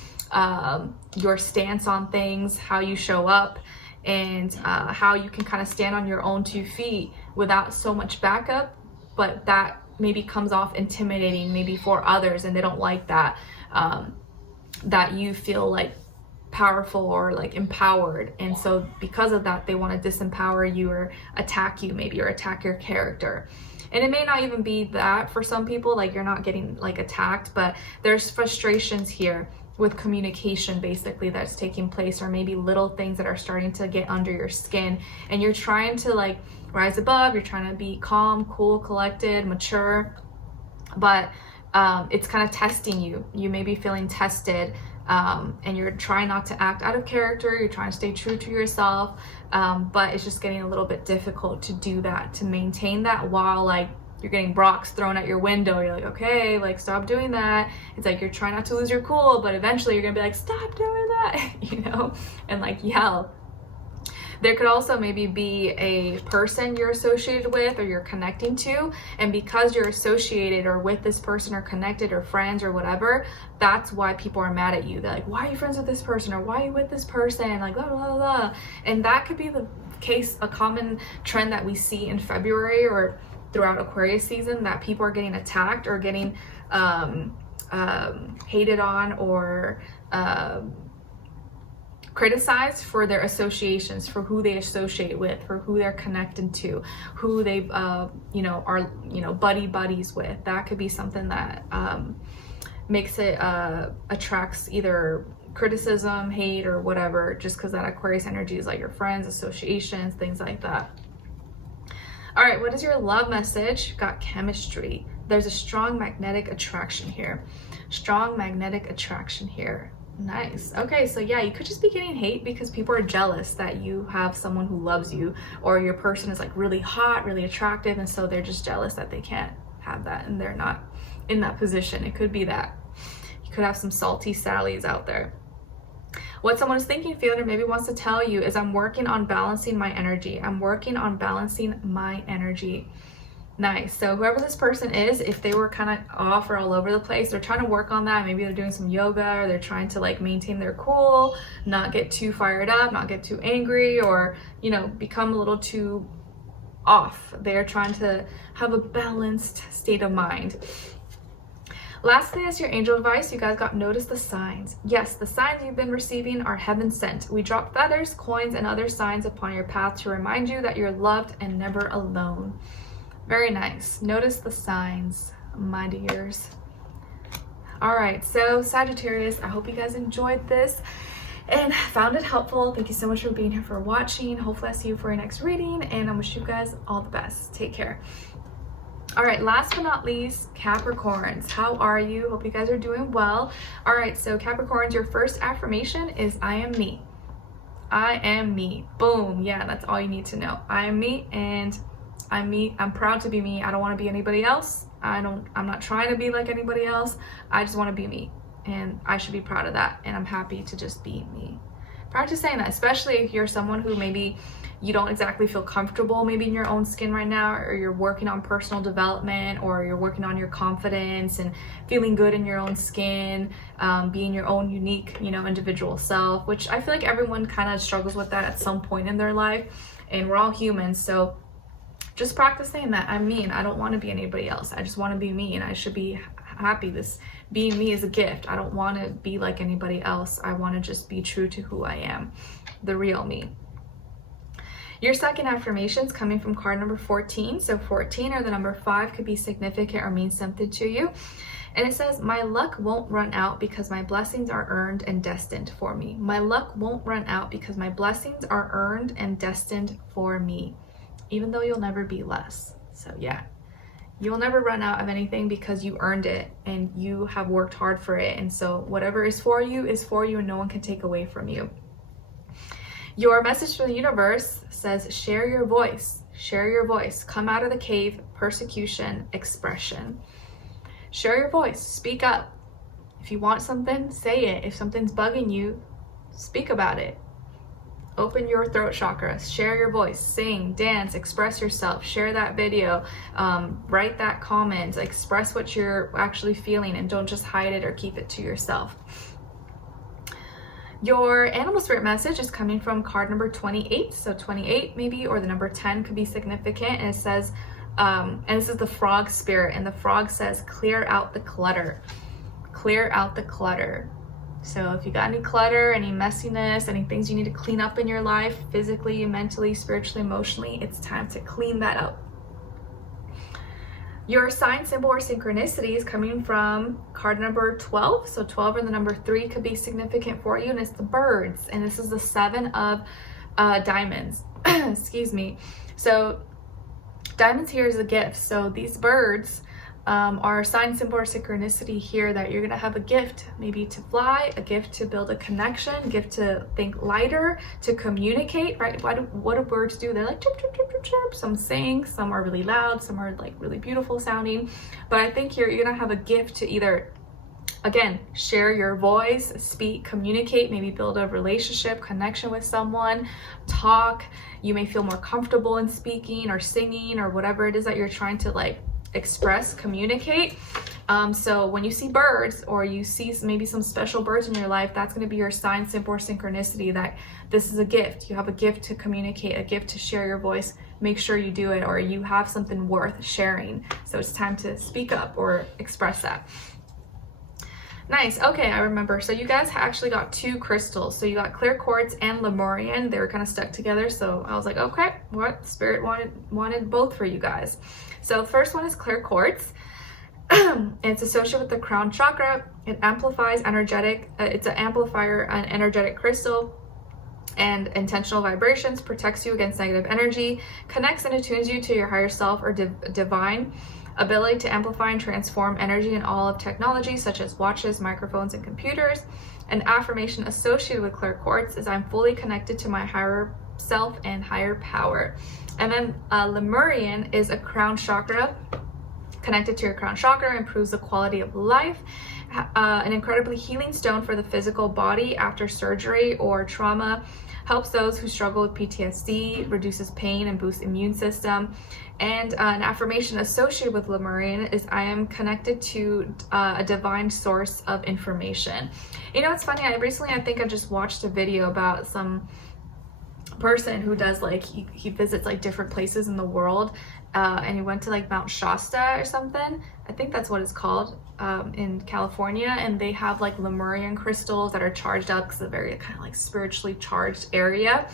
your stance on things, how you show up, and how you can kind of stand on your own 2 feet without so much backup, but that maybe comes off intimidating maybe for others, and they don't like that, that you feel like powerful or like empowered, and so because of that they want to disempower you or attack you maybe, or attack your character. And it may not even be that for some people, like you're not getting like attacked, but there's frustrations here with communication basically that's taking place, or maybe little things that are starting to get under your skin, and you're trying to like rise above, you're trying to be calm, cool, collected, mature, but it's kind of testing you. You may be feeling tested, and you're trying not to act out of character, you're trying to stay true to yourself, but it's just getting a little bit difficult to do that, to maintain that while like you're getting rocks thrown at your window. You're like, okay, like stop doing that. It's like you're trying not to lose your cool, but eventually you're gonna be like, stop doing that, you know, and like yell. There could also maybe be a person you're associated with or you're connecting to, and because you're associated or with this person or connected or friends or whatever, that's why people are mad at you. They're like, why are you friends with this person, or why are you with this person, like blah blah blah. And that could be the case, a common trend that we see in February or throughout Aquarius season, that people are getting attacked or getting hated on or criticized for their associations, for who they associate with, for who they're connected to, who they are buddies with. That could be something that makes it attracts either criticism, hate, or whatever, just because that Aquarius energy is like your friends, associations, things like that. All right, what is your love message? Got chemistry. There's a strong magnetic attraction here. Strong magnetic attraction here. Nice. Okay, so yeah, you could just be getting hate because people are jealous that you have someone who loves you, or your person is like really hot, really attractive, and so they're just jealous that they can't have that and they're not in that position. It could be that. You could have some salty Sallys out there. What someone is thinking, feeling, or maybe wants to tell you is, I'm working on balancing my energy. I'm working on balancing my energy. Nice. So whoever this person is, if they were kind of off or all over the place, they're trying to work on that. Maybe they're doing some yoga, or they're trying to like maintain their cool, not get too fired up, not get too angry, or, you know, become a little too off. They're trying to have a balanced state of mind. Lastly, is your angel advice. You guys got notice the signs. Yes, the signs you've been receiving are heaven sent. We drop feathers, coins, and other signs upon your path to remind you that you're loved and never alone. Very nice. Notice the signs, my dears. All right, so Sagittarius, I hope you guys enjoyed this and found it helpful. Thank you so much for being here, for watching. Hopefully I see you for your next reading, and I wish you guys all the best. Take care. All right, last but not least, Capricorns. How are you? Hope you guys are doing well. All right, so Capricorns, your first affirmation is I am me. I am me. Boom. Yeah, that's all you need to know. I am me, and I'm me. I'm proud to be me. I don't want to be anybody else. I'm not trying to be like anybody else. I just want to be me, and I should be proud of that, and I'm happy to just be me. Practice saying that, especially if you're someone who maybe you don't exactly feel comfortable maybe in your own skin right now, or you're working on personal development, or you're working on your confidence and feeling good in your own skin, being your own unique, individual self, which I feel like everyone kind of struggles with that at some point in their life, and we're all humans. So just practice saying that I'm me, and I don't want to be anybody else. I just want to be me, and I should be happy. This being me is a gift. I don't want to be like anybody else. I want to just be true to who I am, the real me. Your second affirmation is coming from card number 14. So 14 or the number 5 could be significant or mean something to you. And it says, my luck won't run out because my blessings are earned and destined for me. My luck won't run out because my blessings are earned and destined for me, even though you'll never be less. So yeah, you'll never run out of anything because you earned it and you have worked hard for it. And so whatever is for you, and no one can take away from you. Your message from the universe says, share your voice. Share your voice. Come out of the cave, persecution, expression. Share your voice. Speak up. If you want something, say it. If something's bugging you, speak about it. Open your throat chakra. Share your voice. Sing, dance, express yourself. Share that video. Write that comment. Express what you're actually feeling, and don't just hide it or keep it to yourself. Your animal spirit message is coming from card number 28. So 28 maybe, or the number 10 could be significant. And it says, and this is the frog spirit, and the frog says, clear out the clutter. Clear out the clutter. So if you got any clutter, any messiness, any things you need to clean up in your life, physically, mentally, spiritually, emotionally, it's time to clean that up. Your sign, symbol, or synchronicity is coming from card number 12. So 12 and the number 3 could be significant for you, and it's the birds. And this is the 7 of diamonds. Excuse me. So diamonds here is a gift. So these birds are sign, symbol, or synchronicity here that you're going to have a gift, maybe to fly, a gift to build a connection, a gift to think lighter, to communicate, right? What do birds do? They're like chirp, chirp, chirp, chirp, chirp. Some sing, some are really loud, some are like really beautiful sounding. But I think here you're going to have a gift to either, again, share your voice, speak, communicate, maybe build a relationship, connection with someone, talk. You may feel more comfortable in speaking or singing or whatever it is that you're trying to express, communicate. So when you see birds, or you see maybe some special birds in your life, that's going to be your sign, symbol, or synchronicity that this is a gift. You have a gift to communicate, a gift to share your voice. Make sure you do it, or you have something worth sharing. So it's time to speak up or express that. Nice. Okay, I remember. So you guys actually got 2 crystals. So you got clear quartz and Lemurian. They were kind of stuck together. So I was like, okay, what? Spirit wanted both for you guys. So the first one is clear quartz. It's associated with the crown chakra. It amplifies it's an amplifier, an energetic crystal, and intentional vibrations, protects you against negative energy, connects and attunes you to your higher self or divine ability to amplify and transform energy in all of technology, such as watches, microphones, and computers. An affirmation associated with clear quartz is, I'm fully connected to my higher self and higher power. And then Lemurian is a crown chakra. Connected to your crown chakra, improves the quality of life. An incredibly healing stone for the physical body after surgery or trauma. Helps those who struggle with PTSD, reduces pain, and boosts immune system. And an affirmation associated with Lemurian is, I am connected to a divine source of information. You know, it's funny, I think I just watched a video about some person who does he visits different places in the world, and he went to Mount Shasta or something. I think that's what it's called, in California, and they have Lemurian crystals that are charged up because it's a very kind of spiritually charged area.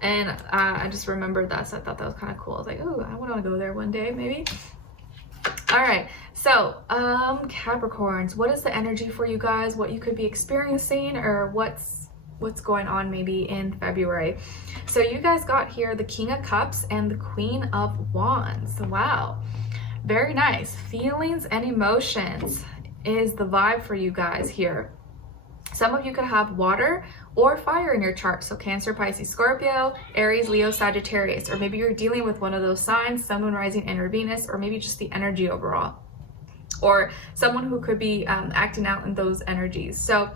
And I just remembered that, so I thought that was kind of cool. I was like, oh, I want to go there one day maybe. All right, so Capricorns, what is the energy for you guys? What you could be experiencing, or what's going on maybe in February? So you guys got here the King of Cups and the Queen of Wands. Wow. Very nice. Feelings and emotions is the vibe for you guys here. Some of you could have water or fire in your chart. So Cancer, Pisces, Scorpio, Aries, Leo, Sagittarius. Or maybe you're dealing with one of those signs, Sun, Moon, Rising, and or Venus, or maybe just the energy overall. Or someone who could be acting out in those energies. So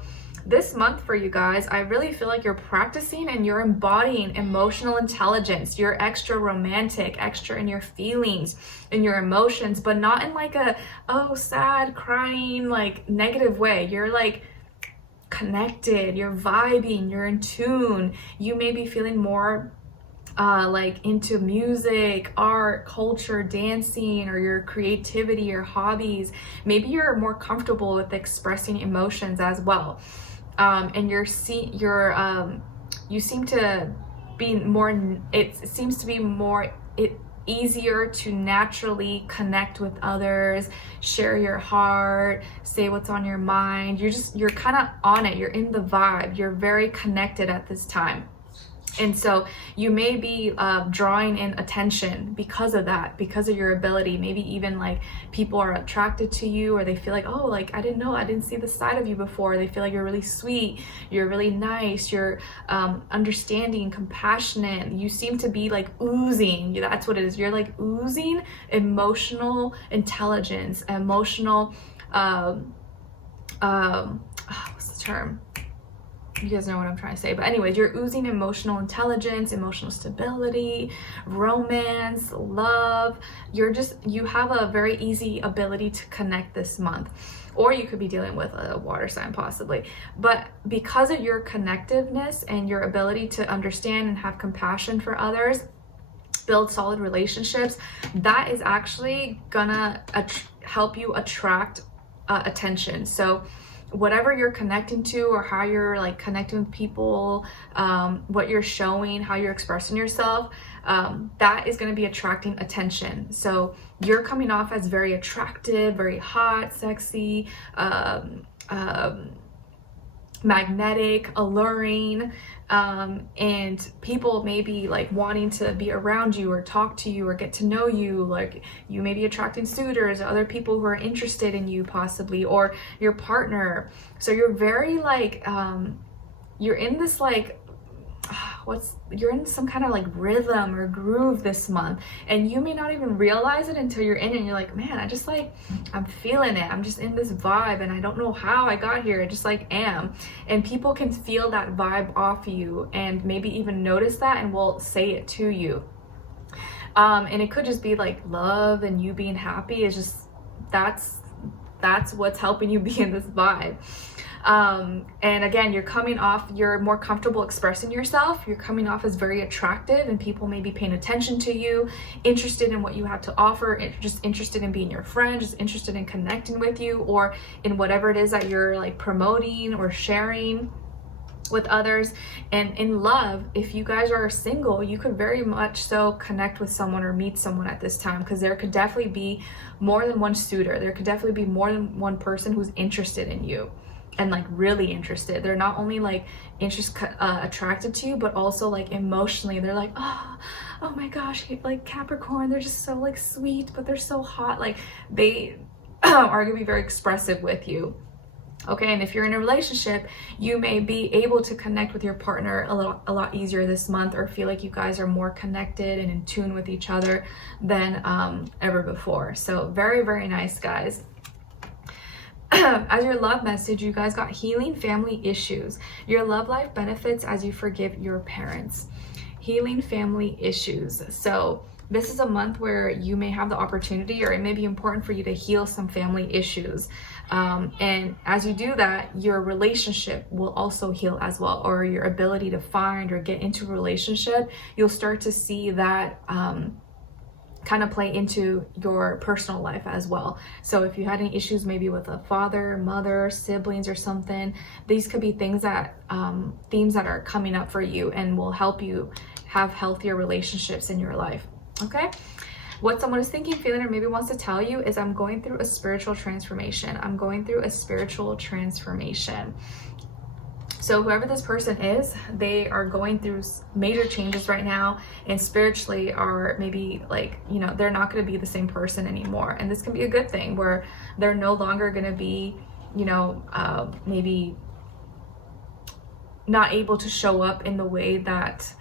this month for you guys, I really feel like you're practicing and you're embodying emotional intelligence. You're extra romantic, extra in your feelings, in your emotions, but not in like a, oh, sad, crying, like negative way. You're like connected, you're vibing, you're in tune. You may be feeling more like into music, art, culture, dancing, or your creativity, your hobbies. Maybe you're more comfortable with expressing emotions as well. And you seem to be more, it seems to be more easier to naturally connect with others, share your heart, say what's on your mind. You're kind of on it, you're in the vibe, you're very connected at this time. And so you may be drawing in attention because of that, because of your ability. Maybe even like people are attracted to you, or they feel like, oh, like I didn't see the side of you before. They feel like you're really sweet, you're really nice, you're understanding, compassionate. You seem to be like oozing. That's what it is. You're like oozing emotional intelligence, emotional, what's the term? You guys know what I'm trying to say, but anyways, you're oozing emotional intelligence, emotional stability, romance, love. You have a very easy ability to connect this month. Or you could be dealing with a water sign possibly. But because of your connectiveness and your ability to understand and have compassion for others, build solid relationships, that is actually gonna help you attract attention. So whatever you're connecting to, or how you're like connecting with people, what you're showing, how you're expressing yourself, that is going to be attracting attention. So you're coming off as very attractive, very hot, sexy, magnetic, alluring, and people may be like wanting to be around you or talk to you or get to know you. Like you may be attracting suitors, or other people who are interested in you possibly, or your partner. So you're very like you're in this like you're in some kind of like rhythm or groove this month, and you may not even realize it until you're in it and you're like, man, I'm feeling it, I'm just in this vibe, and I don't know how I got here, I just like am. And people can feel that vibe off you, and maybe even notice that, and will say it to you. And it could just be like love and you being happy is just, that's what's helping you be in this vibe. And again, you're more comfortable expressing yourself. You're coming off as very attractive, and people may be paying attention to you, interested in what you have to offer, just interested in being your friend, just interested in connecting with you, or in whatever it is that you're like promoting or sharing with others. And in love, if you guys are single, you could very much so connect with someone or meet someone at this time, because there could definitely be more than one suitor. There could definitely be more than one person who's interested in you. And like really interested. They're not only like attracted to you, but also like emotionally, they're like, oh my gosh, like Capricorn, they're just so like sweet, but they're so hot. Like they are gonna be very expressive with you. Okay, and if you're in a relationship, you may be able to connect with your partner a lot easier this month, or feel like you guys are more connected and in tune with each other than ever before. So very, very nice, guys. As your love message, you guys got healing family issues. Your love life benefits as you forgive your parents. Healing family issues. So this is a month where you may have the opportunity, or it may be important for you to heal some family issues. And as you do that, your relationship will also heal as well, or your ability to find or get into a relationship, you'll start to see that kind of play into your personal life as well. So if you had any issues maybe with a father, mother, siblings or something, these could be things that themes that are coming up for you and will help you have healthier relationships in your life. Okay, what someone is thinking, feeling, or maybe wants to tell you is, I'm going through a spiritual transformation. I'm going through a spiritual transformation. So whoever this person is, they are going through major changes right now, and spiritually are maybe like, you know, they're not going to be the same person anymore. And this can be a good thing, where they're no longer going to be, you know, maybe not able to show up in the way that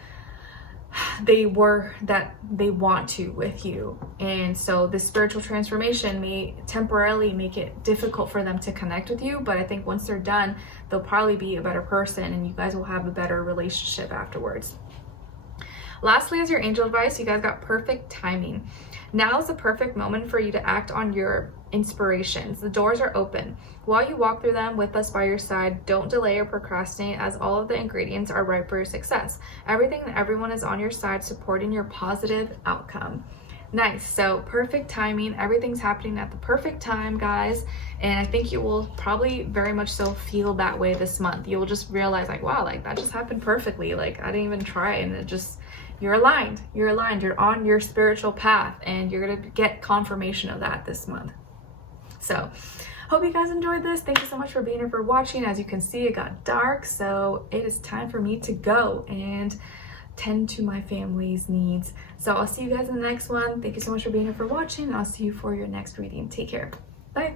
they want to with you. And so this spiritual transformation may temporarily make it difficult for them to connect with you, but I think once they're done, they'll probably be a better person and you guys will have a better relationship afterwards. Lastly, as your angel advice, you guys got perfect timing. Now is the perfect moment for you to act on your inspirations. The doors are open. While you walk through them with us by your side, don't delay or procrastinate, as all of the ingredients are ripe for your success. Everything and everyone is on your side, supporting your positive outcome. Nice. So perfect timing. Everything's happening at the perfect time, guys. And I think you will probably very much so feel that way this month. You'll just realize like, wow, like that just happened perfectly. Like I didn't even try, and it just, you're aligned. You're aligned. You're on your spiritual path, and you're going to get confirmation of that this month. So hope you guys enjoyed this. Thank you so much for being here, for watching. As you can see, it got dark, so it is time for me to go and tend to my family's needs. So I'll see you guys in the next one. Thank you so much for being here, for watching. I'll see you for your next reading. Take care. Bye.